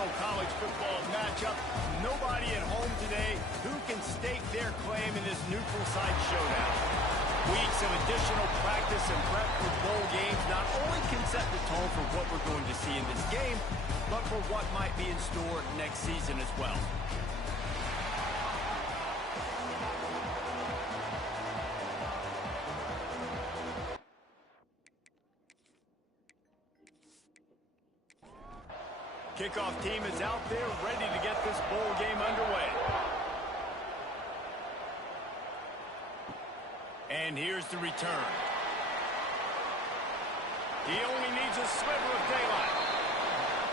divisional college football matchup. Nobody at home today who can stake their claim in this neutral site showdown. Weeks of additional practice and prep for bowl games not only can set the tone for what we're going to see in this game, but for what might be in store next season as well. Kickoff team is out there ready to get this bowl game underway. And here's the return. He only needs a sliver of daylight.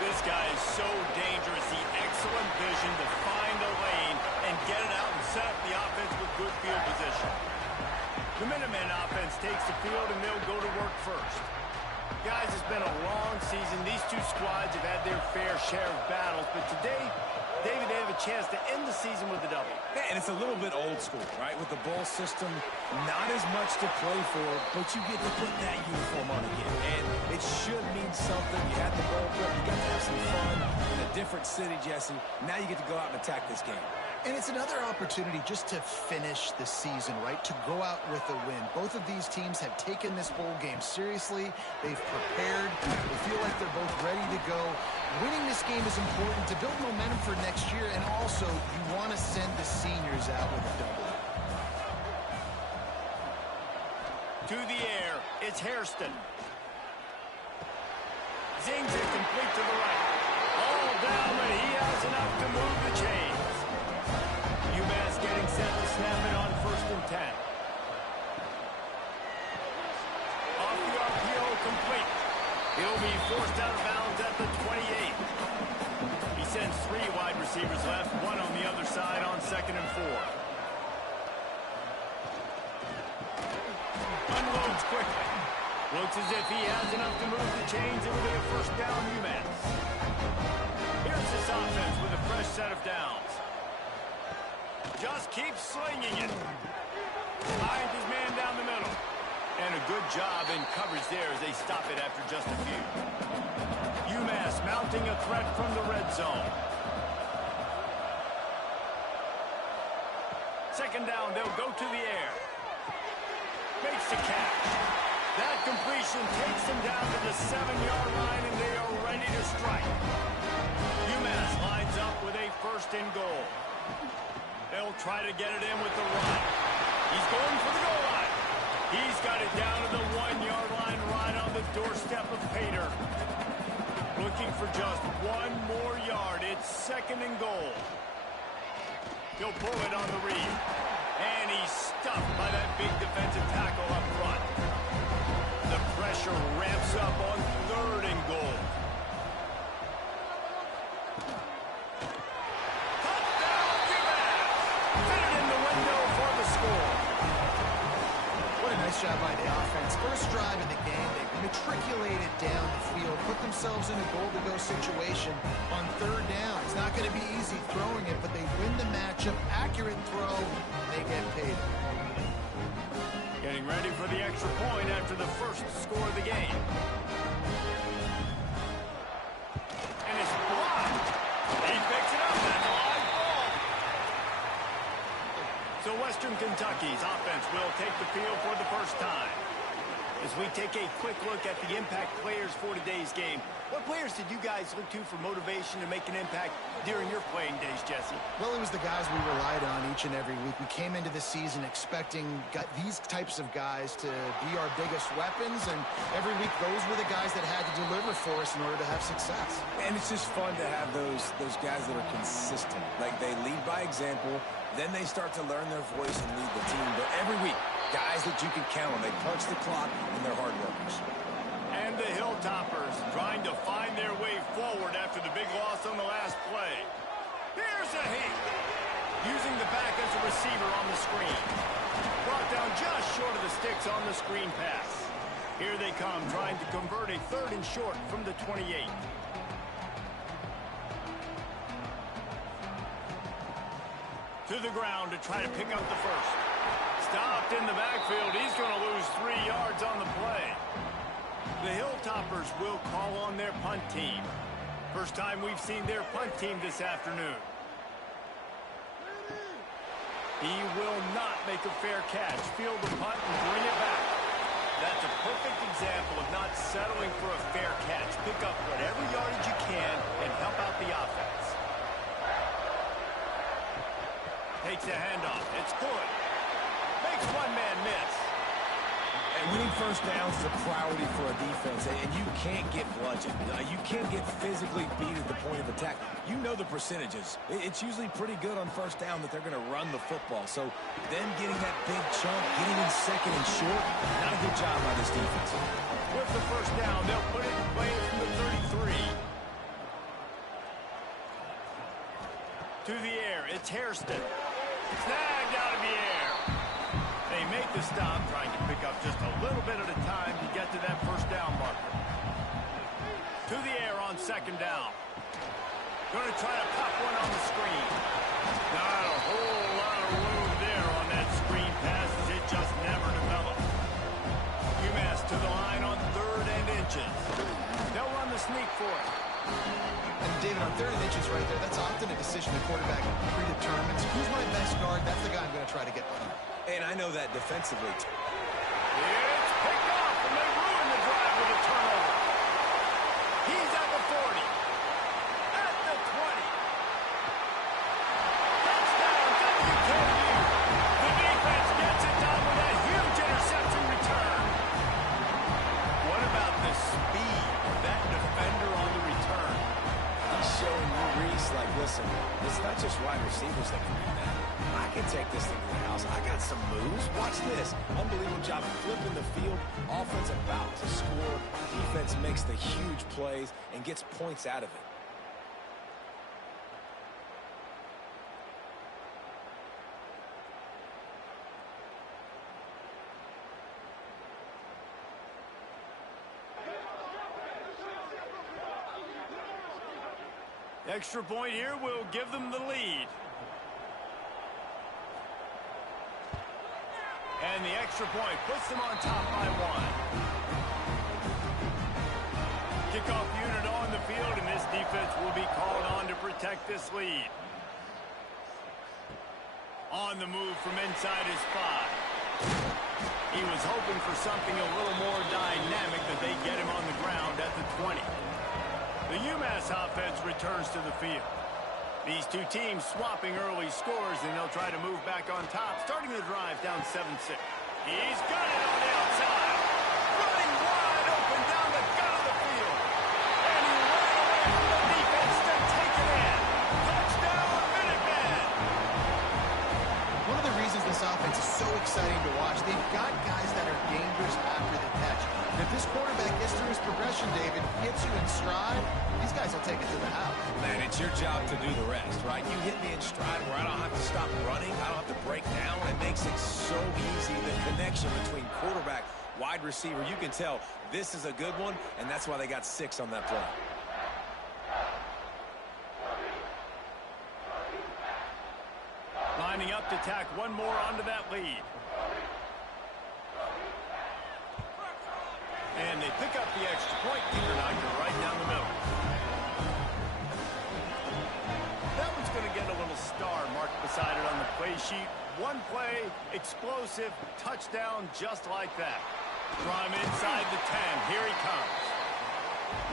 This guy is so dangerous. He excellent vision to find a lane and get it out and set up the offense with good field position. The Minutemen offense takes the field and they'll go to work first. Guys, it's been a long season. These two squads have had their fair share of battles, but today, David, they have a chance to end the season with a W. And it's a little bit old school, right? With the bowl system, not as much to play for, but you get to put that uniform on again. And it should mean something. You had the bowl prep, you got to have some fun in a different city, Jesse. Now you get to go out and attack this game. And it's another opportunity just to finish the season, right? To go out with a win. Both of these teams have taken this bowl game seriously. They've prepared. They feel like they're both ready to go. Winning this game is important to build momentum for next year, and also you want to send the seniors out with a W. To the air, it's Hairston. Zings it complete to the right. All down, but he has enough to move the chains. UMass getting set to snap it on 1st and 10. Off the RPO, complete. He'll be forced out of bounds at the 28. He sends 3 wide receivers left, 1 on the other side on 2nd and 4. Unloads quickly. Looks as if he has enough to move the chains. It'll be a 1st down UMass. Here's this offense with a fresh set of downs. Just keeps slinging it. Finds his man down the middle. And a good job in coverage there as they stop it after just a few. UMass mounting a threat from the red zone. 2nd down, they'll go to the air. Makes the catch. That completion takes them down to the 7-yard line, and they are ready to strike. UMass lines up with a 1st and goal. They'll try to get it in with the run. He's going for the goal line. He's got it down to the 1-yard line right on the doorstep of Pater. Looking for just 1 more yard. It's 2nd and goal. He'll pull it on the read. And he's stuffed by that big defensive tackle up front. The pressure ramps up on 3rd and goal. Nice job by the offense. First drive of the game, they matriculated down the field, put themselves in a goal-to-go situation on 3rd down. It's not going to be easy throwing it, but they win the matchup. Accurate throw, they get paid. Getting ready for the extra point after the 1st score of the game. And it's blocked. He picks it up. That's a live ball. So Western Kentucky's offense will take the field for the first time. As we take a quick look at the impact players for today's game, what players did you guys look to for motivation to make an impact during your playing days, Jesse? Well, it was the guys we relied on each and every week. We came into the season expecting these types of guys to be our biggest weapons, and every week those were the guys that had to deliver for us in order to have success. And it's just fun to have those guys that are consistent. Like, they lead by example, then they start to learn their voice and lead the team. But every week, guys that you can count on. They punch the clock, and they're hard workers. And the Hilltoppers trying to find their way forward after the big loss on the last play. Here's a hit. Using the back as a receiver on the screen. Brought down just short of the sticks on the screen pass. Here they come, trying to convert a 3rd and short from the 28. To the ground to try to pick up the 1st. Stopped in the backfield. He's going to lose 3 yards on the play. The Hilltoppers will call on their punt team. First time we've seen their punt team this afternoon. He will not make a fair catch. Field the punt and bring it back. That's a perfect example of not settling for a fair catch. Pick up whatever yardage you can and help out the offense. Takes the handoff. It's good. Makes one man miss. And winning first downs is a priority for a defense, and you can't get bludgeoned. You can't get physically beat at the point of attack. You know the percentages. It's usually pretty good on first down that they're going to run the football. So them getting that big chunk, getting in second and short, not a good job by this defense. With the first down, they'll put it in play from the 33. To the air, it's Hairston. Snagged out of the air. They make the stop, trying to pick up just a little bit at a time to get to that first down marker. To the air on second down. Going to try to pop one on the screen. Not a whole lot of room there on that screen pass as it just never developed. UMass to the line on 3rd and inches. They'll run the sneak for it. And David, on 3rd and inches right there, that's often a decision the quarterback predetermines. Who's my best guard? That's the guy I'm going to try to get under. And I know that defensively. It's picked off, and they ruin the drive with a turnover. He's at the 40. At the 20. Touchdown, WKU. The defense gets it done with a huge interception return. What about the speed of that defender on the return? He's showing you, Reese, like, listen, it's not just wide receivers that can do that. I can take this thing to the house. I got some moves. Watch this. Unbelievable job flipping the field. Offense about to score. Defense makes the huge plays and gets points out of it. Extra point here will give them the lead. And the extra point puts them on top by 1. Kickoff unit on the field, and this defense will be called on to protect this lead. On the move from inside his 5. He was hoping for something a little more dynamic, that they get him on the ground at the 20. The UMass offense returns to the field. These two teams swapping early scores, and they'll try to move back on top, starting the drive down 7-6. He's got it on the outside. Running wide open down the gut of the field. And he ran away from the defense to take it in. Touchdown, Minutemen! One of the reasons this offense is so exciting to watch, they've got guys that are dangerous after the catch. And if this quarterback gets through his progression, David, hits you in stride, these guys will take it to the house. Man, it's your job to do the rest, right? You hit me in stride where I don't have to stop running. I don't have to break down. It makes it so easy, the connection between quarterback, wide receiver. You can tell this is a good one, and that's why they got 6 on that play. Lining up to tack one more onto that lead. And they pick up the extra point. Kicker knocker right down the middle. That one's going to get a little star marked beside it on the play sheet. One play, explosive, touchdown just like that. Draw him inside the 10. Here he comes.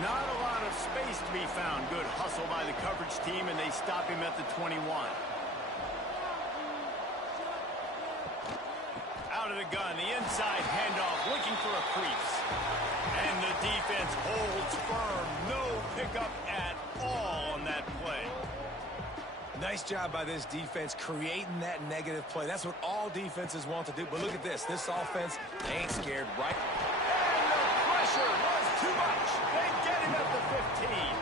Not a lot of space to be found. Good hustle by the coverage team, and they stop him at the 21. Out of the gun, the inside handoff, looking for a crease. And the defense holds firm. No pickup at all on that play. Nice job by this defense creating that negative play. That's what all defenses want to do. But look at this. This offense, they ain't scared, right? And the pressure was too much. They get him at the 15.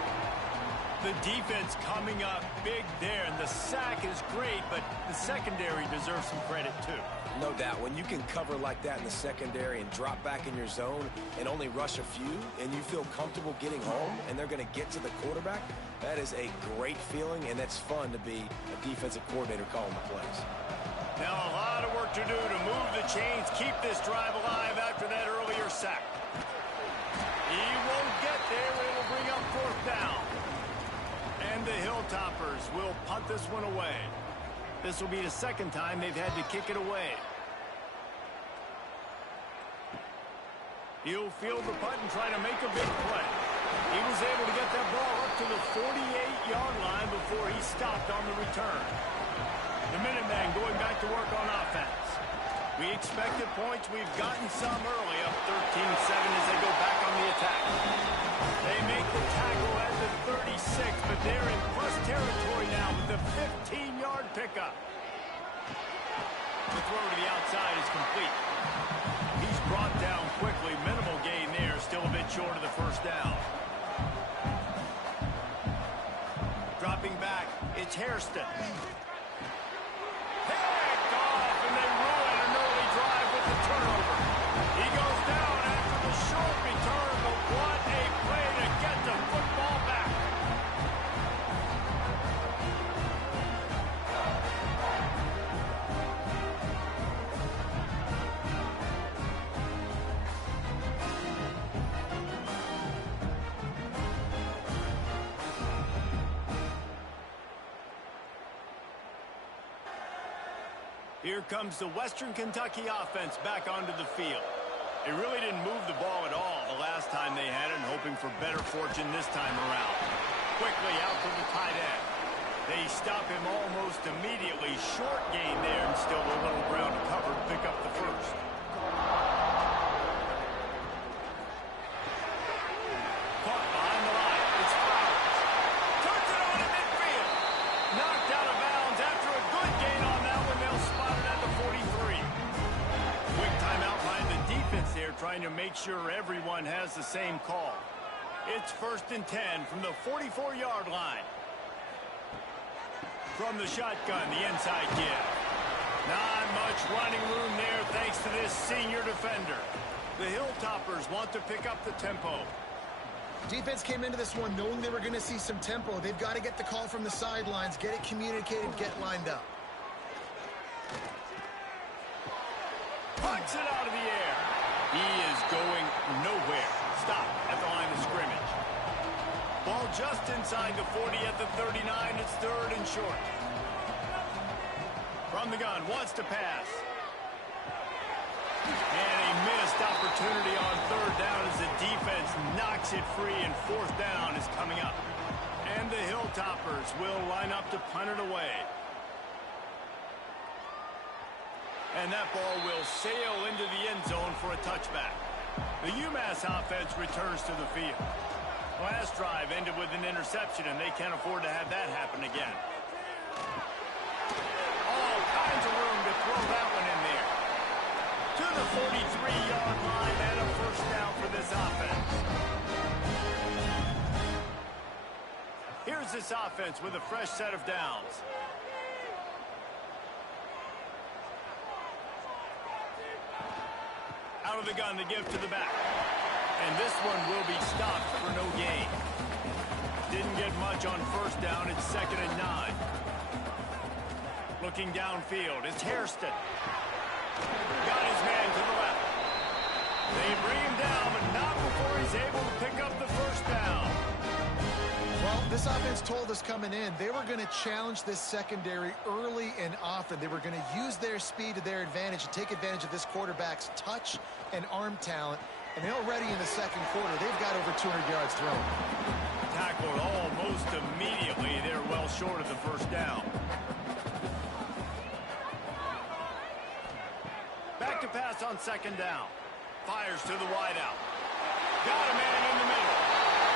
The defense coming up big there, and the sack is great, but the secondary deserves some credit too. No doubt. When you can cover like that in the secondary and drop back in your zone and only rush a few, and you feel comfortable getting home, and they're going to get to the quarterback, that is a great feeling, and it's fun to be a defensive coordinator calling the plays. Now a lot of work to do to move the chains, keep this drive alive after that earlier sack. He won't get there. It'll bring up 4th down. And the Hilltoppers will punt this one away. This will be the second time they've had to kick it away. He'll field the punt and try to make a big play. He was able to get that ball up to the 48-yard line before he stopped on the return. The Minutemen going back to work on offense. We expected points. We've gotten some early, up 13-7 as they go back on the attack. They make the tackle at the 36, but they're in plus territory now with the 15-yard pickup. The throw to the outside is complete. He's brought down quickly. Minimal gain there, still a bit short of the first down. Dropping back, it's Hairston. Picked off, and they ruin an early drive with the turnover. He goes down after the short return, but what a play to get the football back. Here comes the Western Kentucky offense back onto the field. They really didn't move the ball at all the last time they had it, and hoping for better fortune this time around. Quickly out to the tight end. They stop him almost immediately. Short gain there, and still a little ground to cover to pick up the first. Caught behind the line. It's Flowers. Turns it on in midfield. Knocked out of bounds after a good gain on that one. They'll spot it at the 43. Quick timeout by the defense there, trying to make sure everyone has the same call. It's 1st and 10 from the 44-yard line. From the shotgun, the inside give. Not much running room there thanks to this senior defender. The Hilltoppers want to pick up the tempo. Defense came into this one knowing they were going to see some tempo. They've got to get the call from the sidelines, get it communicated, get lined up. Puts it out of the air. He is going nowhere. Stop at the line of scrimmage. Ball just inside the 40 at the 39. It's 3rd and short. From the gun, wants to pass. And a missed opportunity on 3rd down as the defense knocks it free, and 4th down is coming up. And the Hilltoppers will line up to punt it away. And that ball will sail into the end zone for a touchback. The UMass offense returns to the field. Last drive ended with an interception, and they can't afford to have that happen again. All kinds of room to throw that one in there. To the 43-yard line, and a 1st down for this offense. Here's this offense with a fresh set of downs. Out of the gun to give to the back. And this one will be stopped for no gain. Didn't get much on 1st down. It's 2nd and 9. Looking downfield, it's Hairston. Got his man to the left. They bring him down, but not before he's able to pick up the 1st down. Well, this offense told us coming in they were going to challenge this secondary early and often. They were going to use their speed to their advantage and take advantage of this quarterback's touch and arm talent. And already in the 2nd quarter, they've got over 200 yards thrown. Tackled almost immediately. They're well short of the 1st down. Back to pass on 2nd down. Fires to the wideout. Got a man in the middle.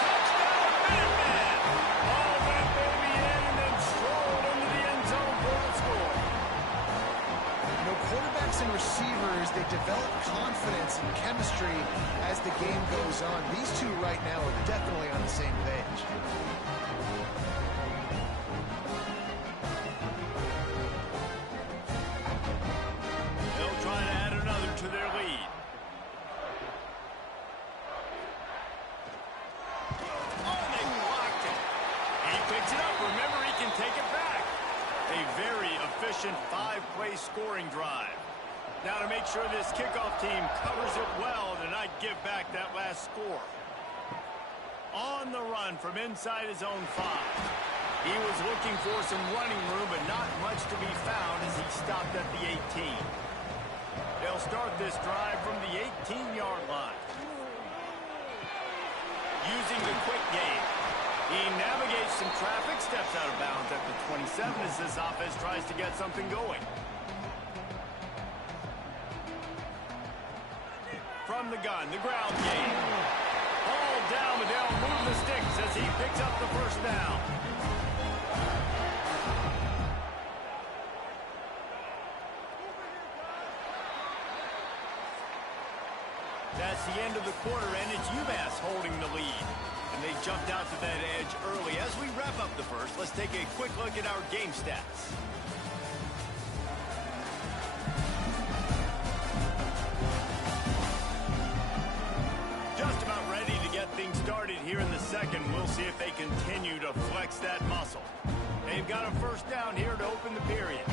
Touchdown, Minutemen! Ball went baby in and then strolled into the end zone for the score. You know, quarterbacks and receivers, they develop confidence and chemistry as the game goes on. These two right now are definitely on the same page. They'll try to add another to their lead. Oh, they blocked it. He picks it up. Remember, he can take it back. A very efficient 5-play scoring drive. Now to make sure this kickoff team covers it well to not give back that last score. On the run from inside his own 5. He was looking for some running room, but not much to be found as he stopped at the 18. They'll start this drive from the 18-yard line. Using the quick game. He navigates some traffic, steps out of bounds at the 27 as this offense tries to get something going. From the gun, the ground game. All down, but they'll move the sticks as he picks up the first down. That's the end of the quarter, and it's UMass holding the lead. And they jumped out to that edge early. As we wrap up the first, let's take a quick look at our game stats. Just about ready to get things started here in the second. We'll see if they continue to flex that muscle. They've got a first down here to open the period.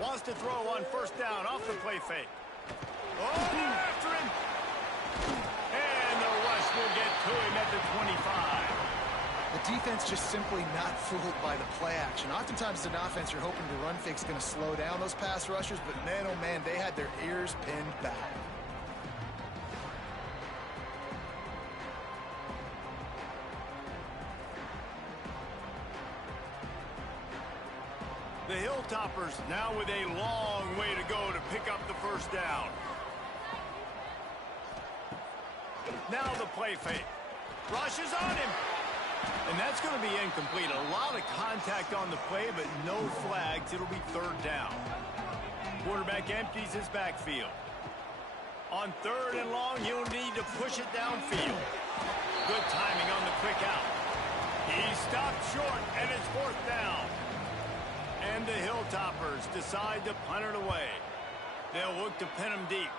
Wants to throw on first down off the play fake. Oh, they're after him. And the rush will get to him at the 25. The defense just simply not fooled by the play action. Oftentimes, as an offense, you're hoping the run fake's going to slow down those pass rushers, but man, oh man, they had their ears pinned back. The Hilltoppers now with a long way to go to pick up the first down. Now the play fake. Rush is on him. And that's going to be incomplete. A lot of contact on the play, but no flags. It'll be third down. Quarterback empties his backfield. On third and long, he'll need to push it downfield. Good timing on the quick out. He stopped short, and it's fourth down. And the Hilltoppers decide to punt it away. They'll look to pin him deep.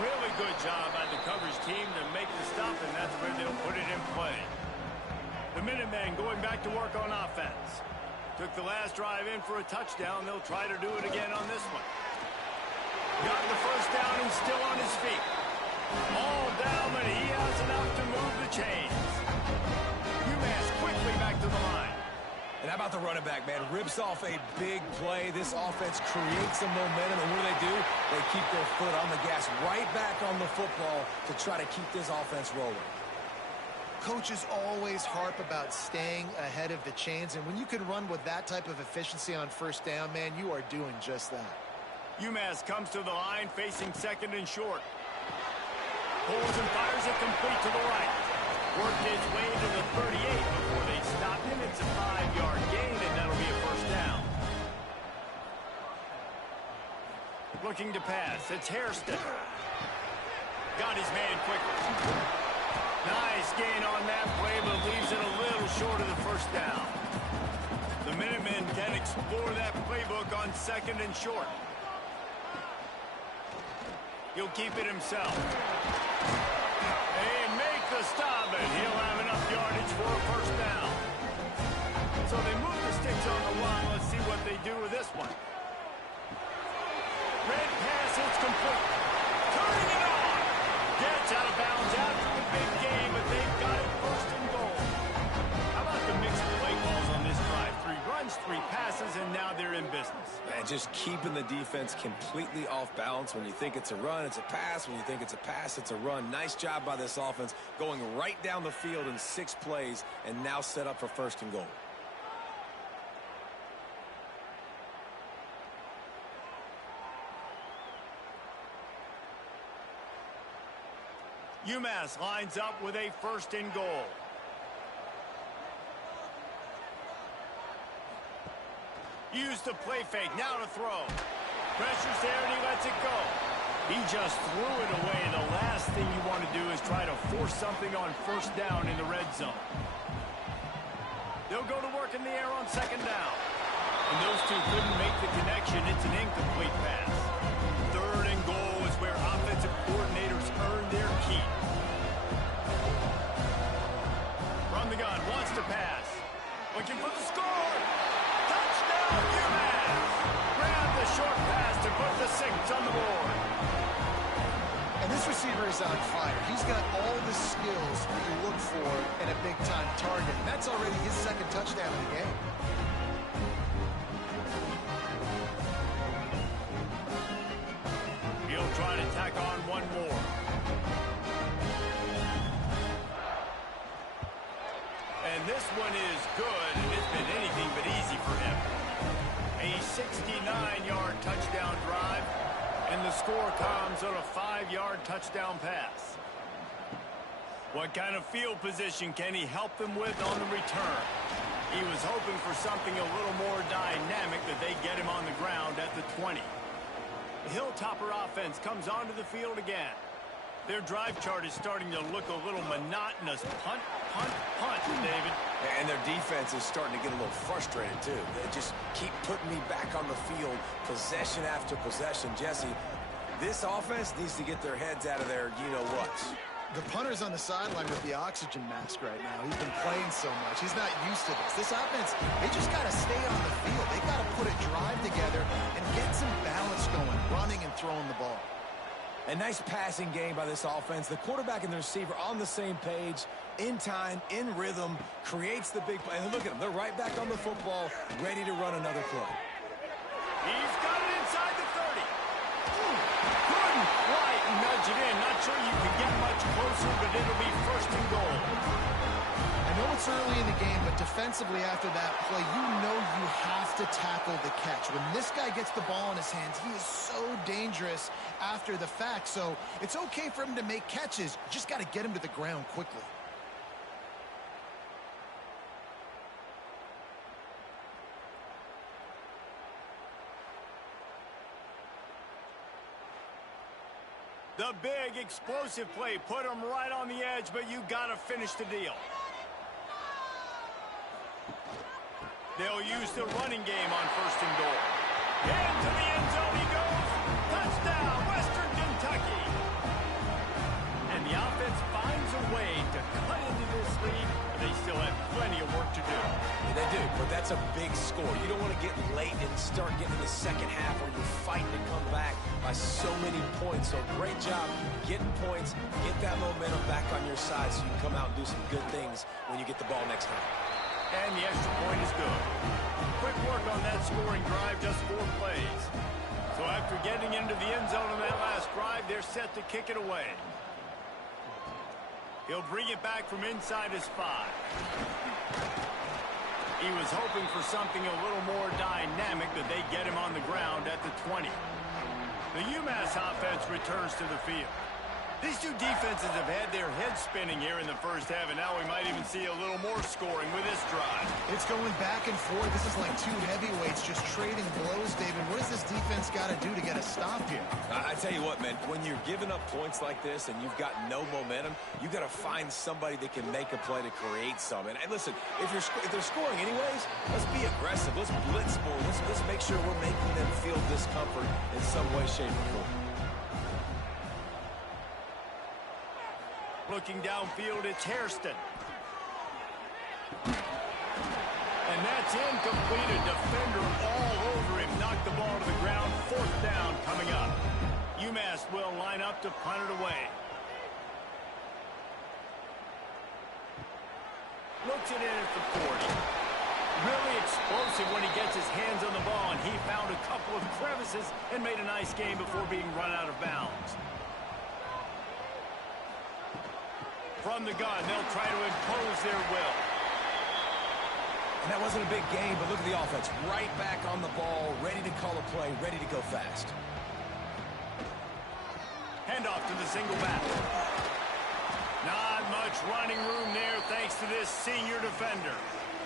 Really good job by the coverage team to make the stop, and that's where they'll put it in play. The Minutemen going back to work on offense. Took the last drive in for a touchdown. They'll try to do it again on this one. Got the first down and still on his feet. All down, but he has enough to move the chains. UMass quickly back to the line. And how about the running back, man? Rips off a big play. This offense creates some momentum, and what do? They keep their foot on the gas, right back on the football to try to keep this offense rolling. Coaches always harp about staying ahead of the chains, and when you can run with that type of efficiency on first down, man, you are doing just that. UMass comes to the line facing second and short. Pulls and fires it complete to the right. Worked its way to the 38 before they stopped him. It's a 5-yard gain, and that'll be a first down. Looking to pass. It's Hairston. Got his man quickly. Nice gain on that play, but leaves it a little short of the first down. The Minutemen can explore that playbook on second and short. He'll keep it himself. And make the stop, and he'll have enough yardage for a first down. So they move the sticks on the line. Let's see what they do with this one. Red pass, it's complete. Turning it on. Gets out of bounds after the big game, but they've got it first and goal. How about the mix of play calls on this drive? 3 runs, 3 passes, and now they're in business. Man, just keeping the defense completely off balance. When you think it's a run, it's a pass. When you think it's a pass, it's a run. Nice job by this offense going right down the field in 6 plays and now set up for first and goal. UMass lines up with a first and goal. Use the play fake, now to throw. Pressure's there and he lets it go. He just threw it away. The last thing you want to do is try to force something on first down in the red zone. They'll go to work in the air on second down. And those two couldn't make the connection. It's an incomplete pass. Third and goal is where offensive coordinators earn their keep. From the gun, wants to pass. Looking for the score. Touchdown, UMass. Grab the short pass to put the 6 on the board. And this receiver is on fire. He's got all the skills that you look for in a big-time target. And that's already his second touchdown of the game. He'll try to tack on one more. And this one is good, and it's been anything but easy for him. A 69-yard touchdown drive, and the score comes on a 5-yard touchdown pass. What kind of field position can he help them with on the return? He was hoping for something a little more dynamic that they get him on the ground at the 20. The Hilltopper offense comes onto the field again. Their drive chart is starting to look a little monotonous. Punt, punt, punt, David. And their defense is starting to get a little frustrated, too. They just keep putting me back on the field, possession after possession. Jesse, this offense needs to get their heads out of their you-know-what. The punter's on the sideline with the oxygen mask right now. He's been playing so much. He's not used to this. This offense, they just got to stay on the field. They got to put a drive together and get some balance going, running and throwing the ball. A nice passing game by this offense. The quarterback and the receiver on the same page, in time, in rhythm, creates the big play. And look at them. They're right back on the football, ready to run another play. He's got it inside the 30. Couldn't quite nudge it in. Not sure you can get much closer, but it'll be first and goal. I know it's early in the game, but defensively after that play, you know you have to tackle the catch. When this guy gets the ball in his hands, he is so dangerous after the fact. So it's okay for him to make catches. You just got to get him to the ground quickly. The big explosive play put him right on the edge, but you got to finish the deal. They'll use the running game on first and goal. Into the end zone he goes. Touchdown, Western Kentucky. And the offense finds a way to cut into this lead, but they still have plenty of work to do. Yeah, they do, but that's a big score. You don't want to get late and start getting in the second half where you're fighting to come back by so many points. So great job getting points, get that momentum back on your side so you can come out and do some good things when you get the ball next time. And the extra point is good. Quick work on that scoring drive, just 4 plays. So after getting into the end zone on that last drive, they're set to kick it away. He'll bring it back from inside his 5. He was hoping for something a little more dynamic, that they get him on the ground at the 20. The UMass offense returns to the field. These two defenses have had their heads spinning here in the first half, and now we might even see a little more scoring with this drive. It's going back and forth. This is like two heavyweights just trading blows, David. What does this defense got to do to get a stop here? I tell you what, man, when you're giving up points like this and you've got no momentum, you got to find somebody that can make a play to create some. And listen, if they're scoring anyways, let's be aggressive. Let's blitz more. Let's make sure we're making them feel discomfort in some way, shape, or form. Looking downfield, it's Hairston. And that's incomplete. A defender all over him. Knocked the ball to the ground. 4th down coming up. UMass will line up to punt it away. Looks it in at the 40. Really explosive when he gets his hands on the ball, and he found a couple of crevices and made a nice game before being run out of bounds. From the gun, they'll try to impose their will. And that wasn't a big game, but look at the offense. Right back on the ball, ready to call a play, ready to go fast. Handoff to the single back. Not much running room there thanks to this senior defender.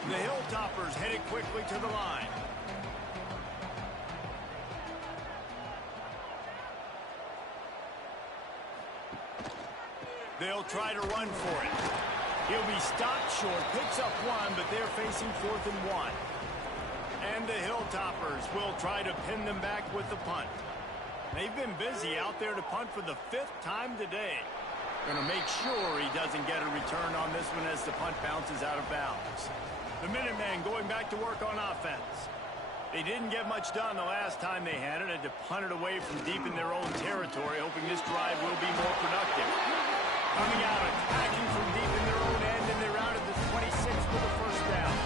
The Hilltoppers headed quickly to the line. They'll try to run for it. He'll be stopped short, picks up 1, but they're facing 4th and 1. And the Hilltoppers will try to pin them back with the punt. They've been busy out there to punt for the 5th time today. Going to make sure he doesn't get a return on this one as the punt bounces out of bounds. The Minutemen going back to work on offense. They didn't get much done the last time they had it. Had to punt it away from deep in their own territory, hoping this drive will be more productive. Coming out, attacking from deep in their own end, and they're out at the 26 for the first down.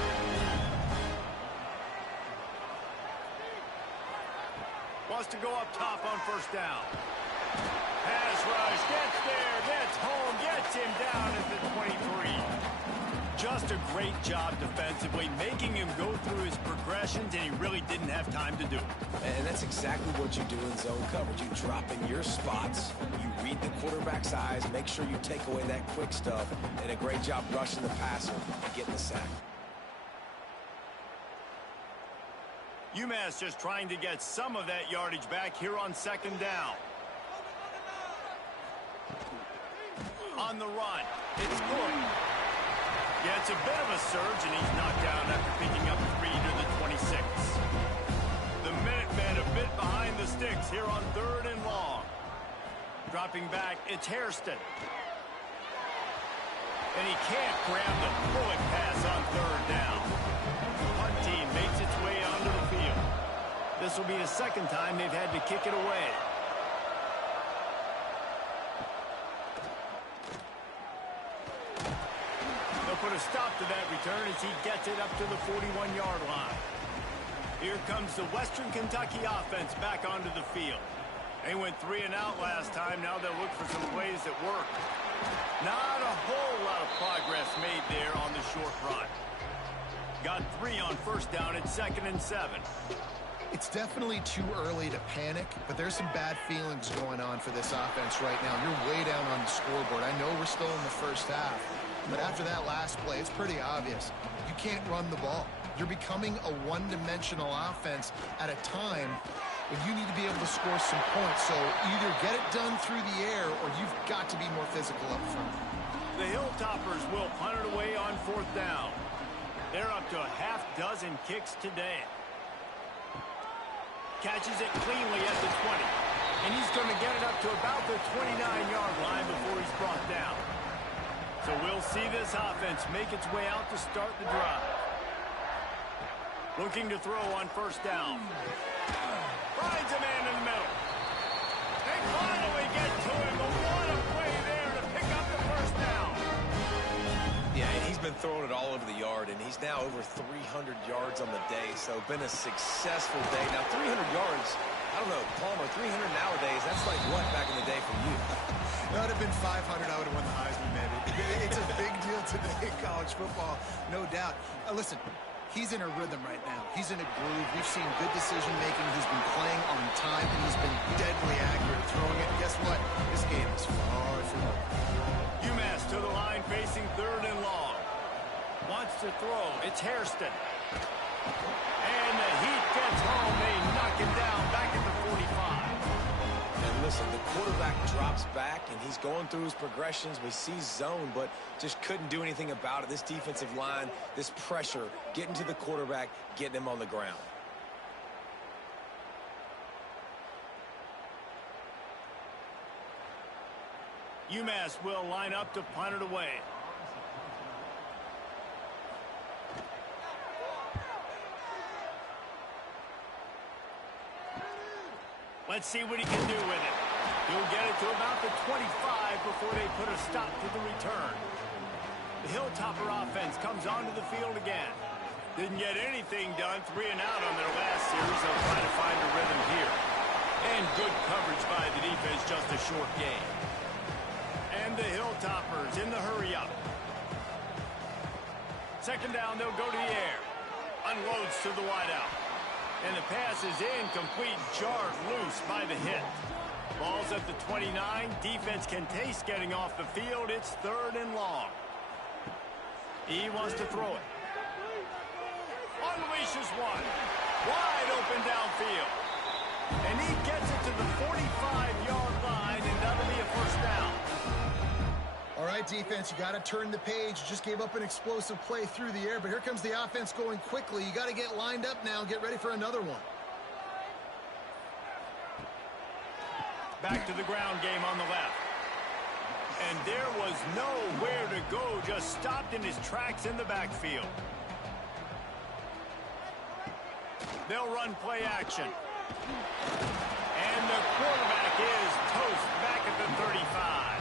Wants to go up top on first down. Pass rush, gets there, gets home, gets him down at the 23. Just a great job defensively, making him go through his progressions, and he really didn't have time to do it. And that's exactly what you do in zone coverage. You drop in your spots, you read the quarterback's eyes, make sure you take away that quick stuff, and a great job rushing the passer and getting the sack. UMass just trying to get some of that yardage back here on second down. On the run, it's good. Gets a bit of a surge, and he's knocked down after picking up 3 to the 26. The Minutemen a bit behind the sticks here on 3rd and long. Dropping back, it's Hairston. And he can't grab the bullet pass on 3rd down. The punt team makes its way onto the field. This will be the second time they've had to kick it away. Put a stop to that return as he gets it up to the 41-yard line. Here comes the Western Kentucky offense back onto the field. They went 3 and out last time. Now they'll look for some plays that work. Not a whole lot of progress made there on the short run. Got 3 on first down at 2nd and 7. It's definitely too early to panic, but there's some bad feelings going on for this offense right now. You're way down on the scoreboard. I know we're still in the first half, but after that last play, it's pretty obvious. You can't run the ball. You're becoming a one-dimensional offense at a time when you need to be able to score some points. So either get it done through the air or you've got to be more physical up front. The Hilltoppers will punt it away on 4th down. They're up to a half dozen kicks today. Catches it cleanly at the 20. And he's going to get it up to about the 29-yard line before he's brought down. So we'll see this offense make its way out to start the drive. Looking to throw on first down. Finds a man in the middle. They finally get to him, but what a play there to pick up the first down. Yeah, and he's been throwing it all over the yard, and he's now over 300 yards on the day, so been a successful day. Now, 300 yards, I don't know, Palmer, 300 nowadays, that's like what back in the day for you? That would have been 500. I would have won the Heisman, maybe. It's a big deal today in college football, no doubt. Listen, he's in a rhythm right now. He's in a groove. We've seen good decision-making. He's been playing on time, and he's been deadly accurate throwing it. Guess what? This game is far from over. UMass to the line facing 3rd and long. Wants to throw. It's Hairston. And the Heat gets home. They knock him down back at the 45. And listen, the quarterback drops back, and he's going through his progressions. We see zone, but just couldn't do anything about it. This defensive line, this pressure, getting to the quarterback, getting him on the ground. UMass will line up to punt it away. Let's see what he can do with it. He'll get it to about the 25 before they put a stop to the return. The Hilltopper offense comes onto the field again. Didn't get anything done, 3 and out on their last series. They'll try to find a rhythm here. And good coverage by the defense, just a short game. And the Hilltoppers in the hurry-up. 2nd down, they'll go to the air. Unloads to the wideout. And the pass is incomplete, jarred loose by the hit. Ball's at the 29. Defense can taste getting off the field. It's 3rd and long. He wants to throw it. Unleashes one. Wide open downfield. And he gets it to the 45-yard line, and that'll be a first down. All right, defense, you got to turn the page. Just gave up an explosive play through the air, but here comes the offense going quickly. You got to get lined up now and get ready for another one. Back to the ground game on the left. And there was nowhere to go, just stopped in his tracks in the backfield. They'll run play action. And the quarterback is toast back at the 35.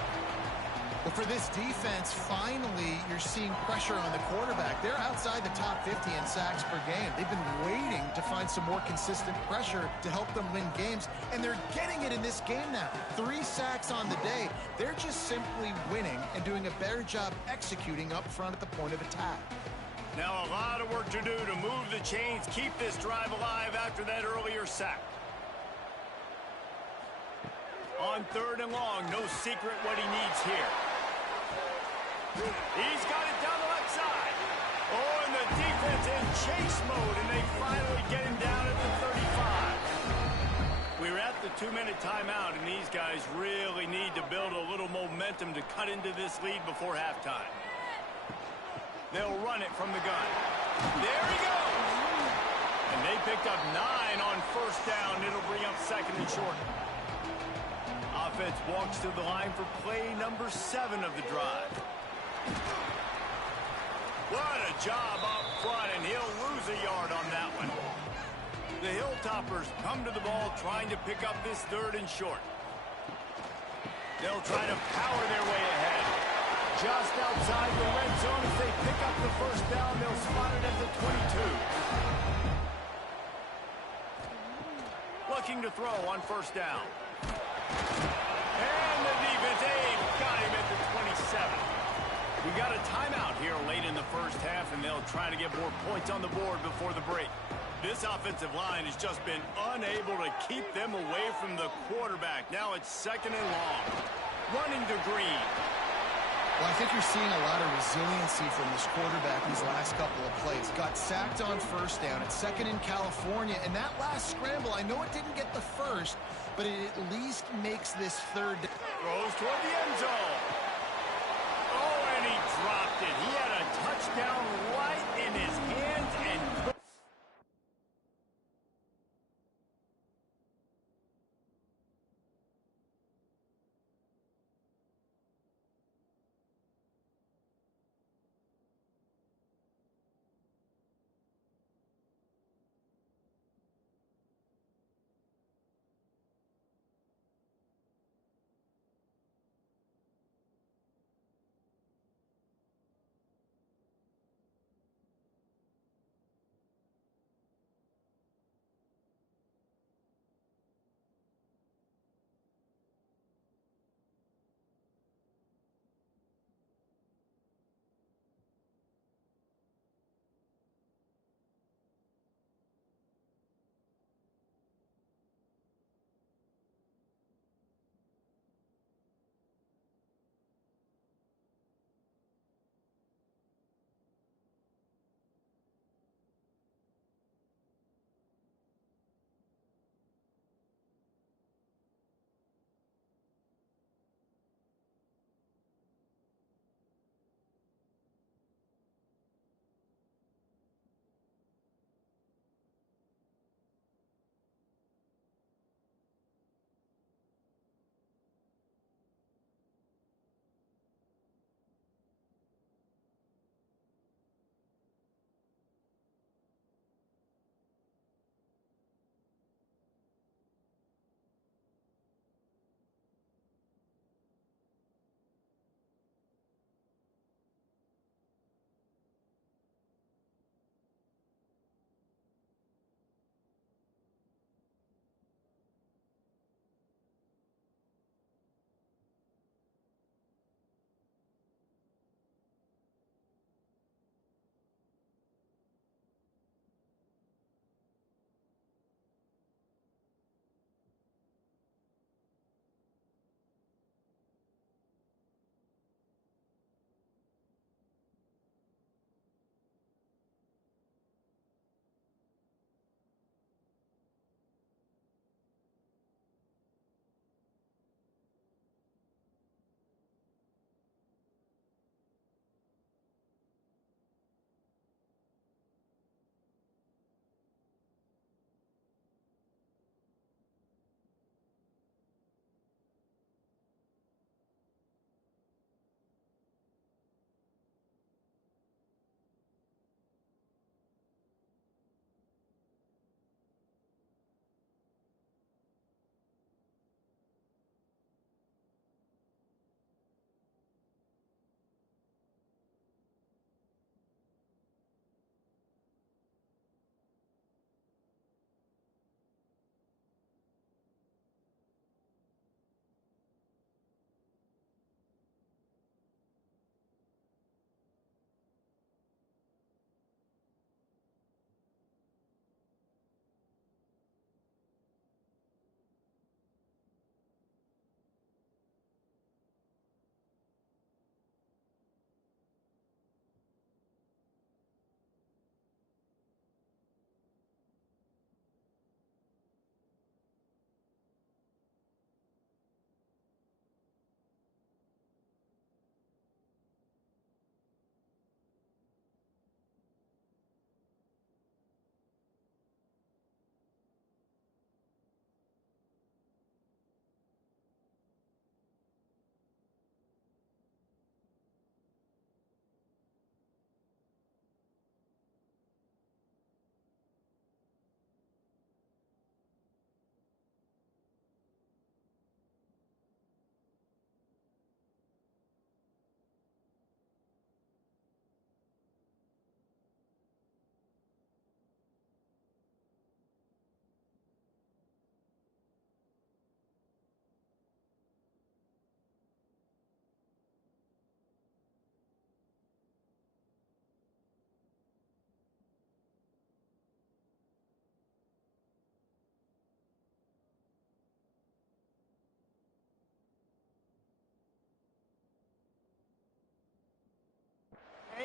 Well, for this defense, finally, you're seeing pressure on the quarterback. They're outside the top 50 in sacks per game. They've been waiting to find some more consistent pressure to help them win games, and they're getting it in this game now. 3 sacks on the day. They're just simply winning and doing a better job executing up front at the point of attack. Now a lot of work to do to move the chains, keep this drive alive after that earlier sack. On 3rd and long, no secret what he needs here. He's got it down the left side. Oh, and the defense in chase mode, and they finally get him down at the 35. We were at the 2-minute timeout, and these guys really need to build a little momentum to cut into this lead before halftime. They'll run it from the gun. There he goes! And they picked up 9 on 1st down. It'll bring up 2nd and short. Offense walks to the line for play number 7 of the drive. What a job up front, and he'll lose a yard on that one. The Hilltoppers come to the ball trying to pick up this 3rd and short. They'll try to power their way ahead. Just outside the red zone, if they pick up the 1st down, they'll spot it at the 22. Looking to throw on 1st down. And the defense got him at the 27. We got a timeout here late in the 1st half, and they'll try to get more points on the board before the break. This offensive line has just been unable to keep them away from the quarterback. Now it's 2nd and long. Running to Green. Well, I think you're seeing a lot of resiliency from this quarterback these last couple of plays. Got sacked on 1st down. It's 2nd in California. And that last scramble, I know it didn't get the 1st, but it at least makes this 3rd. Throws toward the end zone. Oh, and he dropped it. He had a touchdown right in his hands and...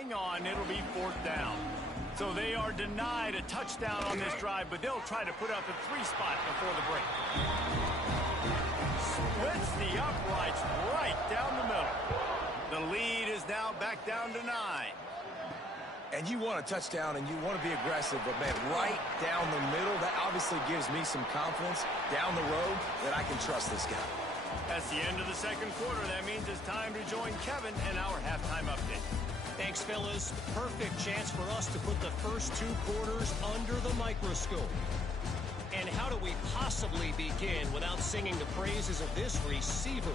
hang on. It'll be 4th down. So they are denied a touchdown on this drive, but they'll try to put up a 3-spot before the break. Splits the uprights right down the middle. The lead is now back down to 9. And you want a touchdown and you want to be aggressive, but, man, right down the middle, that obviously gives me some confidence down the road that I can trust this guy. That's the end of the second quarter. That means it's time to join Kevin in our halftime update. Thanks, fellas. Perfect chance for us to put the first 2 quarters under the microscope. And how do we possibly begin without singing the praises of this receiver?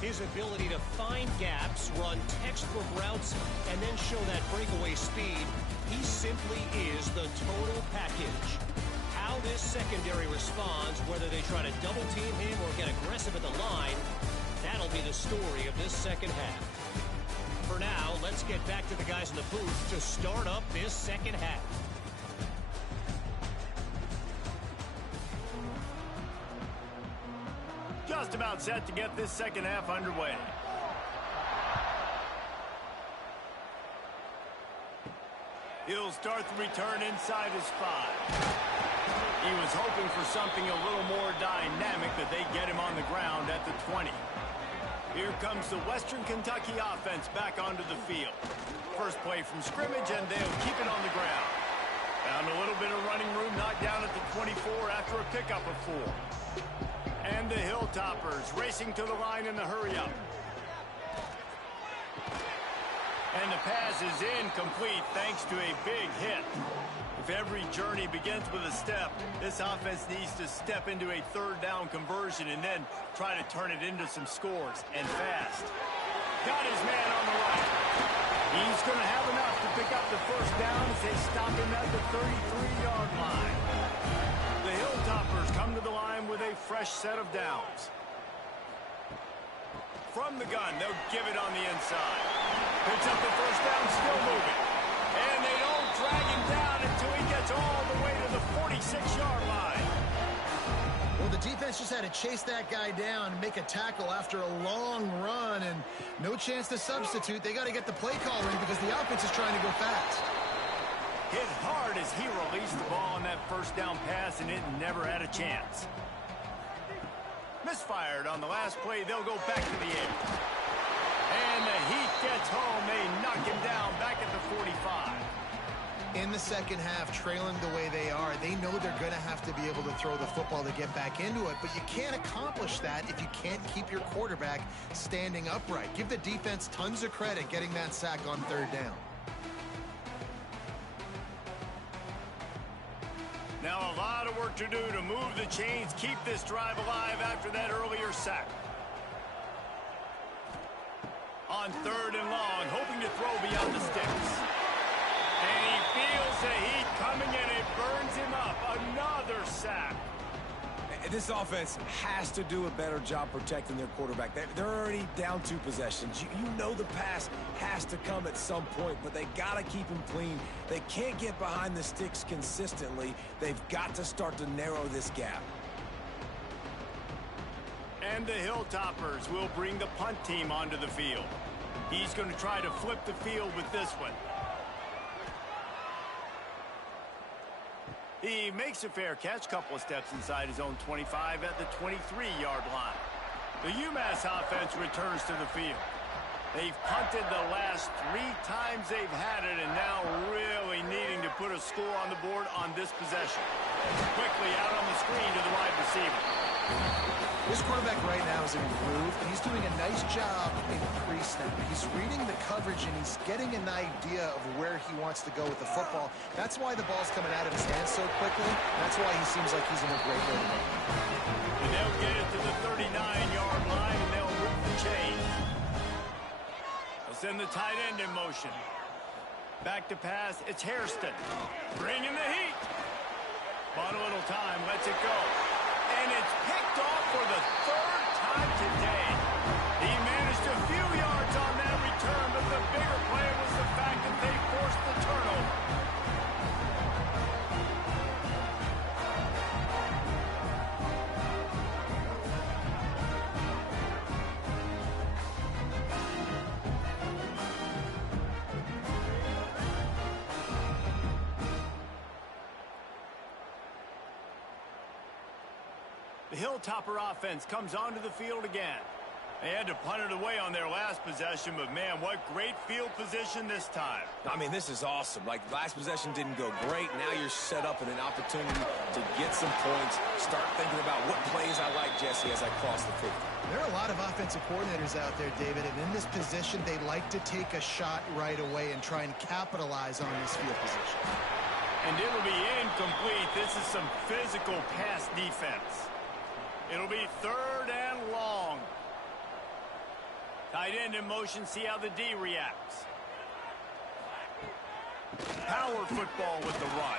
His ability to find gaps, run textbook routes, and then show that breakaway speed, he simply is the total package. How this secondary responds, whether they try to double-team him or get aggressive at the line, that'll be the story of this second half. For now, let's get back to the guys in the booth to start up this second half. Just about set to get this second half underway. He'll start the return inside his 5. He was hoping for something a little more dynamic, but they get him on the ground at the 20. Here comes the Western Kentucky offense back onto the field. First play from scrimmage, and they'll keep it on the ground. Found a little bit of running room, knocked down at the 24 after a pickup of 4. And the Hilltoppers racing to the line in the hurry-up. And the pass is incomplete thanks to a big hit. If every journey begins with a step, this offense needs to step into a 3rd down conversion and then try to turn it into some scores, and fast. Got his man on the right. He's going to have enough to pick up the first down as they stop him at the 33-yard line. The Hilltoppers come to the line with a fresh set of downs. From the gun, they'll give it on the inside. Picks up the first down, still moving. And they don't drag him down until he gets all the way to the 46-yard line. Well, the defense just had to chase that guy down and make a tackle after a long run, and no chance to substitute. They got to get the play caller in because the offense is trying to go fast. Hit hard as he released the ball on that first down pass, and it never had a chance. Misfired on the last play. They'll go back to the air. And the Heat gets home. They knock him down back at the 45. In the second half, trailing the way they are, they know they're going to have to be able to throw the football to get back into it, but you can't accomplish that if you can't keep your quarterback standing upright. Give the defense tons of credit getting that sack on 3rd down. Now a lot of work to do to move the chains, keep this drive alive after that earlier sack. On 3rd and long, hoping to throw beyond the sticks. And he feels the heat coming in. It burns him up. Another sack. This offense has to do a better job protecting their quarterback. They're already down 2 possessions. You know the pass has to come at some point, but they got to keep him clean. They can't get behind the sticks consistently. They've got to start to narrow this gap. And the Hilltoppers will bring the punt team onto the field. He's going to try to flip the field with this one. He makes a fair catch, couple of steps inside his own 25 at the 23-yard line. The UMass offense returns to the field. They've punted the last 3 times they've had it, and now really needing to put a score on the board on this possession. Quickly out on the screen to the wide receiver. This quarterback right now is in a groove, and he's doing a nice job in pre-snap. He's reading the coverage, and he's getting an idea of where he wants to go with the football. That's why the ball's coming out of his hands so quickly. That's why he seems like he's in a great way. And they'll get it to the 39-yard line, and they'll move the chain. They'll send the tight end in motion. Back to pass, it's Hairston. Bringing the heat. Bought a little time, lets it go. And it's picked off for the 3rd time today. He managed a few yards on that return, but the bigger play was the fact that they forced the turnover. The Hilltopper offense comes onto the field again. They had to punt it away on their last possession, but man, what great field position this time. I mean, this is awesome. Like, last possession didn't go great. Now you're set up in an opportunity to get some points. Start thinking about what plays I like, Jesse, as I cross the 50. There are a lot of offensive coordinators out there, David, and in this position, they like to take a shot right away and try and capitalize on this field position. And it'll be incomplete. This is some physical pass defense. It'll be 3rd and long. Tight end in motion, see how the D reacts. Power football with the run.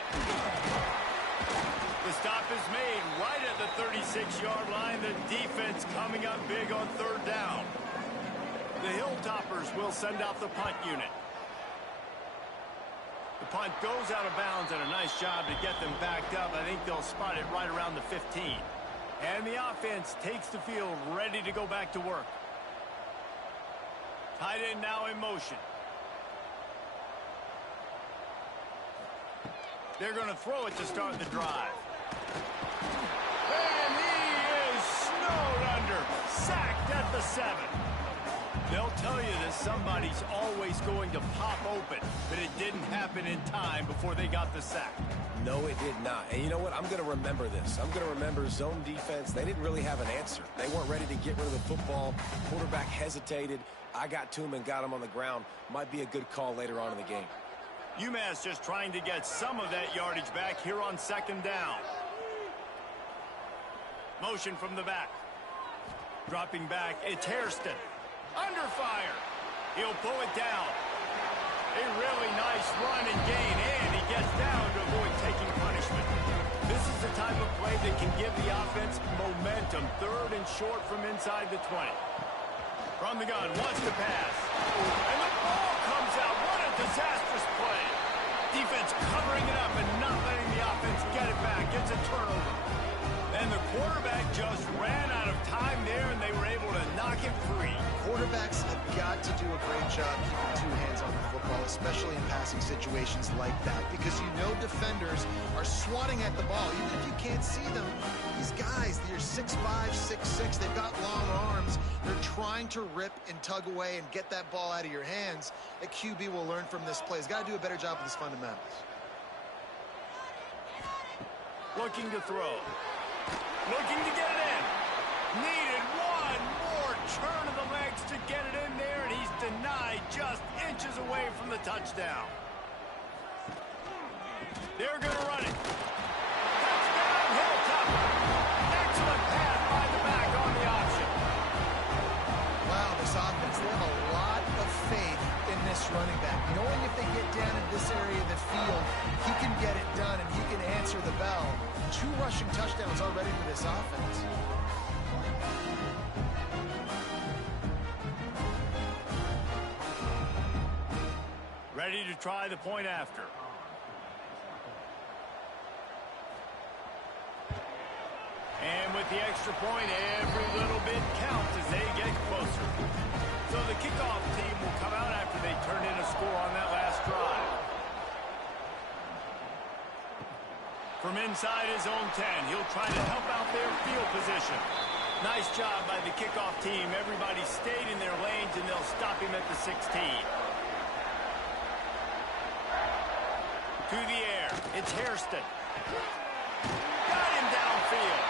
The stop is made right at the 36-yard line. The defense coming up big on 3rd down. The Hilltoppers will send out the punt unit. The punt goes out of bounds, and a nice job to get them backed up. I think they'll spot it right around the 15. And the offense takes the field ready to go back to work. Tight end now in motion. They're going to throw it to start the drive. And he is snowed under. Sacked at the 7. They'll tell you that somebody's always going to pop open, but it didn't happen in time before they got the sack. No, it did not. And you know what? I'm going to remember this. I'm going to remember zone defense. They didn't really have an answer. They weren't ready to get rid of the football. Quarterback hesitated. I got to him and got him on the ground. Might be a good call later on in the game. UMass just trying to get some of that yardage back here on 2nd down. Motion from the back. Dropping back, it's Hairston. Under fire. He'll pull it down. A really nice run and gain, and he gets down to avoid taking punishment. This is the type of play that can give the offense momentum. 3rd and short from inside the 20. From the gun, wants to pass. And the ball comes out. What a disastrous play. Defense covering it up and not letting the offense get it back. Gets a turnover. And the quarterback just ran out of time there, and they were able to knock it free. Quarterbacks have got to do a great job keeping 2 hands on the football, especially in passing situations like that, because you know defenders are swatting at the ball. Even if you can't see them, these guys, they're 6'5", 6'6", they've got long arms. They're trying to rip and tug away and get that ball out of your hands. A QB will learn from this play. He's got to do a better job with his fundamentals. Looking to throw. Looking to get it in. Needed one more turn of the legs to get it in there, and he's denied just inches away from the touchdown. They're going to run it. Touchdown, Hilltopper. Excellent pass by the back on the option. Wow, this offense, they have a lot of faith in this running back. Knowing if they get down in this area of the field, he can get it done and he can answer the bell. 2 rushing touchdowns already for this offense. Ready to try the point after. And with the extra point, every little bit counts as they get closer. So the kickoff team will come out after they turn in a score on that last drive. From inside his own 10, he'll try to help out their field position. Nice job by the kickoff team. Everybody stayed in their lanes, and they'll stop him at the 16. To the air, it's Hairston. Got him downfield.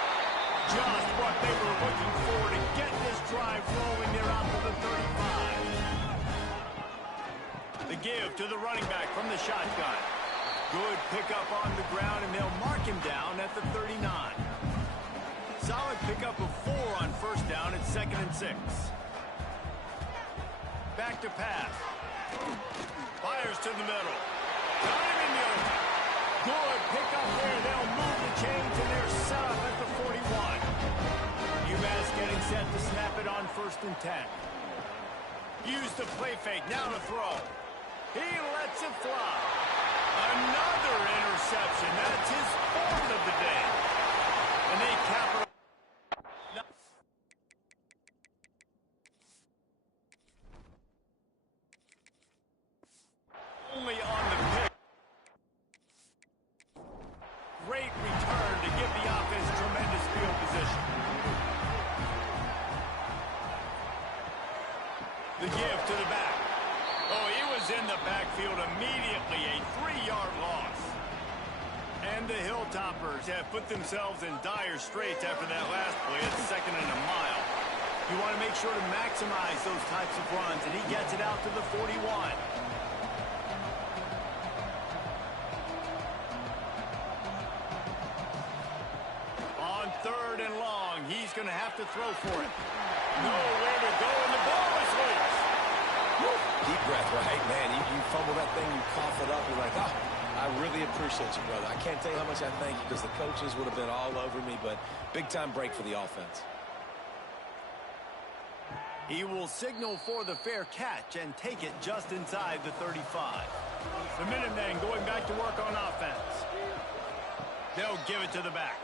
Just what they were looking for to get this drive rolling. They're out to the 35. The give to the running back from the shotgun. Good pickup on the ground, and they'll mark him down at the 39. Solid pickup of 4 on 1st down at 2nd and 6. Back to pass. Fires to the middle. Got him in the open. Good pickup there. They'll move the chains, and they're set up at the 41. UMass getting set to snap it on 1st and 10. Use the play fake. Now to throw. He lets it fly. Another interception. That's his 4th of the day. And they capitalize. Only on the pick. Great return to give the offense tremendous field position. And the Hilltoppers have put themselves in dire straits after that last play. It's 2nd and a mile. You want to make sure to maximize those types of runs, and he gets it out to the 41. On 3rd and long, he's going to have to throw for it. Nowhere to go, and the ball is loose. Deep breath, right? Man, you fumble that thing, you cough it up, you're like, oh, I really appreciate you, brother. I can't tell you how much I thank you because the coaches would have been all over me, but big-time break for the offense. He will signal for the fair catch and take it just inside the 35. The Minutemen going back to work on offense. They'll give it to the back.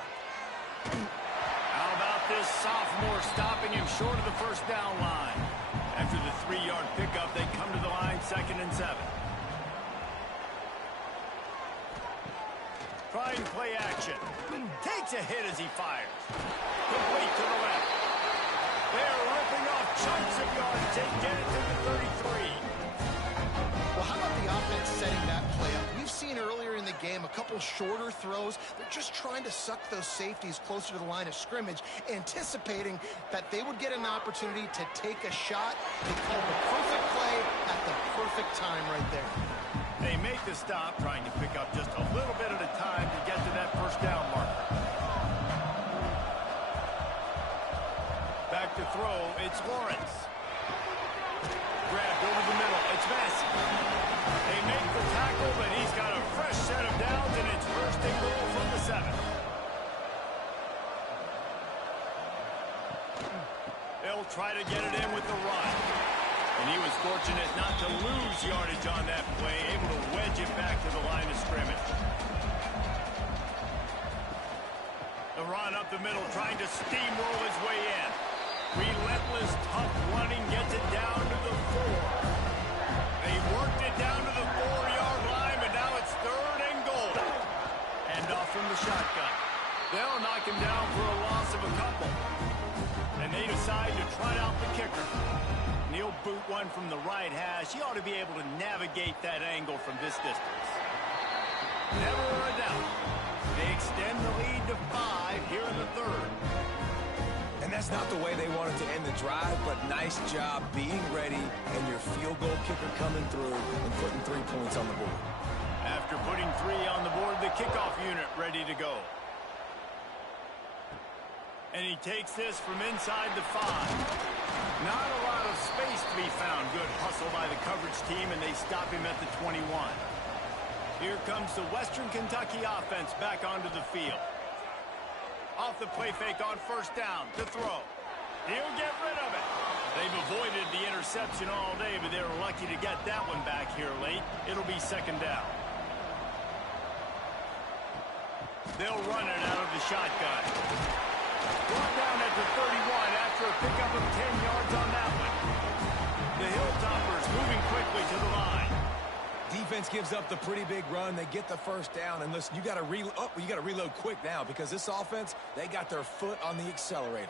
How about this sophomore stopping him short of the first down line? After the 3-yard pickup, they come to the line 2nd and 7. Trying play action. Takes a hit as he fires. Complete to the left. They're ripping off chunks of yards. They get it to the 33. Well, how about the offense setting that play up? We've seen earlier in the game a couple shorter throws. They're just trying to suck those safeties closer to the line of scrimmage, anticipating that they would get an opportunity to take a shot. They called the perfect play at the perfect time right there. They make the stop, trying to pick up just a little bit at a time to get to that first down marker. Back to throw, it's Lawrence. Grabbed over the middle, it's Massey. They make the tackle, but he's got a fresh set of downs, and it's 1st and goal from the 7. They'll try to get it in with the run. And he was fortunate not to lose yardage on that play, able to wedge it back to the line of scrimmage. The run up the middle, trying to steamroll his way in. Relentless, tough running, gets it down to the 4. They worked it down to the 4-yard line, but now it's 3rd and goal. And off from the shotgun. They'll knock him down for a loss of a couple. And they decide to try out the kicker. And he'll boot one from the right hash. He ought to be able to navigate that angle from this distance. Never a doubt. They extend the lead to 5 here in the 3rd. And that's not the way they wanted to end the drive, but nice job being ready and your field goal kicker coming through and putting 3 points on the board. After putting 3 on the board, the kickoff unit ready to go. And he takes this from inside the 5. Not a lot of space to be found. Good hustle by the coverage team, and they stop him at the 21. Here comes the Western Kentucky offense back onto the field. Off the play fake on 1st down to throw. He'll get rid of it. They've avoided the interception all day, but they're lucky to get that one back here late. It'll be 2nd down. They'll run it out of the shotgun. Brought down at the 31 after a pickup of 10 yards on that one. The Hilltoppers moving quickly to the line. Defense gives up the pretty big run. They get the 1st down. And listen, you got to reload quick now because this offense, they got their foot on the accelerator.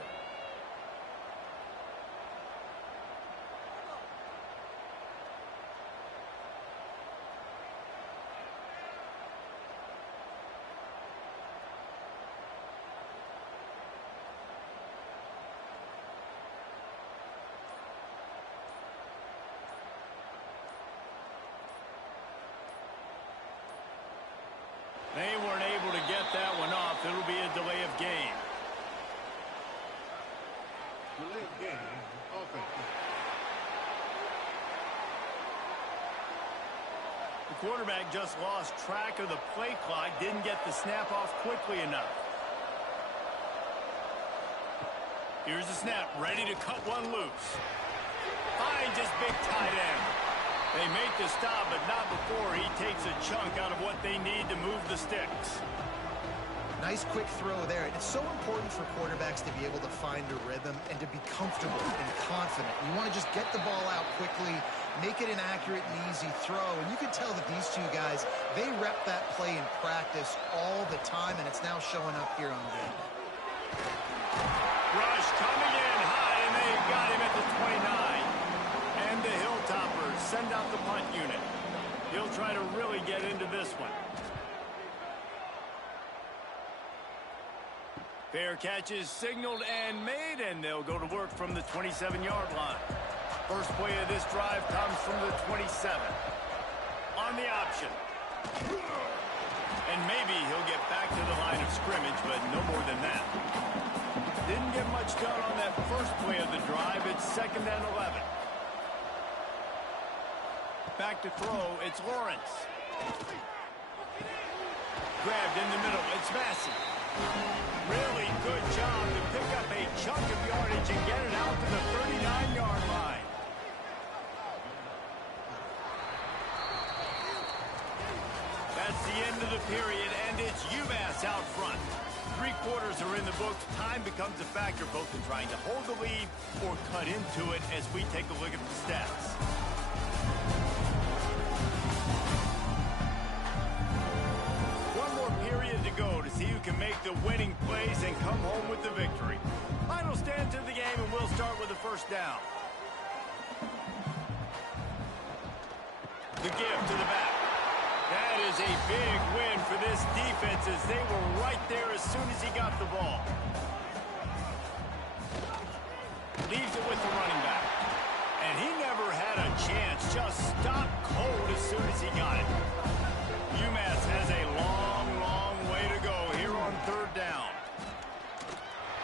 They weren't able to get that one off. It'll be a delay of game. Delay of game. Offense. The quarterback just lost track of the play clock. Didn't get the snap off quickly enough. Here's the snap. Ready to cut one loose. Finds his big tight end. They make the stop, but not before he takes a chunk out of what they need to move the sticks. Nice quick throw there. It's so important for quarterbacks to be able to find a rhythm and to be comfortable and confident. You want to just get the ball out quickly, make it an accurate and easy throw. And you can tell that these two guys, they rep that play in practice all the time, and it's now showing up here on game. Rush coming in high, and they've got him at the 29. And the Hilltoppers send out the punt unit. He'll try to really get into this one. Fair catch is signaled and made, and they'll go to work from the 27-yard line. First play of this drive comes from the 27. On the option. And maybe he'll get back to the line of scrimmage, but no more than that. Didn't get much done on that first play of the drive. It's 2nd and 11. Back to throw. It's Lawrence. Grabbed in the middle. It's Massey. Really good job to pick up a chunk of yardage and get it out to the 39-yard line. That's the end of the period, and it's UMass out front. 3 quarters are in the books. Time becomes a factor both in trying to hold the lead or cut into it as we take a look at the stats. One more period to go to see who can make the winning plays and come home with the victory. Final stands of the game, and we'll start with the first down. The give to the back. That is a big win for this defense as they were right there as soon as he got the ball. Leaves it with the running back. And he never had a chance. Just stopped cold as soon as he got it. UMass has a long, long way to go here on 3rd down.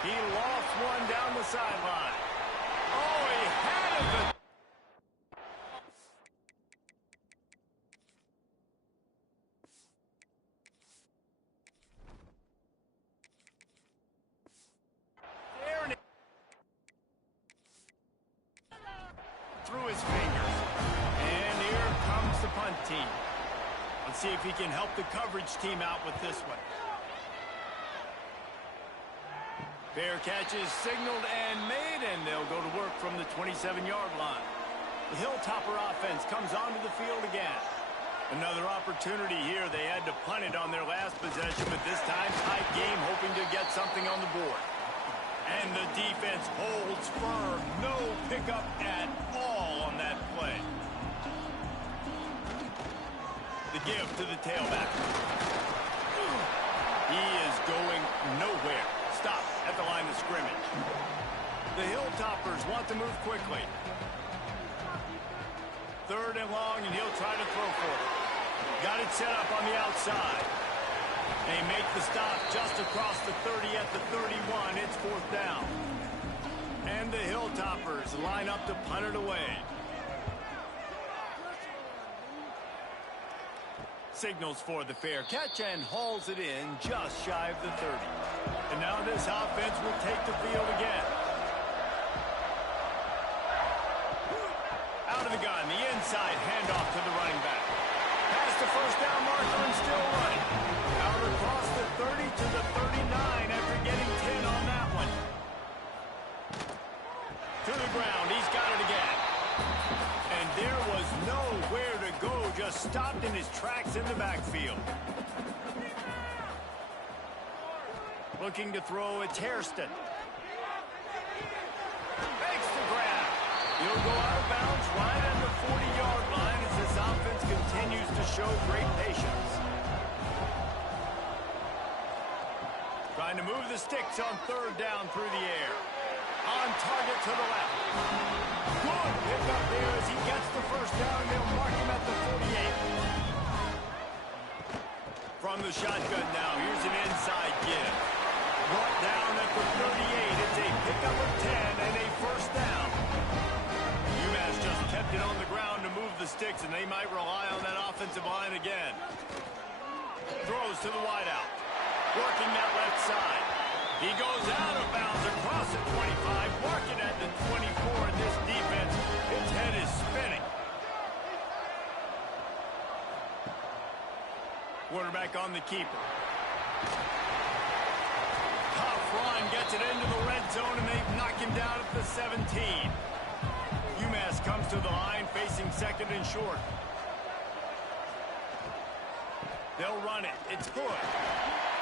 He lost one down the sideline. Oh, he had it. Through his fingers. And here comes the punt team. Let's see if he can help the coverage team out with this one. Fair catch is signaled and made, and they'll go to work from the 27-yard line. The Hilltopper offense comes onto the field again. Another opportunity here. They had to punt it on their last possession, but this time tight game, hoping to get something on the board. And the defense holds firm. No pickup at all on that play. The give to the tailback. He is going nowhere. Stop at the line of scrimmage. The Hilltoppers want to move quickly. 3rd and long, and he'll try to throw for it. Got it set up on the outside. They make the stop just across the 30 at the 31. It's 4th down. And the Hilltoppers line up to punt it away. Signals for the fair catch and hauls it in just shy of the 30. And now this offense will take the field again. Out of the gun, the inside handoff to the running back. Past the first down marker and still running. Out across the 30 to the 39 after getting 10 on that one. To the ground, he's got it again. And there was nowhere to go, just stopped in his tracks in the backfield. Looking to throw, it's Hairston. Makes the grab. He'll go out of bounds right at the 40-yard line as this offense continues to show great patience. Trying to move the sticks on 3rd down through the air. On target to the left. Good pick up there as he gets the first down, and they'll mark him at the 48. From the shotgun now, here's an inside give. Brought down at the 38. It's a pickup of 10 and a first down. UMass just kept it on the ground to move the sticks, and they might rely on that offensive line again. Throws to the wideout. Working that left side. He goes out of bounds across the 25, marking at the 24, and this defense, its head is spinning. Quarterback on the keeper. Tough run, gets it into the red zone, and they knock him down at the 17. UMass comes to the line, facing 2nd and short. They'll run it. It's good.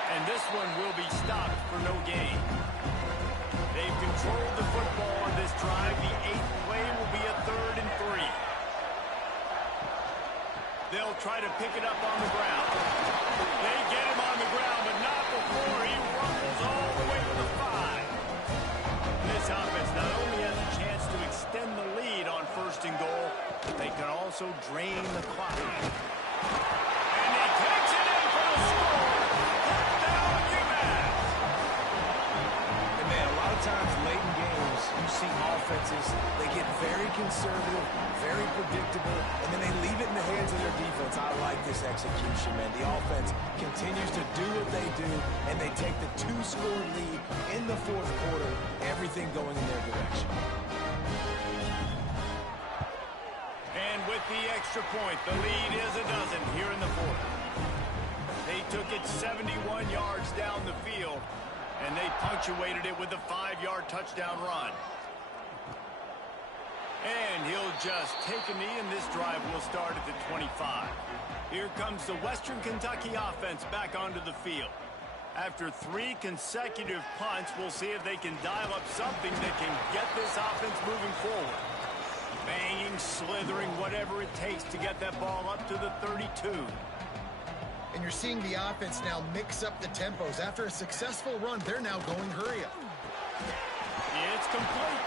And this one will be stopped for no gain. They've controlled the football on this drive. The 8th play will be a 3rd and 3. They'll try to pick it up on the ground. They get him on the ground, but not before he rumbles all the way to the also drain the clock. And he takes it in for the score. Touchdown, UMass. And man, a lot of times late in games, you see offenses, they get very conservative, very predictable, and then they leave it in the hands of their defense. I like this execution, man. The offense continues to do what they do, and they take the 2-score lead in the fourth quarter, everything going in their direction. And with the extra point, the lead is a dozen here in the fourth. They took it 71 yards down the field, and they punctuated it with a 5-yard touchdown run. And he'll just take a knee, and this drive will start at the 25. Here comes the Western Kentucky offense back onto the field. After 3 consecutive punts, we'll see if they can dial up something that can get this offense moving forward. Banging, slithering, whatever it takes to get that ball up to the 32. And you're seeing the offense now mix up the tempos. After a successful run, they're now going hurry up. It's complete.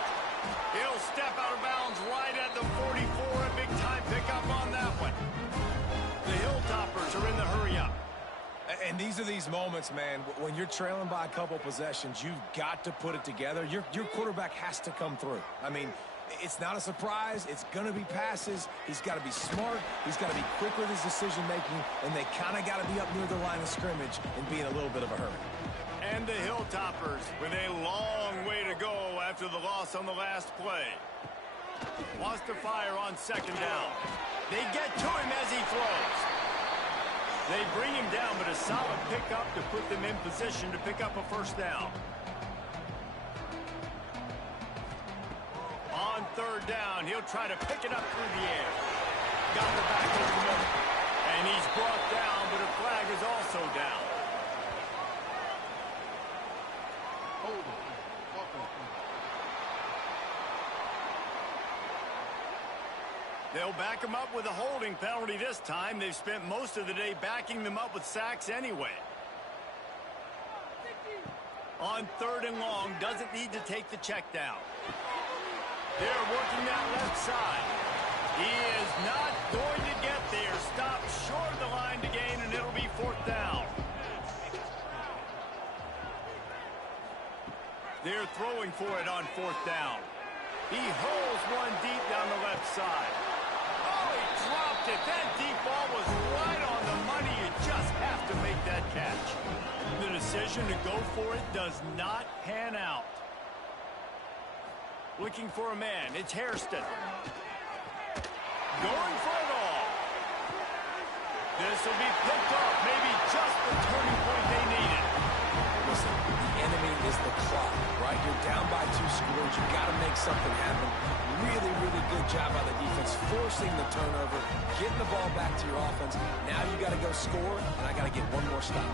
He'll step out of bounds right at the 44. A big-time pickup on that one. The Hilltoppers are in the hurry-up. And these are these moments, man, when you're trailing by a couple possessions, you've got to put it together. Your quarterback has to come through. I mean, it's not a surprise. It's going to be passes. He's got to be smart. He's got to be quick with his decision-making, and they kind of got to be up near the line of scrimmage and be in a little bit of a hurry. And the Hilltoppers with a long way to go after the loss on the last play. Wants to fire on second down. They get to him as he throws. They bring him down, but a solid pickup to put them in position to pick up a first down. On third down, he'll try to pick it up through the air. Got the back over the middle. And he's brought down, but a flag is also down. They'll back him up with a holding penalty this time. They've spent most of the day backing them up with sacks anyway. On third and long, doesn't need to take the check down. They're working that left side. He is not going to get there. Stop short of the line to gain, and it'll be fourth down. They're throwing for it on fourth down. He holds one deep down the left side. Oh, he dropped it. That deep ball was right on the money. You just have to make that catch. The decision to go for it does not pan out. Looking for a man. It's Hairston. Going for it all. This will be picked off. Maybe just the turning point they needed. Listen, the enemy is the clock, right? You're down by 2 scores. You got to make something happen. Really, really good job by the defense, forcing the turnover, getting the ball back to your offense. Now you got to go score, and I got to get one more stop.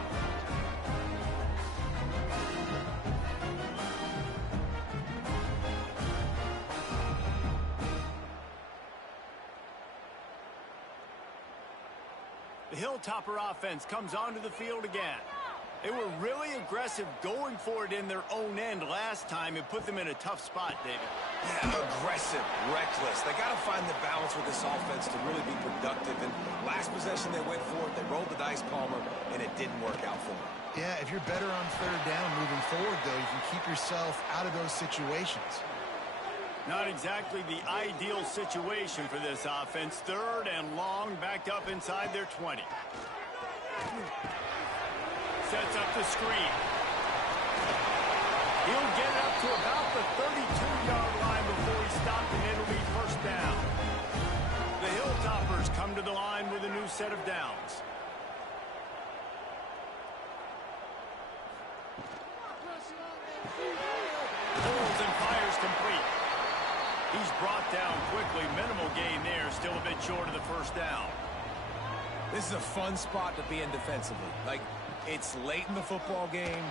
The Hilltopper offense comes onto the field again. They were really aggressive going for it in their own end last time. It put them in a tough spot, David. Yeah, aggressive, reckless. They got to find the balance with this offense to really be productive. And last possession they went for it. They rolled the dice, Palmer, and it didn't work out for them. Yeah, if you're better on third down moving forward, though, you can keep yourself out of those situations. Not exactly the ideal situation for this offense. Third and long, backed up inside their 20. Sets up the screen. He'll get it up to about the 32-yard line before he stopped, and it'll be first down. The Hilltoppers come to the line with a new set of downs. Pulls and fires complete. He's brought down quickly. Minimal gain there. Still a bit short of the first down. This is a fun spot to be in defensively. Like, it's late in the football game.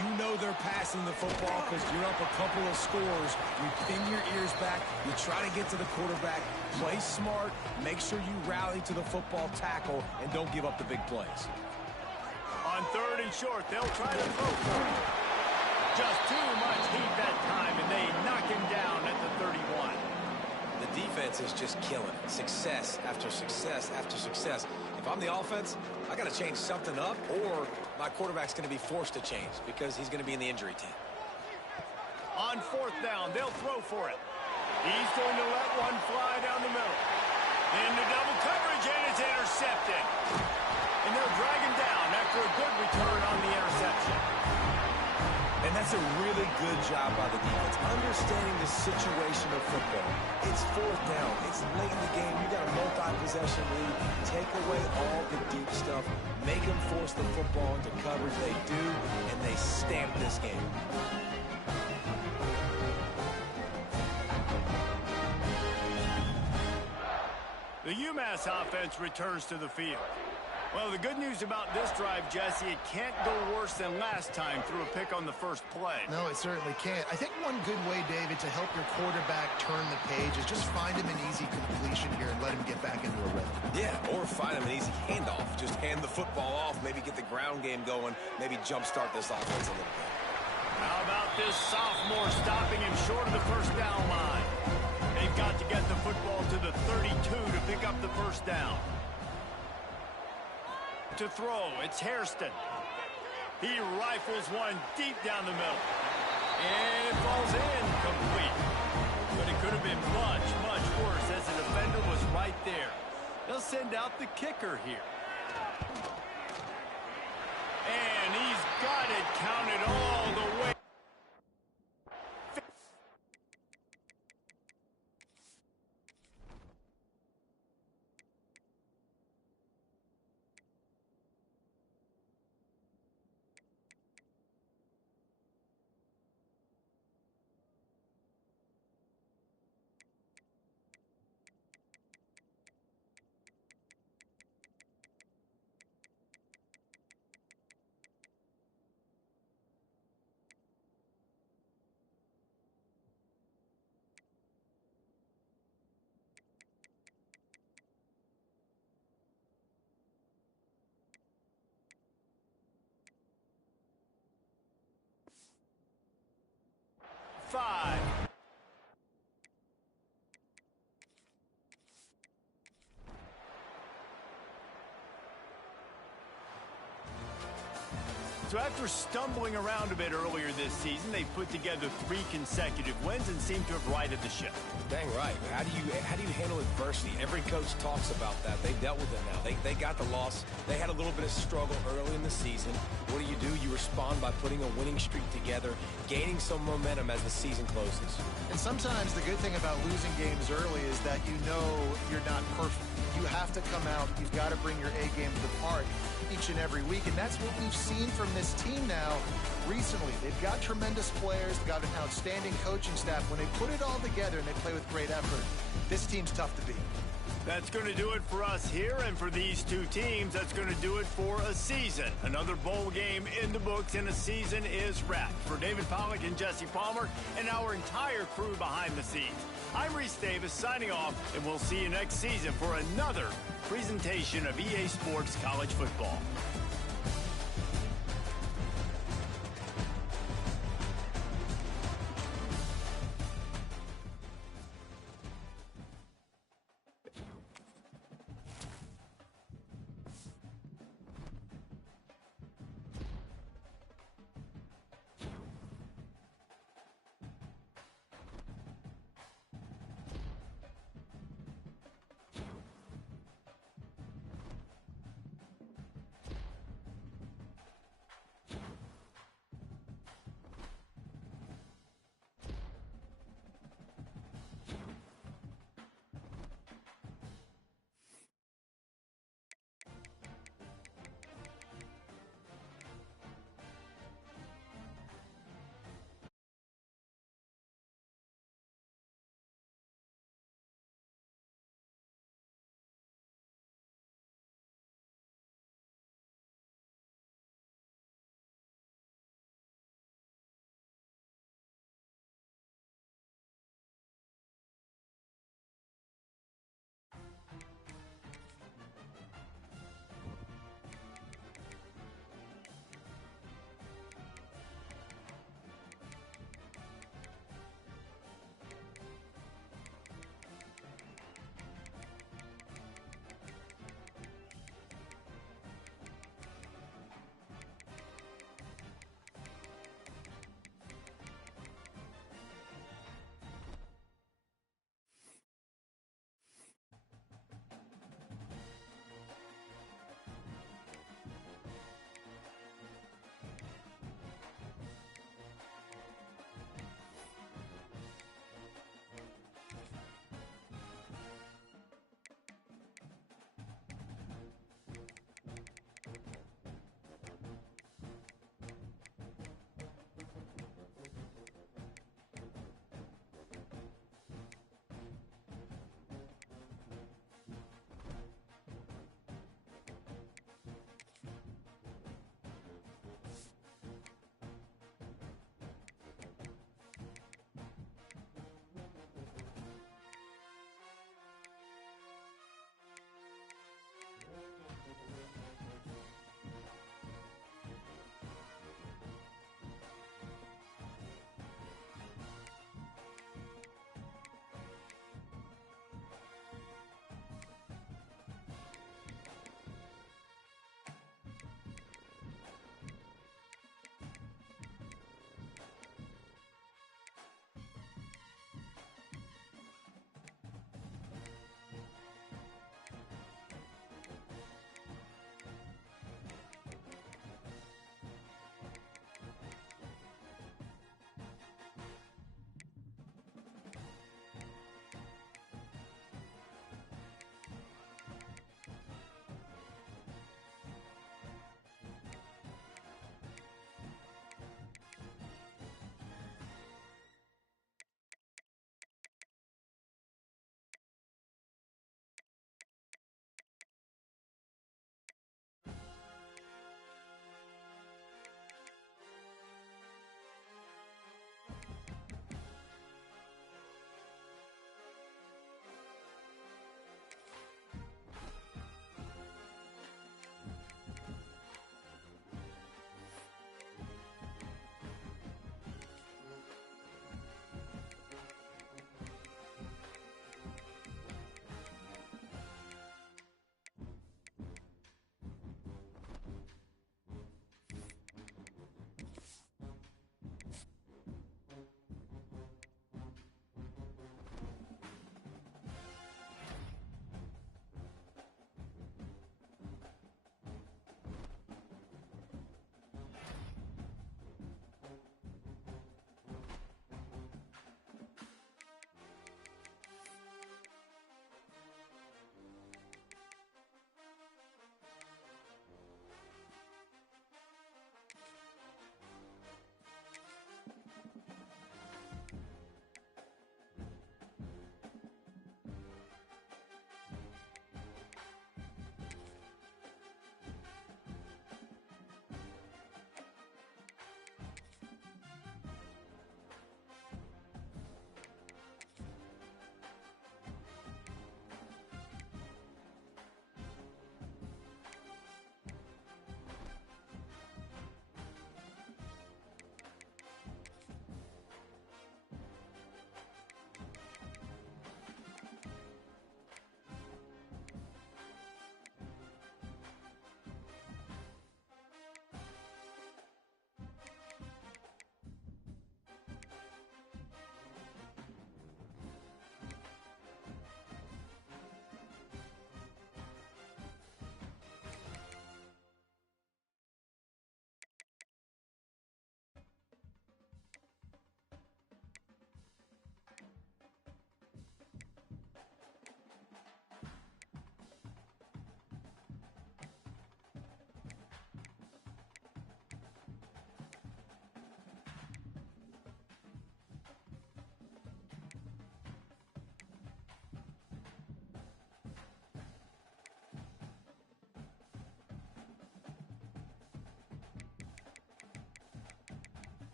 You know they're passing the football because you're up a couple of scores. You pin your ears back. You try to get to the quarterback. Play smart. Make sure you rally to the football tackle and don't give up the big plays. On third and short, they'll try to throw for it. Just too much heat that time, and they knock him down at the 31. The defense is just killing it. Success after success after success. If I'm the offense, I got to change something up, or my quarterback's going to be forced to change because he's going to be in the injury team. On 4th down, they'll throw for it. He's going to let one fly down the middle. Into double coverage, and it's intercepted. And they'll drag him down after a good return on the interception. And that's a really good job by the defense, understanding the situation of football. It's 4th down. It's late in the game. You got a multi-possession lead. Take away all the deep stuff. Make them force the football into coverage. They do, and they stamp this game. The UMass offense returns to the field. Well, the good news about this drive, Jesse, it can't go worse than last time through a pick on the first play. No, it certainly can't. I think one good way, David, to help your quarterback turn the page is just find him an easy completion here and let him get back into a rhythm. Yeah, or find him an easy handoff. Just hand the football off, maybe get the ground game going, maybe jumpstart this offense a little bit. How about this sophomore stopping him short of the first down line? They've got to get the football to the 32 to pick up the first down. To throw, it's Hairston. He rifles one deep down the middle. And it falls in complete. But it could have been much, much worse as the defender was right there. They'll send out the kicker here. And he's got it counted all the way. Five. So after stumbling around a bit earlier this season, they put together 3 consecutive wins and seem to have righted the ship. Dang right. How do you handle adversity? Every coach talks about that. They dealt with it now. They got the loss. They had a little bit of struggle early in the season. What do? You respond by putting a winning streak together, gaining some momentum as the season closes. And sometimes the good thing about losing games early is that you know you're not perfect. You have to come out. You've got to bring your A game to the park each and every week, and that's what we've seen from this team now recently. They've got tremendous players, they've got an outstanding coaching staff. When they put it all together and they play with great effort, this team's tough to beat. That's going to do it for us here, and for these two teams, that's going to do it for a season. Another bowl game in the books, and a season is wrapped. For David Pollack and Jesse Palmer and our entire crew behind the scenes, I'm Reese Davis signing off, and we'll see you next season for another presentation of EA Sports College Football.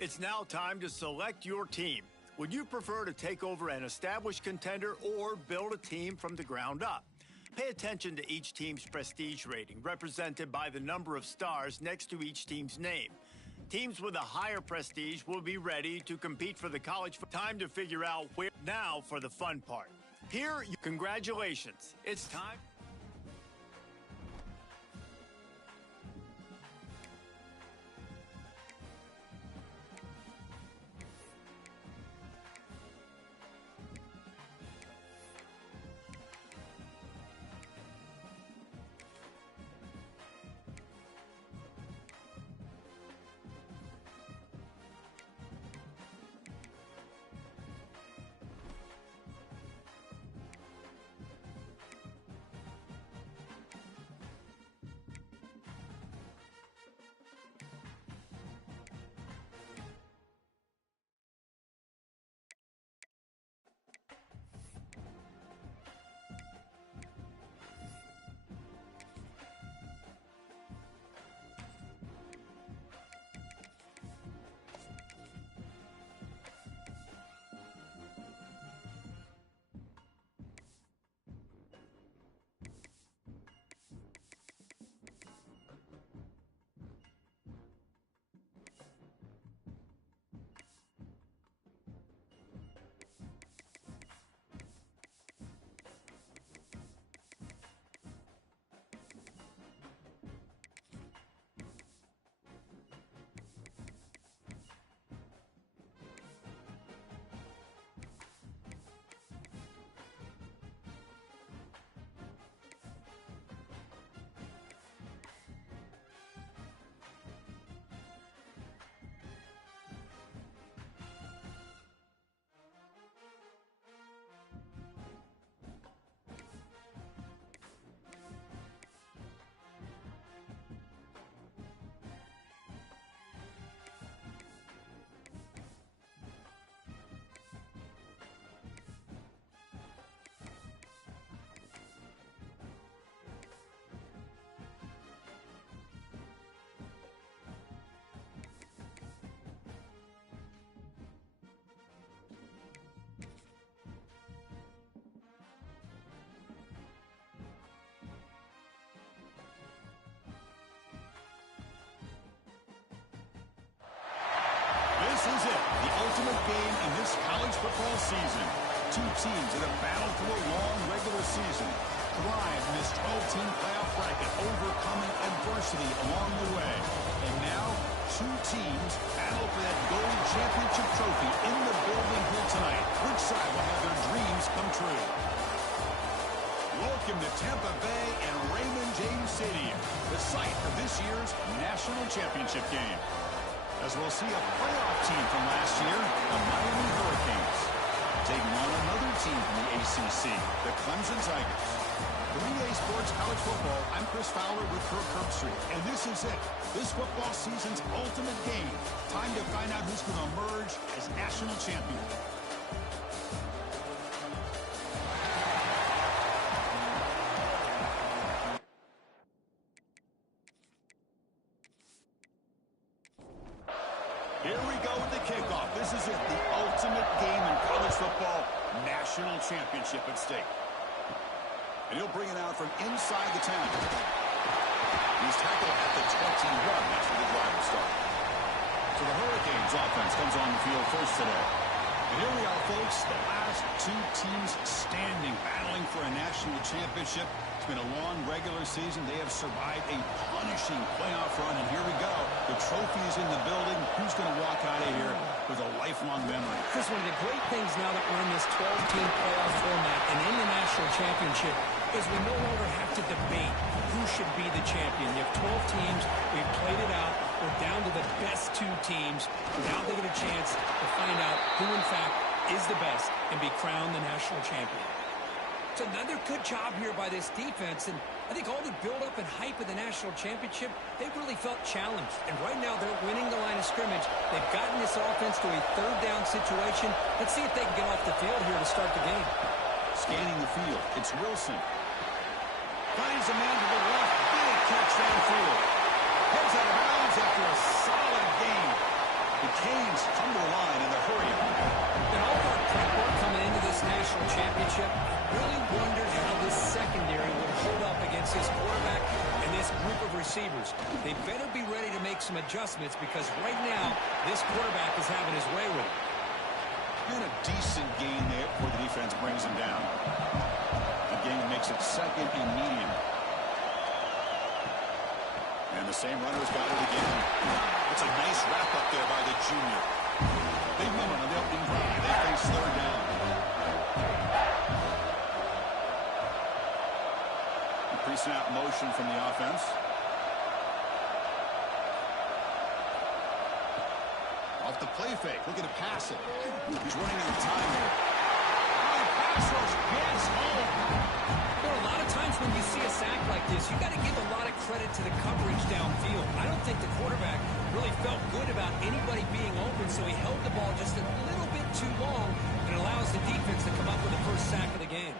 It's now time to select your team. Would you prefer to take over an established contender or build a team from the ground up? Pay attention to each team's prestige rating, represented by the number of stars next to each team's name. Teams with a higher prestige will be ready to compete for the college. Time to figure out where. Now for the fun part. Congratulations. It's time. This is it, the ultimate game in this college football season. Two teams that have battled through a long regular season, thrived in this 12-team playoff bracket, overcoming adversity along the way. And now, two teams battle for that gold championship trophy in the building here tonight. Which side will have their dreams come true? Welcome to Tampa Bay and Raymond James Stadium, the site of this year's national championship game. As we'll see a playoff team from last year, the Miami Hurricanes, taking on another team from the ACC, the Clemson Tigers. 3A Sports College Football, I'm Chris Fowler with Kirk Herbstreit, and this is it, this football season's ultimate game. Time to find out who's going to emerge as national champion. Here we go with the kickoff. This is it, the ultimate game in college football, national championship at stake. And he'll bring it out from inside the 10. He's tackled at the 21. That's where the drive will start. So the Hurricanes offense comes on the field first today. And here we are, folks, the last two teams standing, battling for a national championship. It's been a long regular season. They have survived a punishing playoff run, and here we go. The trophy is in the building. Who's going to walk out of here with a lifelong memory? Chris, one of the great things now that we're in this 12-team playoff format and in the national championship is we no longer have to debate who should be the champion. You have 12 teams. We've played it out. We're down to the best two teams. Now they get a chance to find out who, in fact, is the best and be crowned the national champion. It's another good job here by this defense, and I think all the build-up and hype of the national championship, they really felt challenged. And right now, they're winning the line of scrimmage. They've gotten this offense to a third-down situation. Let's see if they can get off the field here to start the game. Scanning the field, it's Wilson. Finds a man to the left. Big catch downfield. Heads out of bounds after a solid game. The Canes receivers. They better be ready to make some adjustments because right now, this quarterback is having his way with it. And a decent gain there before the defense brings him down. The gain makes it second and medium. And the same runner's got it again. It's a nice wrap up there by the junior. Big moment on the opening drive. They face third down. Pre-snap motion from the offense. Off the play fake, looking to pass it. He's running out of time here. Pass rush gets home. There are a lot of times when you see a sack like this, you got to give a lot of credit to the coverage downfield. I don't think the quarterback really felt good about anybody being open, so he held the ball just a little bit too long, and it allows the defense to come up with the first sack of the game.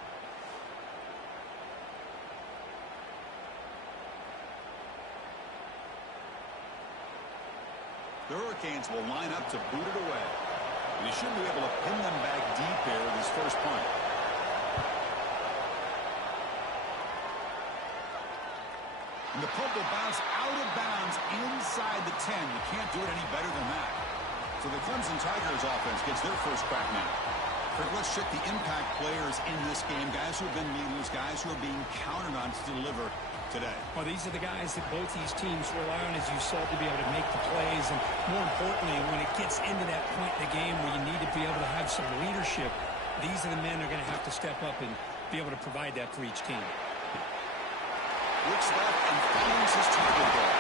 The Hurricanes will line up to boot it away. And he should be able to pin them back deep here with his first punt. And the punt will bounce out of bounds inside the 10. You can't do it any better than that. So the Clemson Tigers offense gets their first crack now. Let's check the impact players in this game. Guys who have been leaders, guys who are being counted on to deliver today. Well, these are the guys that both these teams rely on, as you said, to be able to make the plays. And more importantly, when it gets into that point in the game where you need to be able to have some leadership, these are the men that are going to have to step up and be able to provide that for each team. Looks left and finds his target goal.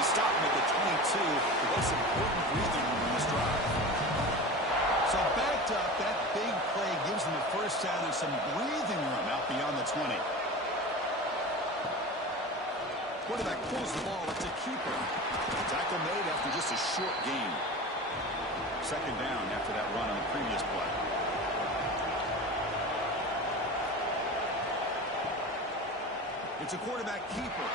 He stopped him at the 22. It was important breathing room in this drive. So backed up, that big play gives them a first down and some breathing room out beyond the 20. Quarterback pulls the ball. It's a keeper. The tackle made after just a short gain. Second down after that run on the previous play. It's a quarterback keeper.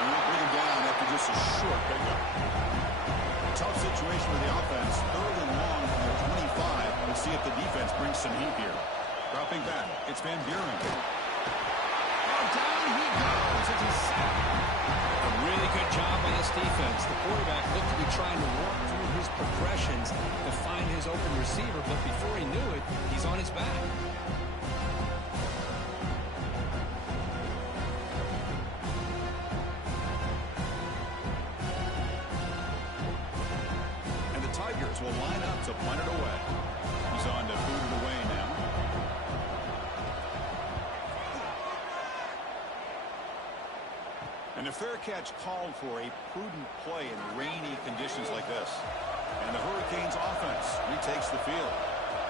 And they'll bring him down after just a short pickup. Tough situation with the offense. Third and long from their 25. We'll see if the defense brings some heat here. Dropping back. It's Van Buren. Down he goes. It's a sack. A really good job by this defense. The quarterback looked to be trying to walk through his progressions to find his open receiver, but before he knew it, he's on his back. And the Tigers will line up to punt it away. He's on to boot it away now. And a fair catch called for a prudent play in rainy conditions like this. And the Hurricanes offense retakes the field.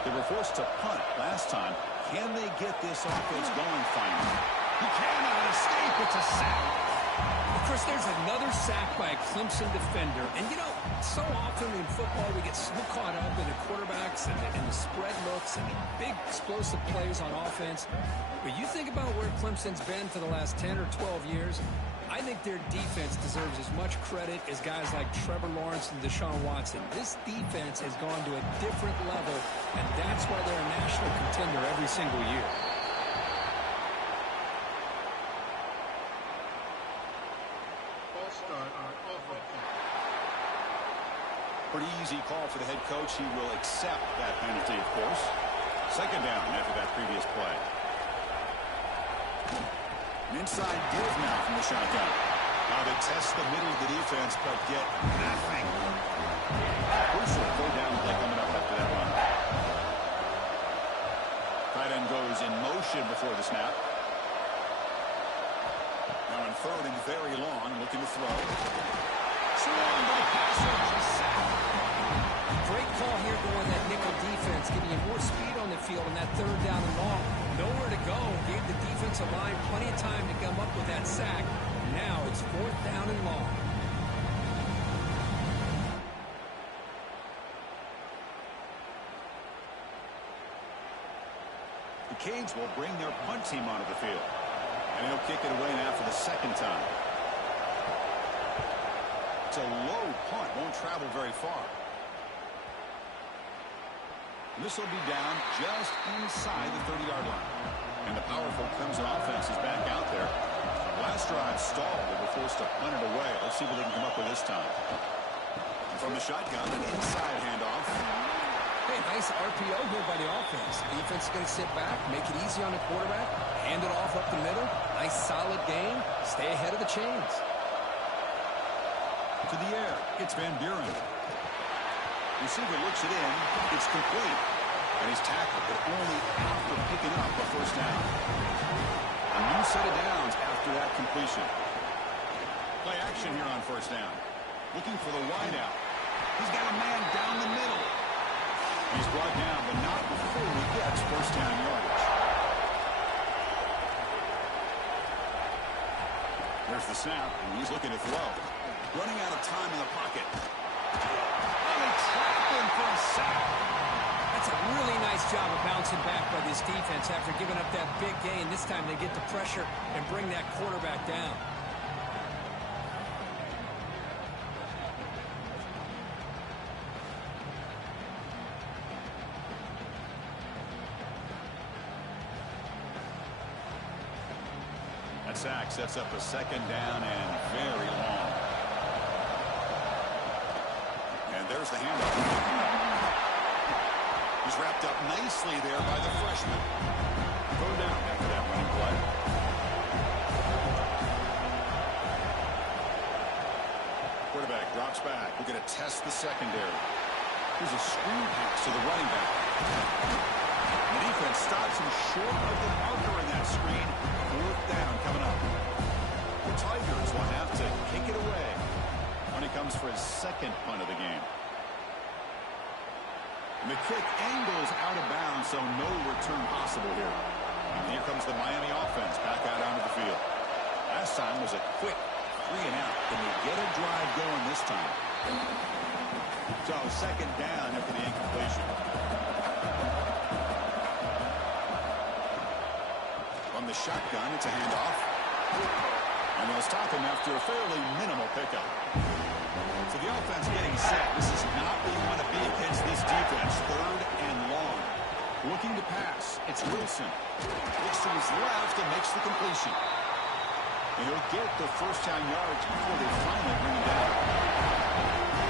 They were forced to punt last time. Can they get this offense going finally? He cannot escape. It's a sack. Of course, there's another sack by a Clemson defender. And, you know, so often in football we get so caught up in the quarterbacks and the spread looks and the big explosive plays on offense. But you think about where Clemson's been for the last 10 or 12 years, I think their defense deserves as much credit as guys like Trevor Lawrence and Deshaun Watson. This defense has gone to a different level, and that's why they're a national contender every single year. False start on offense. Pretty easy call for the head coach. He will accept that penalty, of course. Second down after that previous play. An inside give now from the shotgun. Now they test the middle of the defense, but get nothing. Crucial third down play coming up after that run. Tight end goes in motion before the snap. Now in third and very long, looking to throw. Swung by the passer. Great call here going that nickel defense, giving you more speed on the field on that third down and long. Nowhere to go. Gave the defensive line plenty of time to come up with that sack. Now it's fourth down and long. The Canes will bring their punt team onto the field. And he'll kick it away now for the second time. It's a low punt. Won't travel very far. This will be down just inside the 30-yard line. And the powerful Clemson offense is back out there. last drive stalled. They were forced to punt it away. Let's see what they can come up with this time. From the shotgun, an inside handoff. Hey, nice RPO here by the offense. Defense is going to sit back, make it easy on the quarterback, hand it off up the middle. Nice solid game. Stay ahead of the chains. To the air, it's Van Buren. Receiver looks it in. It's complete. And he's tackled, but only after picking up a first down. A new set of downs after that completion. Play action here on first down. Looking for the wideout. He's got a man down the middle. He's brought down, but not before he gets first down yardage. There's the snap, and he's looking to throw. Running out of time in the pocket. And they trapped him for a sack. That's a really nice job of bouncing back by this defense after giving up that big gain. This time they get the pressure and bring that quarterback down. That sack sets up a second down and very long. And there's the handoff. He's wrapped up nicely there by the freshman. Throw down after that running play. Quarterback drops back. We're going to test the secondary. Here's a screen pass to the running back. The defense stops him short of the marker in that screen. Fourth down coming up. The Tigers will have to kick it away when he comes for his second punt of the game. And the kick angles out of bounds, so no return possible here. And here comes the Miami offense back out onto the field. Last time was a quick 3 and out. Can they get a drive going this time? So second down after the incompletion. From the shotgun, it's a handoff. And they'll stop him after a fairly minimal pickup. So the offense getting set. This is not where you want to be against this defense. Third and long. Looking to pass. It's Wilson. Looks to his left and makes the completion. And he'll get the first down yards before they finally bring him down.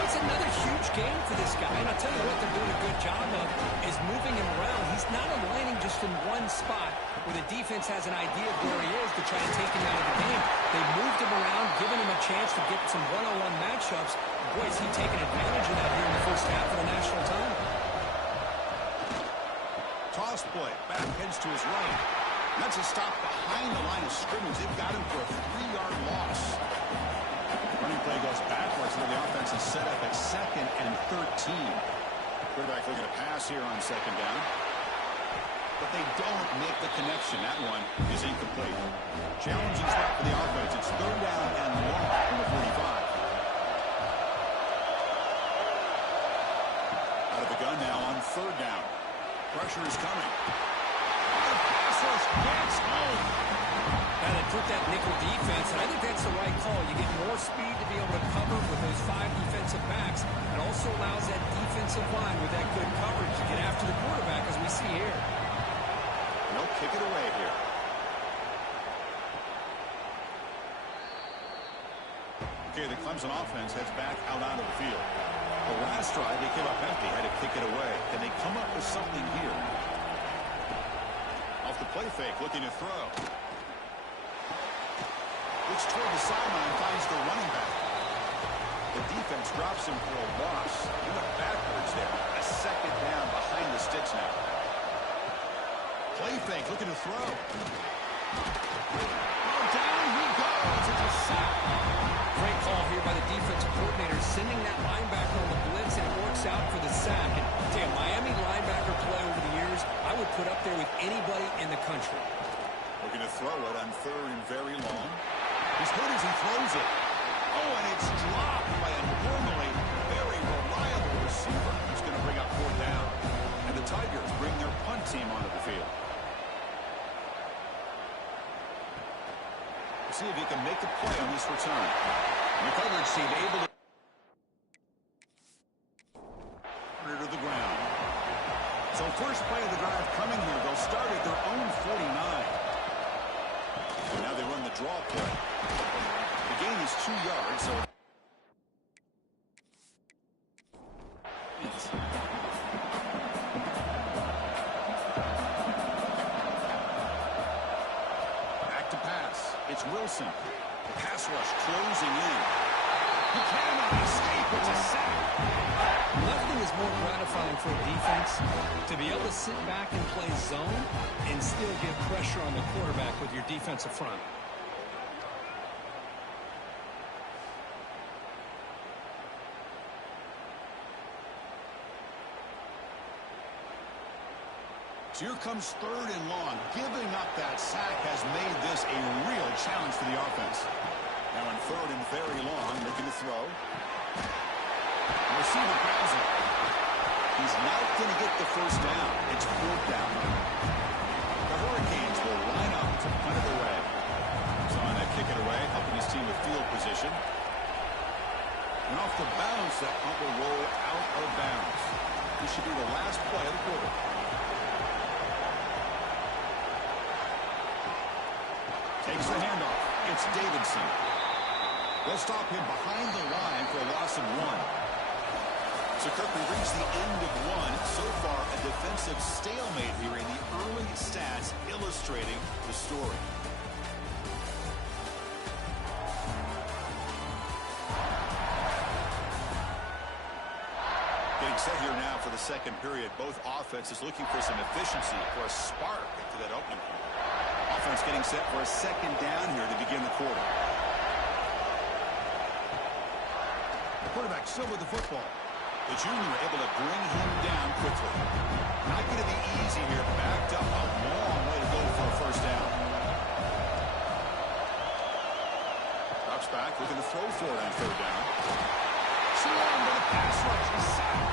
It's another huge game for this guy. And I'll tell you what they're doing a good job of is moving him around. He's not aligning just in one spot where the defense has an idea of where he is to try and take him out of the game. They moved him around, giving him a chance to get some one-on-one matchups. Boy, is he taking advantage of that here in the first half of the national title. Toss play. Back heads to his right. That's a stop behind the line of scrimmage. They've got him for a 3-yard loss. Running play goes backwards, and the offense is set up at 2nd and 13. Quarterback looking to pass here on second down. But they don't make the connection. That one is incomplete. Challenging stop for the offense. It's third down and long from the 45. Out of the gun now on third down. Pressure is coming. The pass rush gets home. Now they put that nickel defense, and I think that's the right call. You get more speed to be able to cover with those 5 defensive backs. It also allows that defensive line with that good coverage to get after the quarterback, as we see here. They'll kick it away here. Okay, the Clemson offense heads back out onto the field. The last drive, they came up empty, had to kick it away. Can they come up with something here? Off the play fake, looking to throw. Looks toward the sideline, finds the running back. The defense drops him for a loss. He went backwards there. A second down behind the sticks now. Play fake, looking to throw. Oh, down he goes. It's a sack. Great call here by the defensive coordinator, sending that linebacker on the blitz, and it works out for the sack. And I'll tell you, Miami linebacker play over the years, I would put up there with anybody in the country. Looking to throw it on third and very long. He's hurt as he throws it. Oh, and it's dropped by a normally very reliable receiver. He's going to bring up fourth down. And the Tigers bring their punt team onto the field. We'll see if he can make the play on this return. And the coverage team able to to the ground. So first play of the drive coming here. They'll start at their own 49. And now they run the draw play. The gain is 2 yards, so... Back to pass. It's Wilson. Pass rush closing in. He cannot escape. It's a sack. Nothing is more gratifying for a defense to be able to sit back and play zone and still get pressure on the quarterback with your defensive front. So here comes 3rd and long. Giving up that sack has made this a real challenge for the offense. Now in 3rd and very long, looking to throw. The receiver grabs it. He's not going to get the first down. It's 4th down. The Hurricanes will line up to punt it away. So on that kick it away, helping his team with field position. And off the bounce, that punt will roll out of bounds. This should be the last play of the quarter. Takes the handoff. It's Davidson. They'll stop him behind the line for a loss of 1. So Kirk, we reached the end of 1. So far, a defensive stalemate here in the early stats illustrating the story. Getting set here now for the second period. Both offenses looking for some efficiency, for a spark to that opening point. Offense getting set for a second down here to begin the quarter. The quarterback still with the football. The junior able to bring him down quickly. Not going to be easy here. Backed up a long way to go for a first down. Drops back, looking to throw for it on 3rd down. Too long for the pass rush. He's sacked.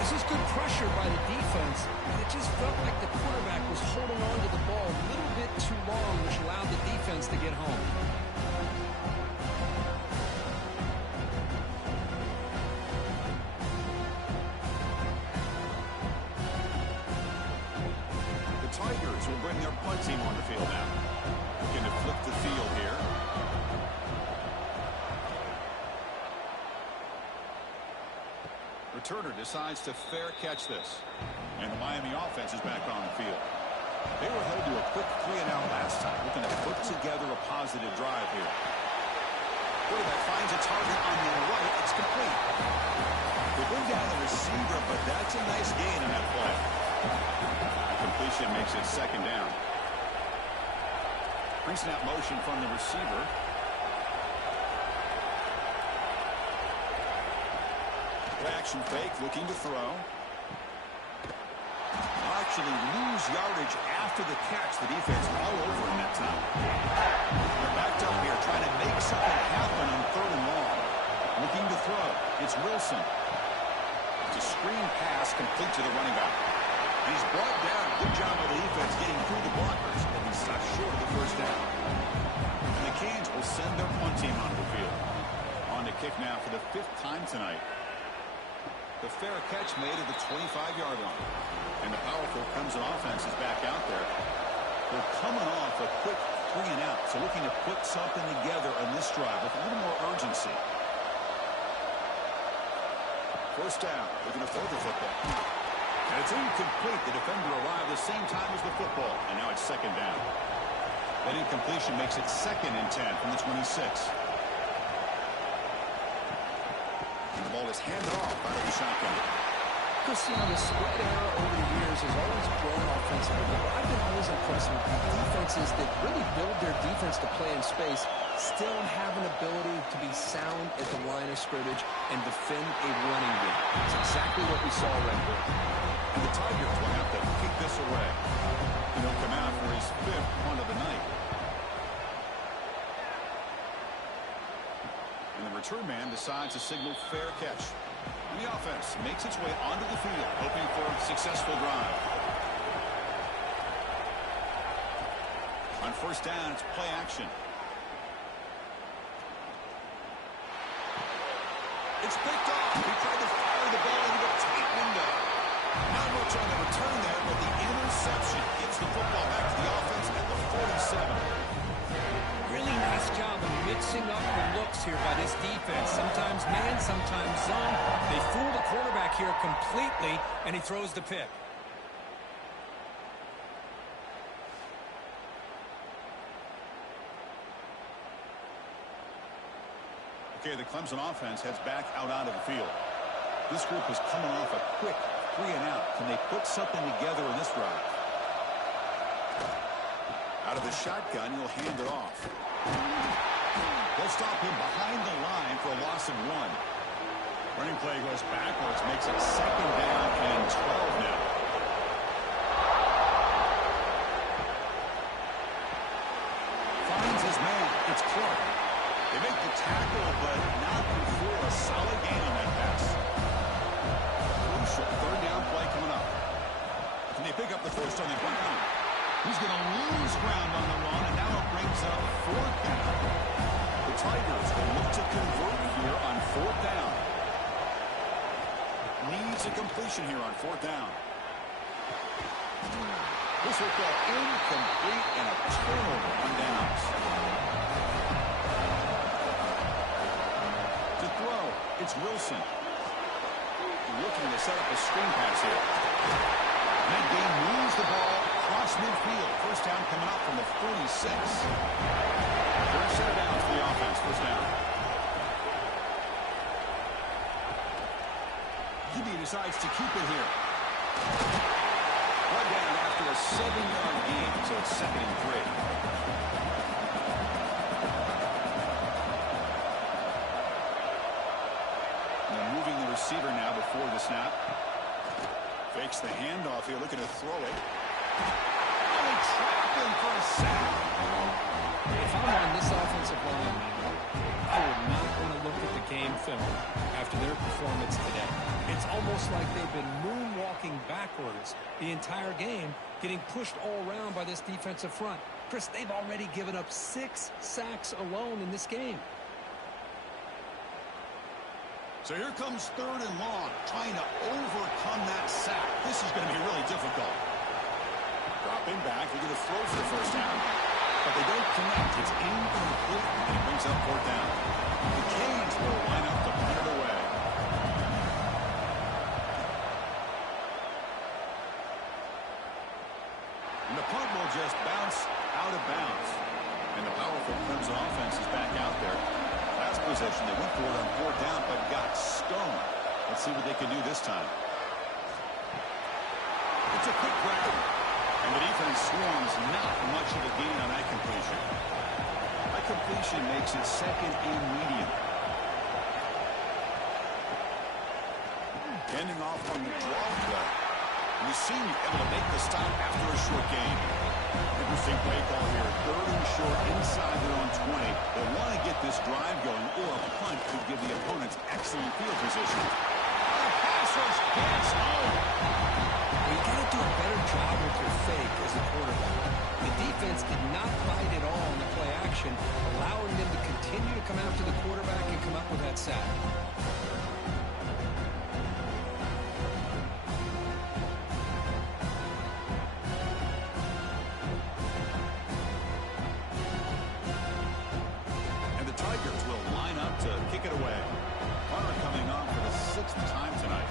This is good pressure by the defense. It just felt like the quarterback was holding on to the ball a little bit too long, which allowed the defense to get home. The Tigers will bring their punt team on the field now. Looking to flip the field here. Returner decides to fair catch this. And the Miami offense is back on the field. They were held to a quick 3-and-out last time, looking to put together a positive drive here. Quarterback finds a target on the right. It's complete. They bring down the receiver, but that's a nice gain in that play. The completion makes it 2nd down. Pre-snap motion from the receiver. Action fake, looking to throw. Actually lose yardage after the catch. The defense all over him that time. They're backed up here, trying to make something happen on 3rd and long. Looking to throw. It's Wilson. It's a screen pass complete to the running back. He's brought down. Good job by the defense getting through the blockers, and he stopped short of the first down. And the Canes will send their punt team onto the field. On to kick now for the 5th time tonight. The fair catch made at the 25-yard line. And the powerful Clemson offense is back out there. They're coming off a quick 3-and-out, so looking to put something together on this drive with a little more urgency. First down, looking to throw the football. And it's incomplete. The defender arrived the same time as the football, and now it's 2nd down. That incompletion makes it 2nd and 10 from the 26. The ball is handed off out of the shotgun. Christian, the spread era over the years has always grown offensively, but I've been always impressed with defenses that really build their defense to play in space, still have an ability to be sound at the line of scrimmage and defend a running game. It's exactly what we saw right there. And the Tigers will have to kick this away. And he'll come out for his 5th punt of the night. And the return man decides to signal fair catch. And the offense makes its way onto the field, hoping for a successful drive. On first down, it's play action. It's picked off. He tried to fire the ball into a tight window. Not much on the return there, but the interception gives the football back to the offense at the 47. Really nice job of mixing up the looks here by this defense. Sometimes man, sometimes zone. They fool the quarterback here completely, and he throws the pick. Okay, the Clemson offense heads back out onto the field. This group is coming off a quick 3-and-out. Can they put something together in this drive? Out of the shotgun, he'll hand it off. They'll stop him behind the line for a loss of 1. Running play goes backwards, makes it 2nd down and 12 now. Finds his man. It's Clark. They make the tackle, but not before a solid gain on that pass. Crucial 3rd down play coming up. Can they pick up the first on the ground? He's going to lose ground on the run, and now it brings up 4th down. The Tigers will look to convert here on 4th down. Needs a completion here on 4th down. This will go incomplete and a turnover on downs. To throw, it's Wilson. Looking to set up a screen pass here. That game moves the ball across midfield. First down coming up from the 46. First set of downs for the offense. First down. He decides to keep it here. Right down after a 7-yard gain, so it's 2nd and 3. They're moving the receiver now before the snap. Fakes the handoff here, looking to throw it. And they trap him for a sack. If I'm on this offensive line, I would not want to look at the game film after their performance today. It's almost like they've been moonwalking backwards the entire game, getting pushed all around by this defensive front. Chris, they've already given up 6 sacks alone in this game. So here comes 3rd and long, trying to overcome that sack. This is going to be really difficult. Dropping back, they're going to throw for the first down. But they don't connect. It's incomplete, and it brings up 4th down. The Canes will line up to punt it away. And the punt will just bounce out of bounds. And the powerful Clemson offense is back out there. Last possession, they went for it on 4th down, but got stoned. Let's see what they can do this time. It's a quick grab. And the defense swarms, not much of a gain on that completion. That completion makes it 2nd and medium. Ending off on the draw play. We seem able to make the stop after a short gain. Interesting play call here. 3rd and short inside their own 20. They want to get this drive going, or a punt could give the opponents excellent field position. The pass rush gets home. Well, you got to do a better job with your fake as a quarterback. The defense did not bite at all in the play action, allowing them to continue to come after the quarterback and come up with that sack. And the Tigers will line up to kick it away. Punter coming on for the 6th time tonight.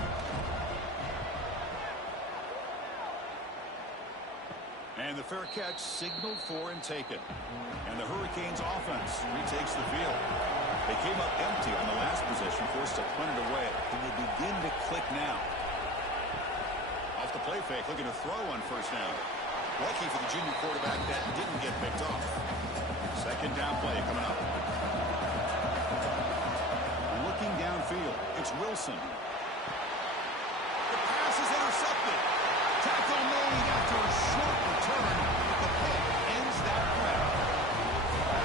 And the fair catch signaled for and taken. And the Hurricanes offense retakes the field. They came up empty on the last possession, forced to punt it away. And they begin to click now. Off the play fake, looking to throw on 1st down. Lucky for the junior quarterback that didn't get picked off. 2nd down play coming up. Looking downfield, it's Wilson. The pass is intercepted. Tackle made after a short return. The pick ends that grab.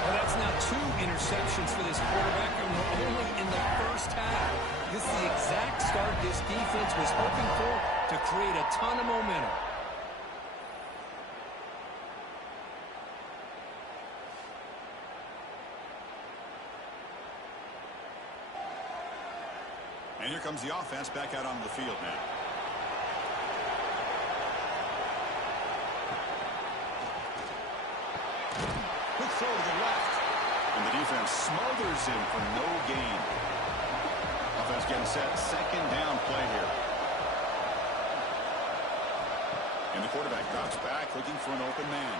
Well, that's now 2 interceptions for this quarterback, and we're only in the first half. This is the exact start this defense was hoping for to create a ton of momentum. And here comes the offense back out onto the field now. Quick throw to the defense smothers him for no gain. Offense getting set. Second down play here. And the quarterback drops back, looking for an open man.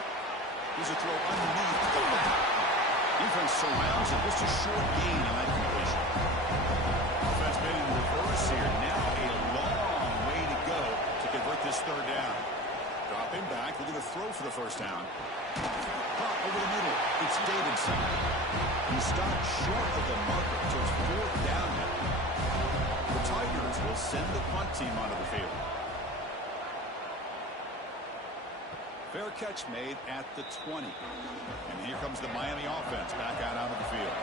Here's a throw underneath the back. Defense surrounds him. Just a short gain on that completion. Offense been in reverse here. Now a long way to go to convert this third down. Dropping back, looking to throw for the first down. Pop over the middle. It's Davidson. He stopped short of the marker, so it's fourth down now. The Tigers will send the punt team onto the field. Fair catch made at the 20. And here comes the Miami offense back out onto the field.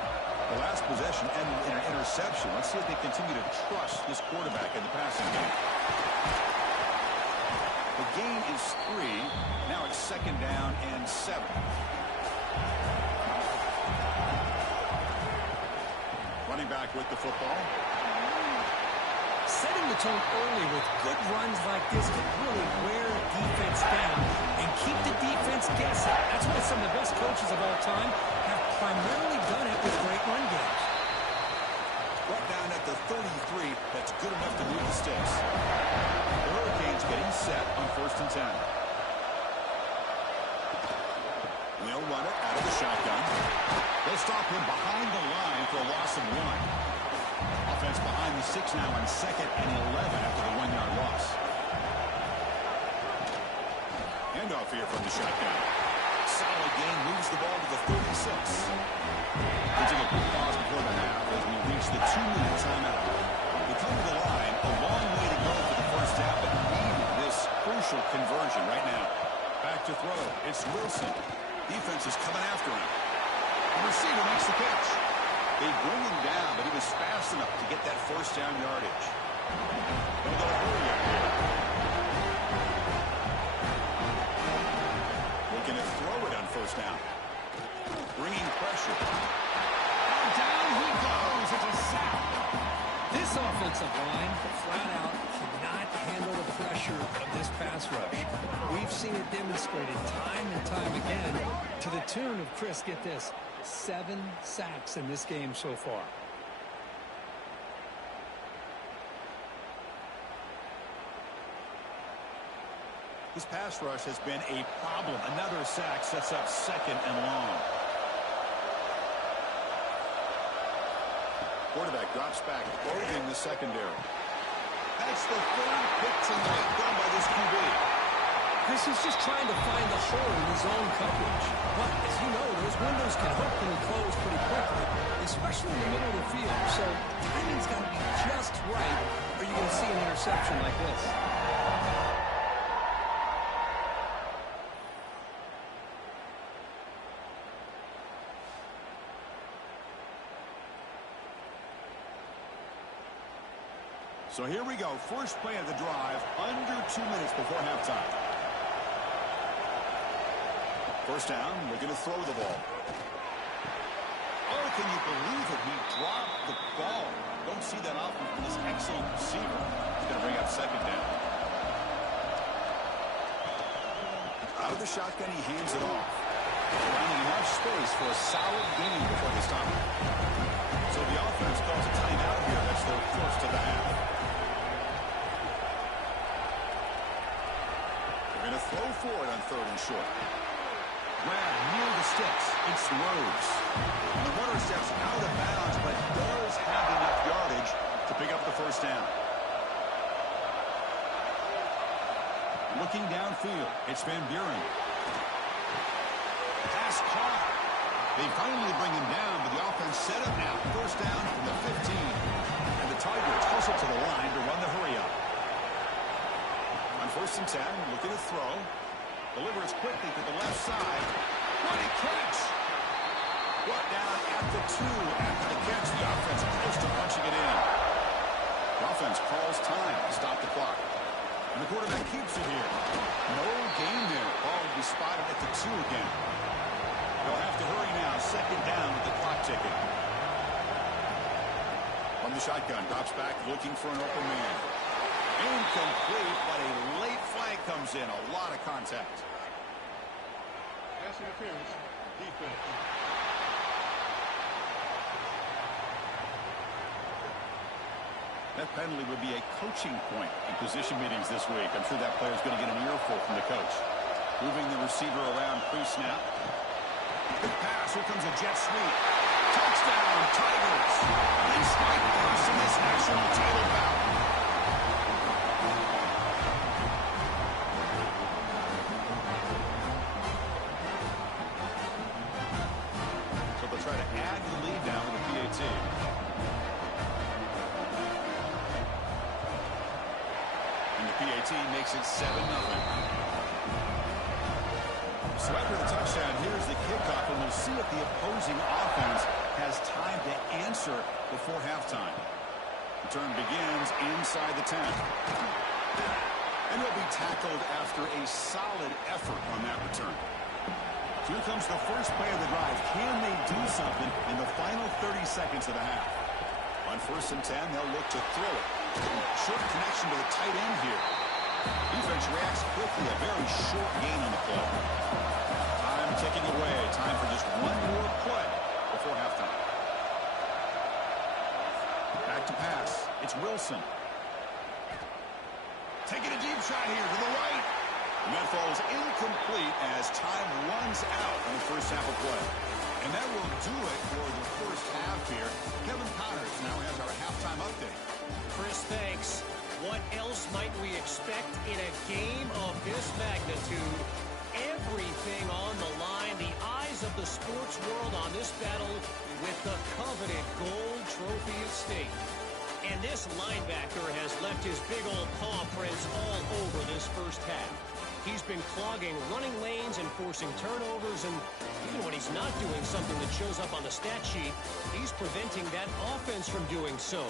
The last possession ended in an interception. Let's see if they continue to trust this quarterback in the passing game. The gain is 3. Now it's second down and 7. Running back with the football. Setting the tone early with good runs like this can really wear a defense down and keep the defense guessing. That's why some of the best coaches of all time have primarily done it with great run games. Brought down at the 33. That's good enough to move the sticks. The Hurricanes getting set on 1st and 10. They'll run it out of the shotgun. They'll stop him behind the line for a loss of 1. Offense behind the 6 now on 2nd and 11 after the 1-yard loss. Handoff here from the shotgun. Solid gain, moves the ball to the 36. We'll take a quick pause before the half as we reach the 2-minute timeout. We come to the line, a long way to go for the first down, but needing this crucial conversion right now. Back to throw. It's Wilson. Defense is coming after him. The receiver makes the catch. They bring him down, but he was fast enough to get that first down yardage. They'll go hurry up here. Looking to throw it on 1st down. Bringing pressure. Down he goes. It's a sack. This offensive line, flat out, cannot handle the pressure of this pass rush. We've seen it demonstrated time and time again to the tune of, Chris, get this, 7 sacks in this game so far. This pass rush has been a problem. Another sack sets up 2nd and long. Quarterback drops back, closing the secondary. That's the 3rd pick tonight done by this QB. Chris is just trying to find the hole in his own coverage. But, as you know, those windows can hopefully close pretty quickly, especially in the middle of the field. So, timing's got to be just right, or you're going to see an interception like this. So here we go. First play of the drive, under 2 minutes before halftime. First down, we're going to throw the ball. Oh, can you believe it? He dropped the ball. Don't see that often from this excellent receiver. He's going to bring up 2nd down. Out of the shotgun, he hands it off. Finding enough space for a solid gain before they stop it. So the offense calls a timeout here. That's their first of the half. They're going to throw for it on 3rd and short. Grab near the sticks. It's Rhodes. And the runner steps out of bounds, but does have enough yardage to pick up the first down. Looking downfield, it's Van Buren. Pass caught. They finally bring him down, but the offense set up now. First down from the 15. And the Tigers hustle to the line to run the hurry up. On 1st and 10, looking to throw. Delivers quickly to the left side. What a catch! Brought down at the 2 after the catch. The offense close to punching it in. The offense calls time to stop the clock. And the quarterback keeps it here. No gain there. Ball will be spotted at the 2 again. They'll have to hurry now. 2nd down with the clock ticking. From the shotgun, drops back, looking for an open man. Incomplete, but a late flag comes in. A lot of contact. Pass interference. Defense. That penalty would be a coaching point in position meetings this week. I'm sure that player's going to get an earful from the coach. Moving the receiver around pre-snap. Good pass. Here comes a jet sweep. Touchdown, Tigers. They strike first in this national title bout. So they'll try to add to the lead now with the PAT. And the PAT makes it 7-0. So after the touchdown, here's the kickoff, and we'll see if the opposing offense has time to answer before halftime. Return begins inside the 10. And he'll be tackled after a solid effort on that return. So here comes the first play of the drive. Can they do something in the final 30 seconds of the half? On 1st and 10, they'll look to throw it. Short connection to the tight end here. Defense reacts quickly. A very short gain on the play. Time ticking away. Time for just one more play before halftime. Back to pass. It's Wilson. Taking a deep shot here to the right. And that falls incomplete as time runs out on the first half of play. And that will do it for the first half here. Kevin Connors now has our halftime update. Chris, thanks. What else might we expect in a game of this magnitude? Everything on the line. The eyes of the sports world on this battle with the coveted gold trophy at stake. And this linebacker has left his big old paw prints all over this first half. He's been clogging running lanes and forcing turnovers, and even when he's not doing something that shows up on the stat sheet, he's preventing that offense from doing so.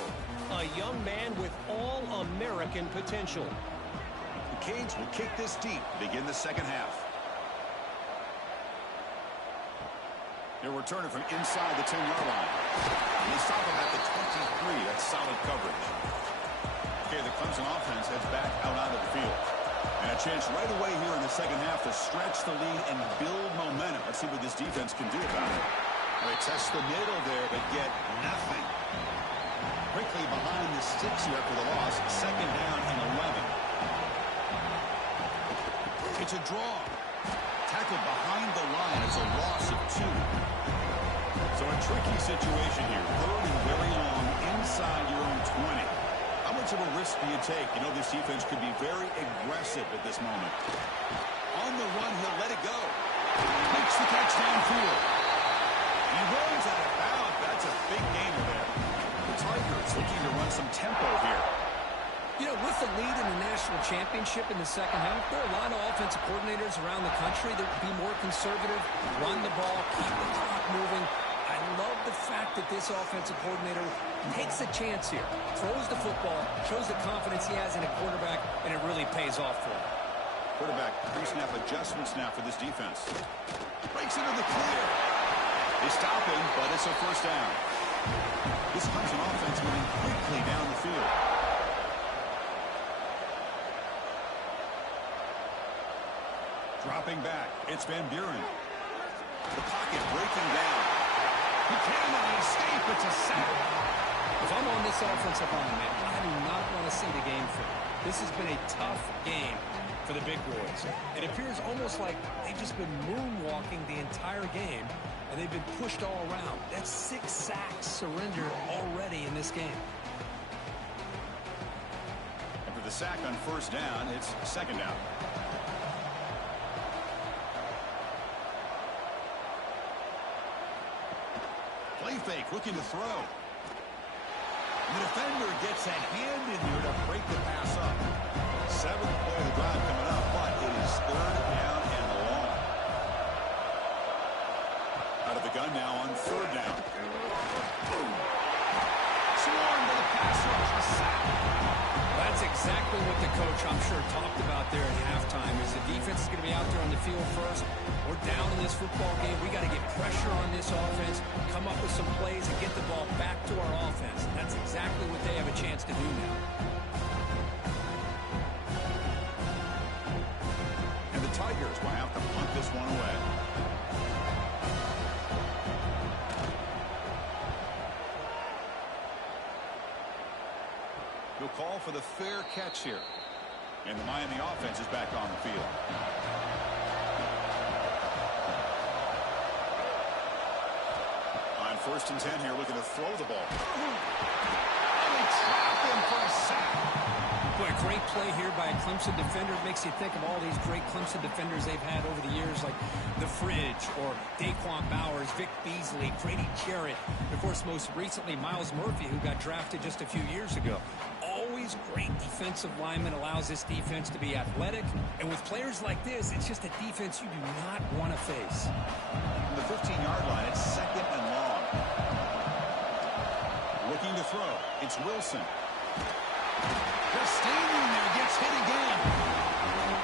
A young man with all-American potential. The Canes will kick this deep to begin the second half. They'll return it from inside the 10-yard line. And they stop him at the 23. That's solid coverage. Okay, the Clemson offense heads back out onto the field. And a chance right away here in the second half to stretch the lead and build momentum. Let's see what this defense can do about it. They test the middle there, but get nothing. Quickly behind the sticks here after the loss. Second down and 11. It's a draw. Tackled behind the line. It's a loss of 2. So a tricky situation here. 3rd and very long inside your own 20. How much of a risk do you take? You know, this defense could be very aggressive at this moment. On the run, he'll let it go. Makes the catch downfield. He runs out of bounds. That's a big gain there. The Tigers looking to run some tempo here. You know, with the lead in the national championship in the second half, there are a lot of offensive coordinators around the country that would be more conservative, run the ball, keep the clock moving. I love the fact that this offensive coordinator takes a chance here, throws the football, shows the confidence he has in a quarterback, and it really pays off for him. Quarterback pre-snap adjustments now for this defense. Breaks into the clear. They stop him, but it's a first down. This Clemson offense moving quickly down the field. Dropping back, it's Van Buren. The pocket breaking down. He cannot escape. It's a sack. If I'm on this offensive line, man, I do not want to see the game film. This has been a tough game for the big boys. It appears almost like they've just been moonwalking the entire game, and they've been pushed all around. That's 6 sacks surrendered already in this game. After the sack on first down, it's second down. Play fake, looking to throw. The defender gets a hand in here to break the pass up. 7th play of the drive coming up, but it is 3rd down and long. Out of the gun now on 3rd down. Swarm to the pass rush, a sack. That's exactly what the coach, I'm sure, talked about there at halftime, is the defense is going to be out there on the field first. We're down in this football game. We got to get pressure on this offense, come up with some plays, and get the ball back to our offense. And that's exactly what they have a chance to do now. And the Tigers will have to punt this one away. He'll call for the fair catch here. And the Miami offense is back on the field. On 1st and 10 here, looking to throw the ball. And they trap him for a sack. Boy, great play here by a Clemson defender. It makes you think of all these great Clemson defenders they've had over the years, like the Fridge or Daquan Bowers, Vic Beasley, Grady Jarrett. Of course, most recently, Miles Murphy, who got drafted just a few years ago. Always great defensive lineman, allows this defense to be athletic. And with players like this, it's just a defense you do not want to face. From the 15-yard line, it's 2nd and long. Looking to throw. It's Wilson. Just standing there, gets hit again.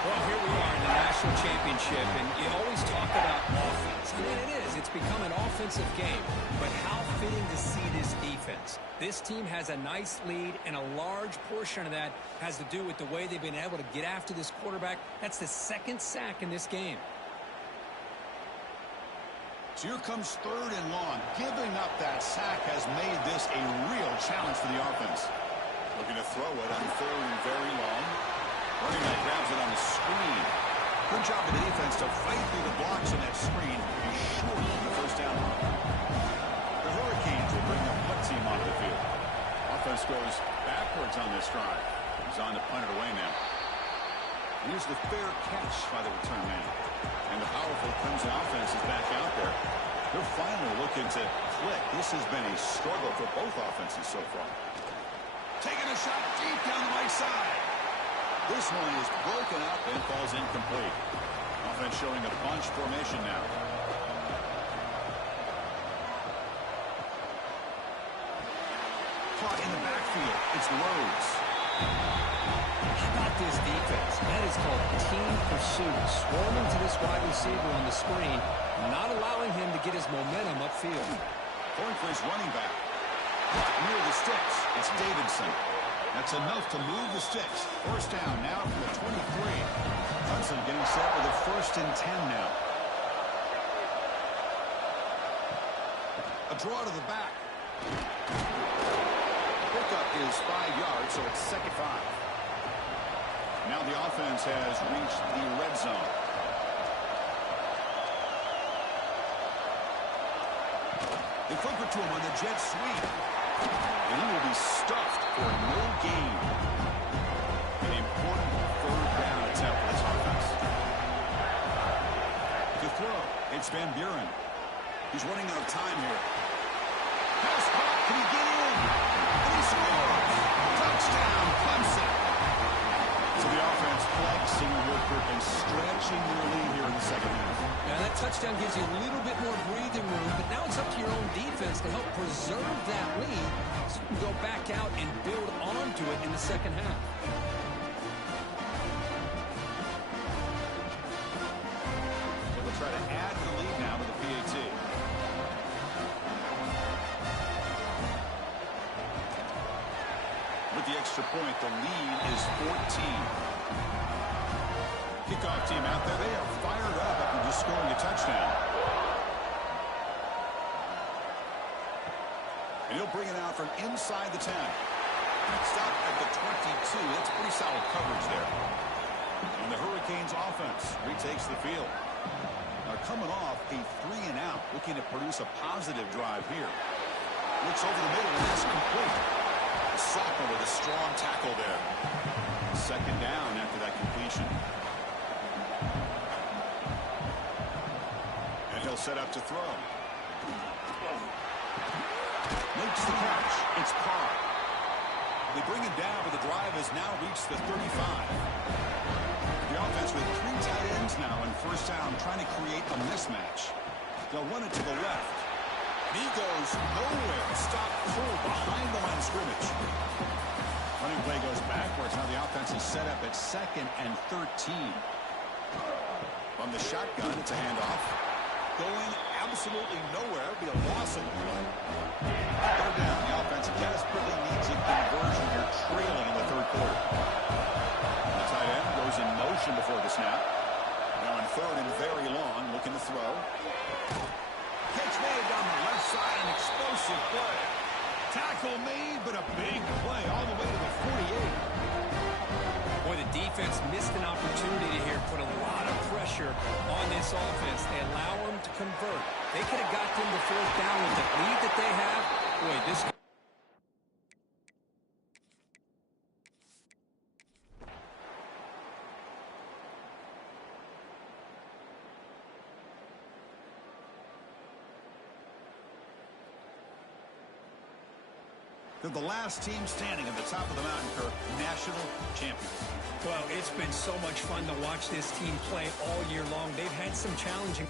Well, here we are in the national championship, and you always talk about offense. I mean, it is. It's become an offensive game. But how fitting to see this defense. This team has a nice lead, and a large portion of that has to do with the way they've been able to get after this quarterback. That's the 2nd sack in this game. So here comes 3rd and long. Giving up that sack has made this a real challenge for the offense. Looking to throw it on 3rd and very long. Running back grabs it on the screen. Good job of the defense to fight through the blocks on that screen. He's short on the 1st down run. The Hurricanes will bring the punt team onto the field. Offense goes backwards on this drive. He's on to punt it away now. Here's the fair catch by the return man. And the powerful Clemson offense is back out there. They're finally looking to click. This has been a struggle for both offenses so far. Taking a shot deep down the right side. This one is broken up and falls incomplete. Offense showing a bunch formation now. Caught in the backfield. It's Rhodes. How about this defense? That is called team pursuit. Swarming to this wide receiver on the screen, not allowing him to get his momentum upfield. Going for his running back. Near the sticks. It's Davidson. That's enough to move the sticks. 1st down now from the 23. Clemson getting set with a 1st and 10 now. A draw to the back. Pickup is 5 yards, so it's 2nd 5. Now the offense has reached the red zone. They flip it to him on the jet sweep. And he will be stuffed for no gain. An important 3rd down attempt for this offense. To throw, it's Van Buren. He's running out of time here. Pass caught. Can he get in? And he scores. Touchdown, Clemson. So the offense flexing Woodford and stretching their lead here in the 2nd half. Now that touchdown gives you a little bit more breathing room, but now it's up to your own defense to help preserve that lead so you can go back out and build onto it in the 2nd half. So they'll try to add the lead now with the PAT. With the extra point, the lead is 14. Kickoff team out there. They are fired up after just scoring a touchdown. And he'll bring it out from inside the 10. Stop at the 22. That's pretty solid coverage there. And the Hurricanes offense retakes the field. They're coming off a 3-and-out, looking to produce a positive drive here. Looks over the middle and that's complete. Sophomore with a strong tackle there. 2nd down after that completion. And he'll set up to throw. Makes the catch. It's Carr. They bring him down, but the drive has now reached the 35. The offense with 3 tight ends now in 1st down, trying to create a mismatch. They'll run it to the left. He goes nowhere. Stop full behind the line of scrimmage. Running play goes backwards. Now the offense is set up at 2nd and 13. From the shotgun, it's a handoff. Going absolutely nowhere. It'll be a loss of the play. 3rd down. The offense desperately needs a conversion here, trailing in the 3rd quarter. The tight end goes in motion before the snap. Now in 3rd and very long, looking to throw. Catch made down the left side, an explosive play. Tackle made, but a big play all the way to the 48. defense missed an opportunity here, put a lot of pressure on this offense. They allow them to convert. They could have got them to fourth down with the lead that they have. Boy, this... They're the last team standing at the top of the mountain, Kirk, national champions. Well, it's been so much fun to watch this team play all year long. They've had some challenging...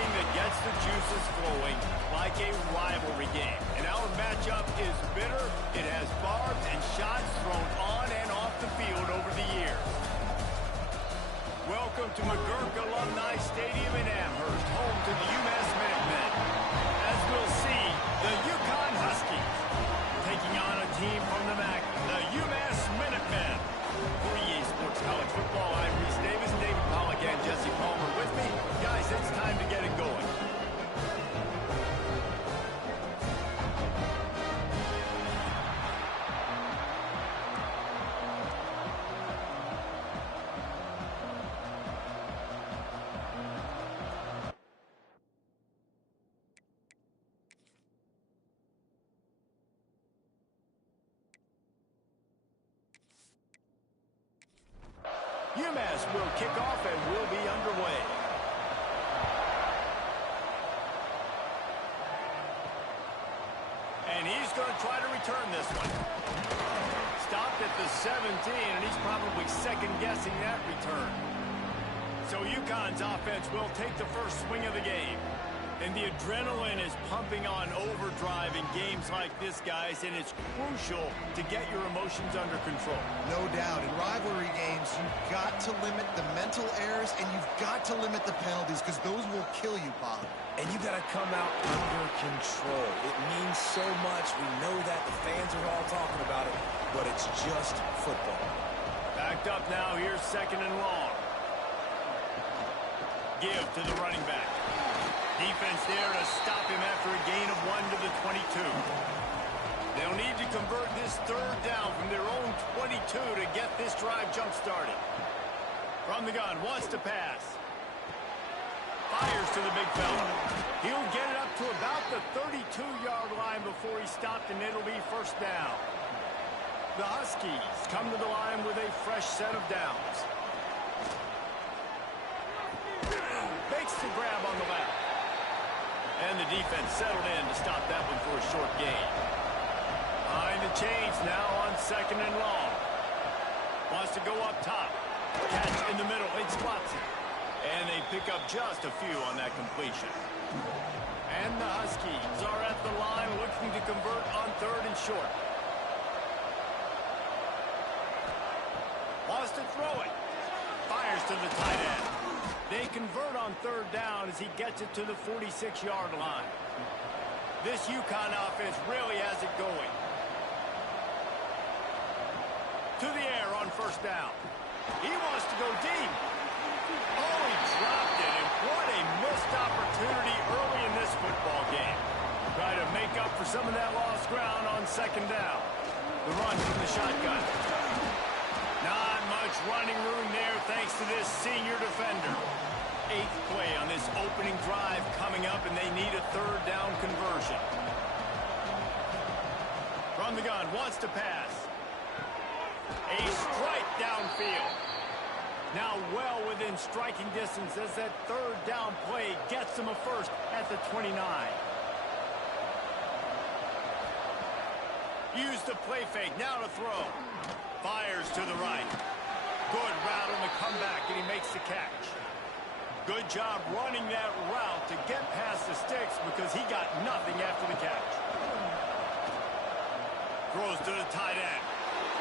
anything that gets the juices flowing, like a rivalry game. And our matchup is bitter. It has barbs and shots thrown on and off the field over the years. Welcome to McGurk Alumni Stadium in Amherst, home to the UMass Minutemen. As we'll see, the Yukon Huskies taking on a team from the MAC, the UMass Minutemen. For EA Sports College Football, I'm Reese Davis, David Pollack, and Jesse Palmer with me. Guys, it's time to get it going. UMass will kick off and will be underway. And he's going to try to return this one. Stopped at the 17, and he's probably second-guessing that return. So UConn's offense will take the first swing of the game. And the adrenaline is pumping on overdrive in games like this, guys, and it's crucial to get your emotions under control. No doubt. In rivalry games, you've got to limit the mental errors, and you've got to limit the penalties, because those will kill you, Bob. And you got to come out under control. It means so much. We know that. The fans are all talking about it, but it's just football. Backed up now. Here's second and long. Give to the running back. Defense there to stop him after a gain of 1 to the 22. They'll need to convert this third down from their own 22 to get this drive jump-started. From the gun, wants to pass. Fires to the big fella. He'll get it up to about the 32-yard line before he stopped, and it'll be first down. The Huskies come to the line with a fresh set of downs. Makes the grab on the left. And the defense settled in to stop that one for a short gain. Behind the chains now on second and long. Wants to go up top. Catch in the middle. It spots it. And they pick up just a few on that completion. And the Huskies are at the line looking to convert on third and short. Wants to throw it. Fires to the tight end. They convert on third down as he gets it to the 46-yard line. This UConn offense really has it going. To the air on first down. He wants to go deep. Oh, he dropped it, and what a missed opportunity early in this football game. Try to make up for some of that lost ground on second down. The run from the shotgun. Not much running room there thanks to this senior defender. 8th play on this opening drive coming up, and they need a third down conversion. From the gun, wants to pass. A strike downfield. Now well within striking distance as that third down play gets him a first at the 29. Use the play fake, now to throw. Fires to the right. Good route on the comeback, and he makes the catch. Good job running that route to get past the sticks because he got nothing after the catch. Throws to the tight end.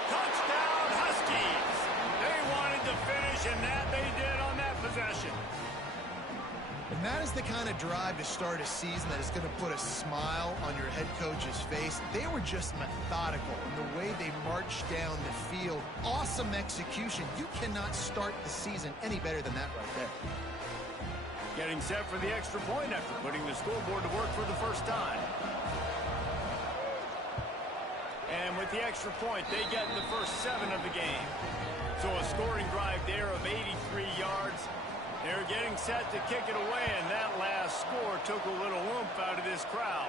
Touchdown, Huskies! They wanted to finish, and that they did on that possession. And that is the kind of drive to start a season that is going to put a smile on your head coach's face. They were just methodical in the way they marched down the field. Awesome execution. You cannot start the season any better than that right there. Getting set for the extra point after putting the scoreboard to work for the first time. And with the extra point, they get the first 7 of the game. So a scoring drive there of 83 yards. They're getting set to kick it away, and that last score took a little oomph out of this crowd.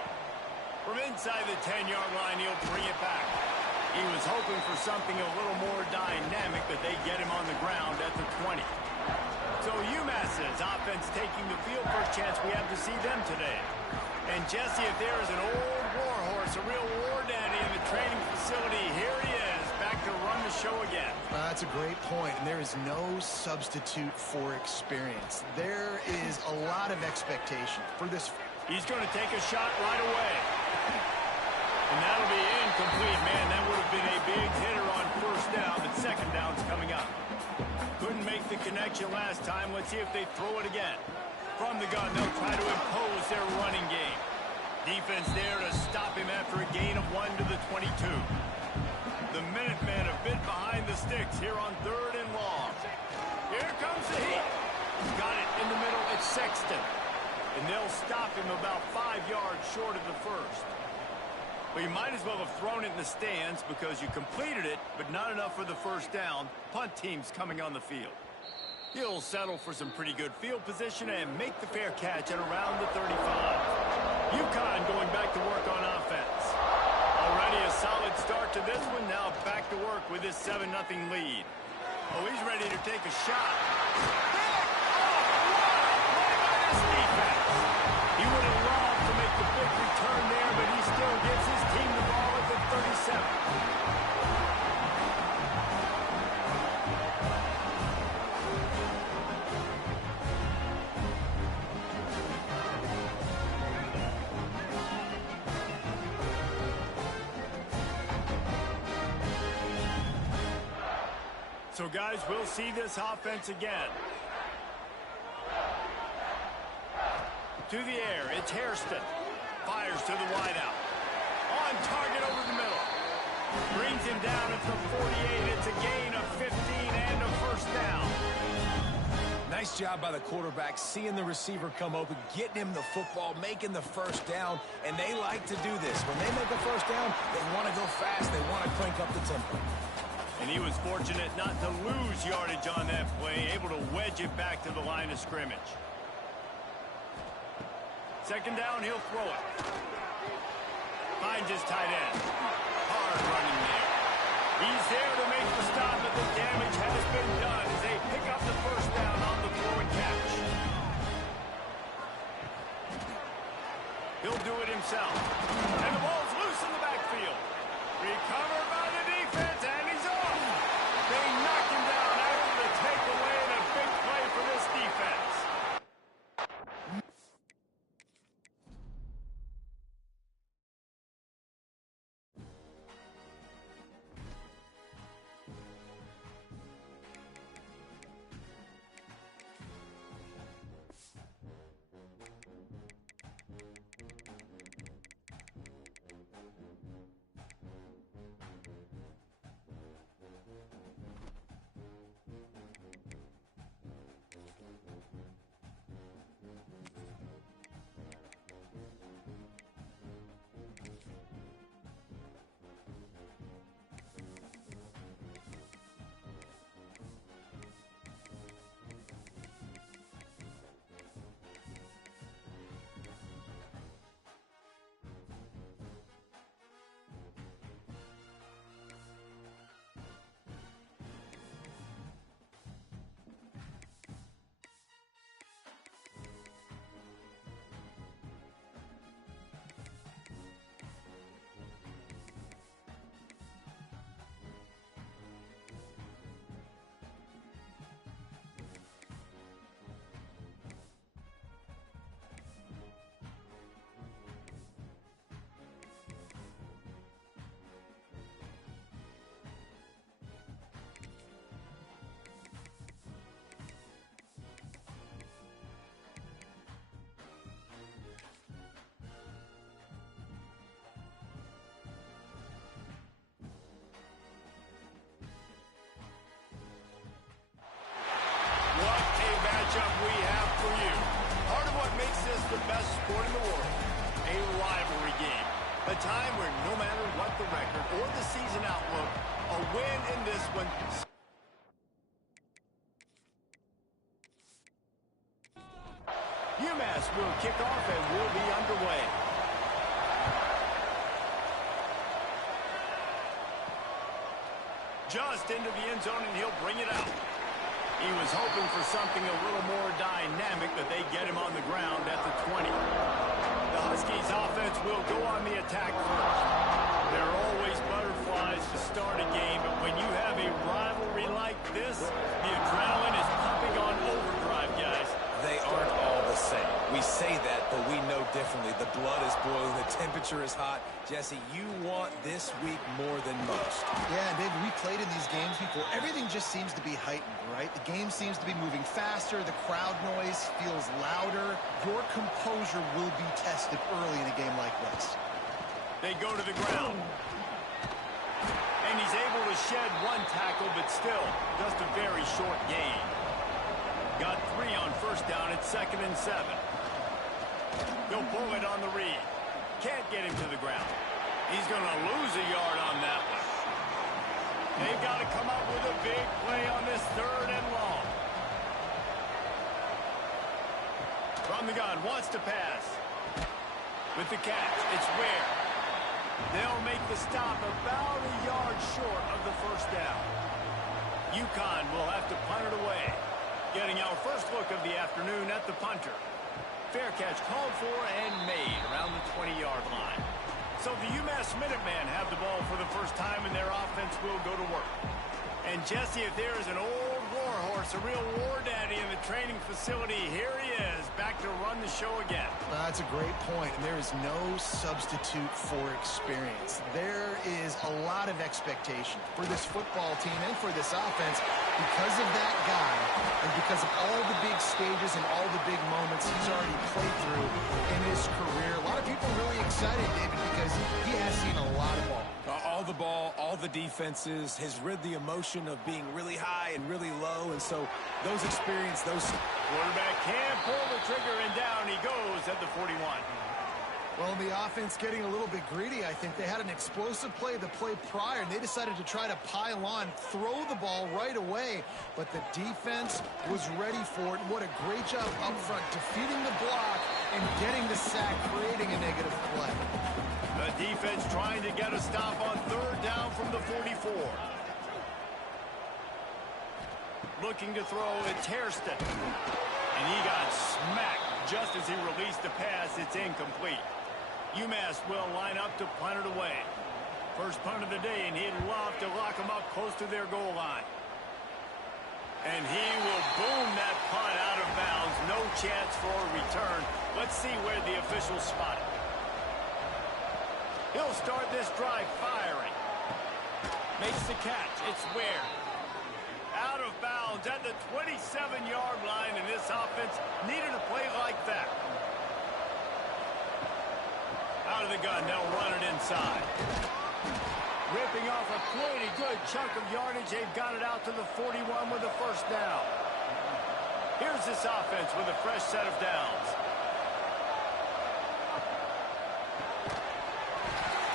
From inside the 10-yard line, he'll bring it back. He was hoping for something a little more dynamic, but they get him on the ground at the 20. So UMass's offense taking the field. First chance we have to see them today. And Jesse, if there is an old war horse, a real war daddy in the training facility, here he is, back to run the show again. That's a great point, and there is no substitute for experience. There is a lot of expectation for this. He's going to take a shot right away. And that'll be incomplete. Man, that would have been a big hitter on first down, but second down's coming up. Couldn't make the connection last time. Let's see if they throw it again. From the gun, they'll try to impose their running game. Defense there to stop him after a gain of 1 to the 22. The Minutemen a bit behind the sticks here on 3rd and long. Here comes the heat. Got it in the middle. It's Sexton. And they'll stop him about 5 yards short of the first. But you might as well have thrown it in the stands because you completed it, but not enough for the first down. Punt team's coming on the field. He'll settle for some pretty good field position and make the fair catch at around the 35. UConn going back to work on offense. Already a solid start to this one. Now back to work with this 7-0 lead. Oh, he's ready to take a shot. He would have loved to make the big return there, but he still gives his team the ball at the 37. So, guys, we'll see this offense again. To the air, it's Hairston. Fires to the wideout. On target over the middle. Brings him down at the 48. It's a gain of 15 and a first down. Nice job by the quarterback, seeing the receiver come open, getting him the football, making the first down, and they like to do this. When they make a first down, they want to go fast. They want to crank up the tempo. And he was fortunate not to lose yardage on that play, able to wedge it back to the line of scrimmage. Second down, he'll throw it. Finds his tight end. Hard running there. He's there to make the stop, but the damage has been done as they pick up the first down on the throw and catch. He'll do it himself. And the ball's loose in the backfield. Recovered by the defense, and he's off. They knock him down after the takeaway, and a big play for this defense. We have for you. Part of what makes this the best sport in the world, a rivalry game. A time where no matter what the record or the season outlook, a win in this one. UMass will kick off and will be underway. Just into the end zone, and he'll bring it out. He was hoping for something a little more dynamic, but they get him on the ground at the 20. The Huskies offense will go on the attack first. There are always butterflies to start. start a game, but when you have a rivalry like this, the adrenaline is pumping on overdrive, guys. They aren't all the same. We say that, but we know differently. The blood is boiling. The temperature is hot. Jesse, you want this week more than most. Yeah, and David, we played in these games before. Everything just seems to be heightened, right? The game seems to be moving faster. The crowd noise feels louder. Your composure will be tested early in a game like this. They go to the ground. And he's able to shed one tackle, but still, just a very short gain. Got 3 on first down at 2nd and 7. He'll pull it on the read. Can't get him to the ground. He's going to lose a yard on that one. They've got to come up with a big play on this 3rd and long. From the gun, wants to pass. With the catch, it's Ware. They'll make the stop about a yard short of the first down. UConn will have to punt it away. Getting our first look of the afternoon at the punter. Fair catch called for and made around the 20-yard line. So the UMass Minutemen have the ball for the first time, and their offense will go to work. And Jesse, if there is an old war horse, a real war daddy in the training facility, here he is, back to run the show again. That's a great point, and there is no substitute for experience. There is a lot of expectation for this football team and for this offense because of that guy and because of all the big stages and all the big moments he's already played through in his career. A lot of people really excited, David, because he has seen a lot of ball. All the ball, all the defenses, has rid the emotion of being really high and really low, and so those experience, those... Quarterback can pull the trigger, and down he goes at the 41. Well, the offense getting a little bit greedy, I think. They had an explosive play the play prior, and they decided to try to pile on, throw the ball right away, but the defense was ready for it. What a great job up front, defeating the block and getting the sack, creating a negative play. The defense trying to get a stop on 3rd down from the 44. Looking to throw at Hairston. And he got smacked just as he released the pass. It's incomplete. UMass will line up to punt it away. First punt of the day, and he'd love to lock them up close to their goal line. And he will boom that punt out of bounds. No chance for a return. Let's see where the officials spot it. He'll start this drive firing. Makes the catch. It's Ware. Out of bounds at the 27-yard line, and this offense needed a play like that. Out of the gun, they'll run it inside. Ripping off a pretty good chunk of yardage. They've got it out to the 41 with a first down. Here's this offense with a fresh set of downs.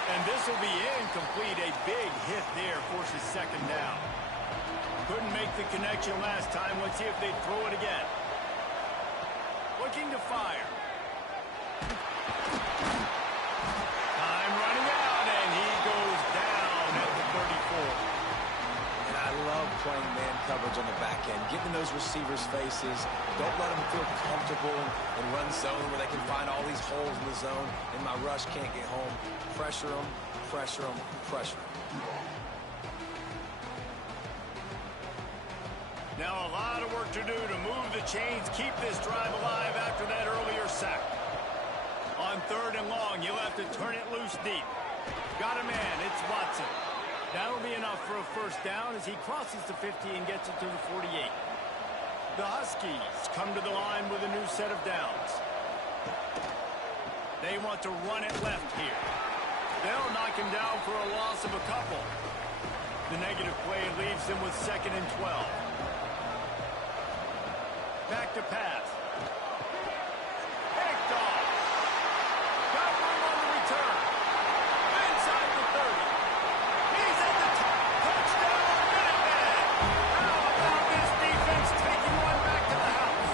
And this will be incomplete. A big hit there forces 2nd down. Couldn't make the connection last time. Let's see if they throw it again. Looking to fire. Time running out, and he goes down at the 34. And I love playing man coverage on the back end, getting those receivers' faces. Don't let them feel comfortable and run zone where they can find all these holes in the zone, and my rush can't get home. Pressure them, pressure them, pressure them. Now a lot of work to do to move the chains, keep this drive alive after that earlier sack. On 3rd and long, you'll have to turn it loose deep. Got a man, it's Watson. That'll be enough for a first down as he crosses the 50 and gets it to the 48. The Huskies come to the line with a new set of downs. They want to run it left here. They'll knock him down for a loss of a couple. The negative play leaves them with 2nd and 12. Back to pass. Picked off. Got room on the return. Inside the 30. He's at the top. Touchdown, Minutemen. How about this defense taking one back to the house?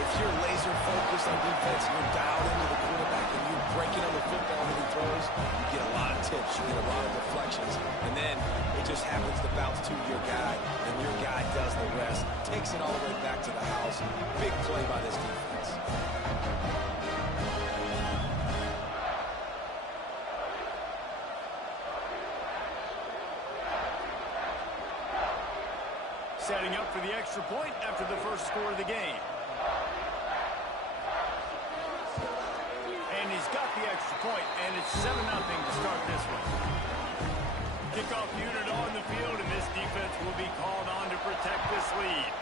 If you're laser focused on defense, you're dialed into the quarterback, and you're breaking on the football when he throws, you get a lot of tips, you get a lot of deflections, and then it just happens to bounce to your guy, and your guy does the rest. Takes it all the way back to the house. Big play by this defense. Setting up for the extra point after the first score of the game. And he's got the extra point, and it's 7-0 to start this one. Kickoff unit on the field, and this defense will be called on to protect this lead.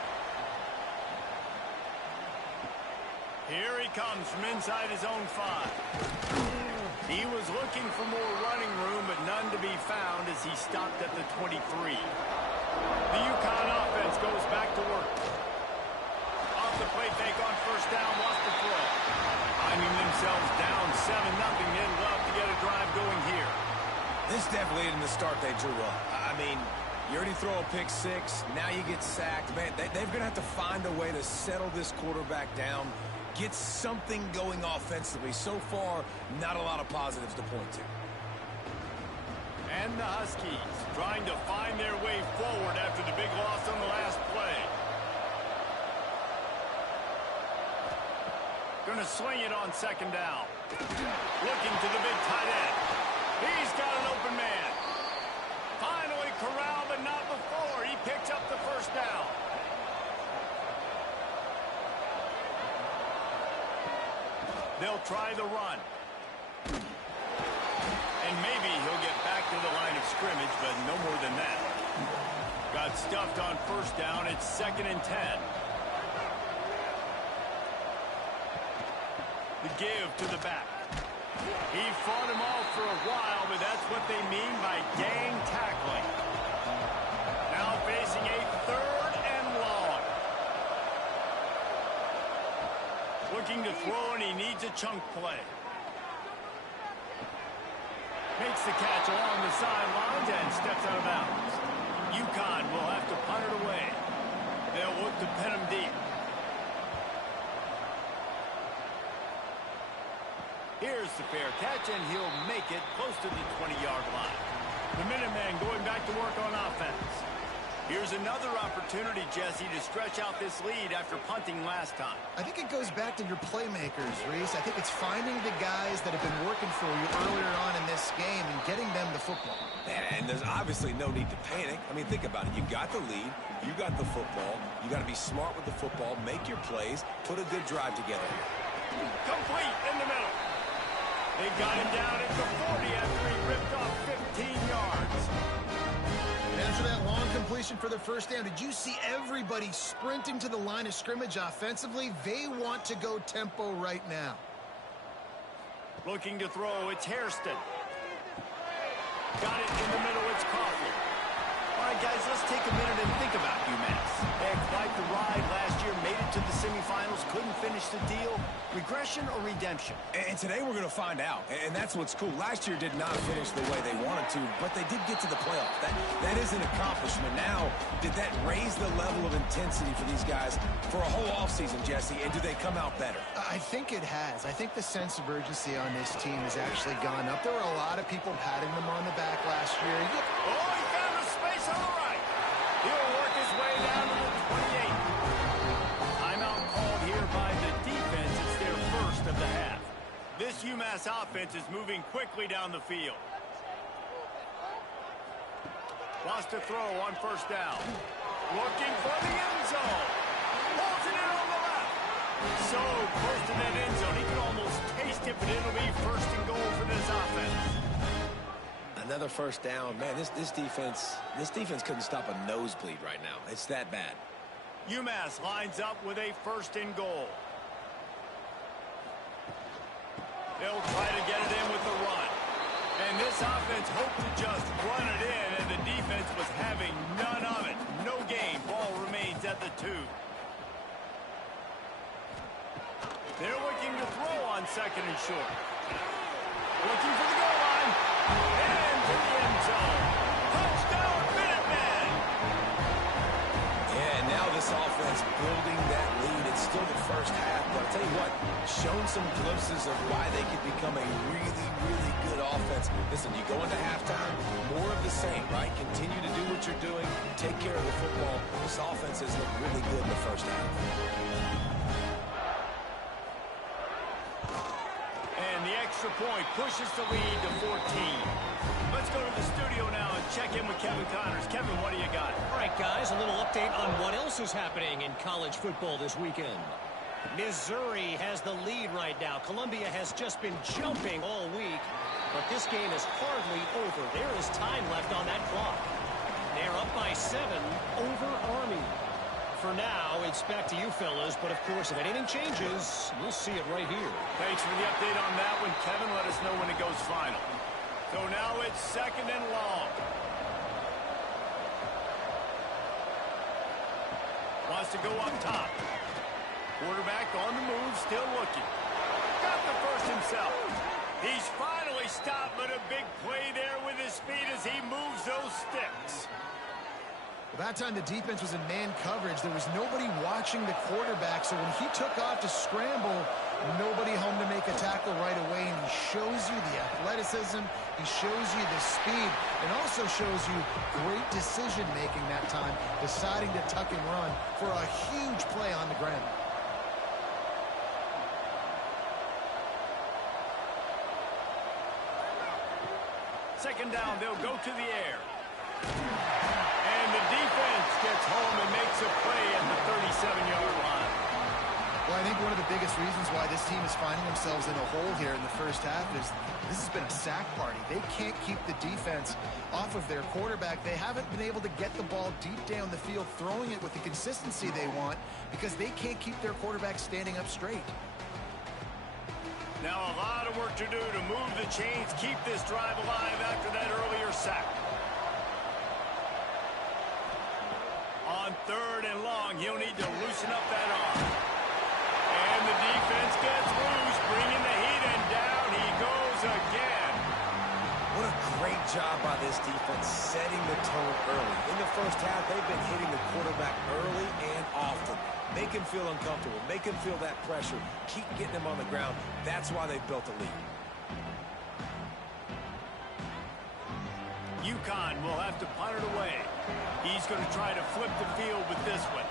Here he comes from inside his own 5. He was looking for more running room, but none to be found as he stopped at the 23. The UConn offense goes back to work. Off the play fake on first down, lost the throw. Finding themselves down 7-0, they'd love to get a drive going here. This definitely isn't the start they drew up. I mean, you already throw a pick 6, now you get sacked. Man, they're going to have to find a way to settle this quarterback down, get something going offensively. So far, not a lot of positives to point to. And the Huskies trying to find their way forward after the big loss on the last play. Going to swing it on second down. Looking to the big tight end. He's got an open man. Finally corralled, but not before. He picks up the first down. They'll try the run. And maybe he'll get back to the line of scrimmage, but no more than that. Got stuffed on first down. It's 2nd and 10. The give to the back. He fought him off for a while, but that's what they mean by gang tackling. Now facing a 3rd and long. Looking to throw, and he needs a chunk play. Makes the catch along the sidelines and steps out of bounds. UConn will have to punt it away. They'll look to pin him deep. Here's the fair catch, and he'll make it close to the 20-yard line. The Minutemen going back to work on offense. Here's another opportunity, Jesse, to stretch out this lead after punting last time. I think it goes back to your playmakers, Reese. I think it's finding the guys that have been working for you earlier on in this game and getting them the football. And there's obviously no need to panic. I mean, think about it. You got the lead. You got the football. You got to be smart with the football, make your plays, put a good drive together here. Complete in the middle. They got him down at the 40 after he ripped off 15 yards. After that long completion for the first down, did you see everybody sprinting to the line of scrimmage offensively? They want to go tempo right now. Looking to throw, it's Hairston. Got it in the middle, it's Coffee. All right, guys, let's take a minute and think about UMass. They had quite the ride last year, made it to the semifinals, couldn't finish the deal. Regression or redemption? And today we're going to find out. And that's what's cool. Last year did not finish the way they wanted to, but they did get to the playoffs. That is an accomplishment. Now, did that raise the level of intensity for these guys for a whole offseason, Jesse? And do they come out better? I think it has. I think the sense of urgency on this team has actually gone up. There were a lot of people patting them on the back last year. Oh, he found a space on the right. He'll work his way down to the 28. Timeout called here by the defense. It's their first of the half. This UMass offense is moving quickly down the field. Lost a throw on first down. Looking for the end zone. Pulls it in on the left. So close to that end zone. He can almost taste it, but it'll be first and goal for this offense. Another first down. Man, this defense couldn't stop a nosebleed right now. It's that bad. UMass lines up with a first and goal. They'll try to get it in with the run. And this offense hoped to just run it in, and the defense was having none of it. No gain. Ball remains at the 2. They're looking to throw on second and short. Looking for the goal line. And to the end zone. Touchdown, Minutemen! Yeah, now this offense building that lead. It's still the first half, but I'll tell you what, shown some glimpses of why they could become a really, really good offense. Listen, you go into halftime, more of the same, right? Continue to do what you're doing, take care of the football. This offense has looked really good in the first half. And the extra point pushes the lead to 14. Let's go to the studio now and check in with Kevin Connors. Kevin, what do you got? All right, guys, a little update on what else is happening in college football this weekend. Missouri has the lead right now. Columbia has just been jumping all week, but this game is hardly over. There is time left on that clock. They're up by 7 over Army. For now, it's back to you fellas, but of course, if anything changes, we'll see it right here. Thanks for the update on that one, Kevin. Let us know when it goes final. So now it's 2nd and long. Wants to go up top. Quarterback on the move, still looking. Got the first himself. He's finally stopped, but a big play there with his speed as he moves those sticks. Well, that time the defense was in man coverage. There was nobody watching the quarterback, so when he took off to scramble, nobody home to make a tackle right away, and he shows you the athleticism, he shows you the speed, and also shows you great decision-making that time, deciding to tuck and run for a huge play on the ground. Second down, they'll go to the air. And the defense gets home and makes a play at the 37-yard line. Well, I think one of the biggest reasons why this team is finding themselves in a hole here in the first half is this has been a sack party. They can't keep the defense off of their quarterback. They haven't been able to get the ball deep down the field, throwing it with the consistency they want because they can't keep their quarterback standing up straight. Now a lot of work to do to move the chains, keep this drive alive after that earlier sack. On 3rd and long, he'll need to loosen up that arm. And the defense gets loose, bringing the heat, and down he goes again. What a great job by this defense setting the tone early. In the first half, they've been hitting the quarterback early and often. Make him feel uncomfortable. Make him feel that pressure. Keep getting him on the ground. That's why they've built a lead. UConn will have to punt it away. He's going to try to flip the field with this one.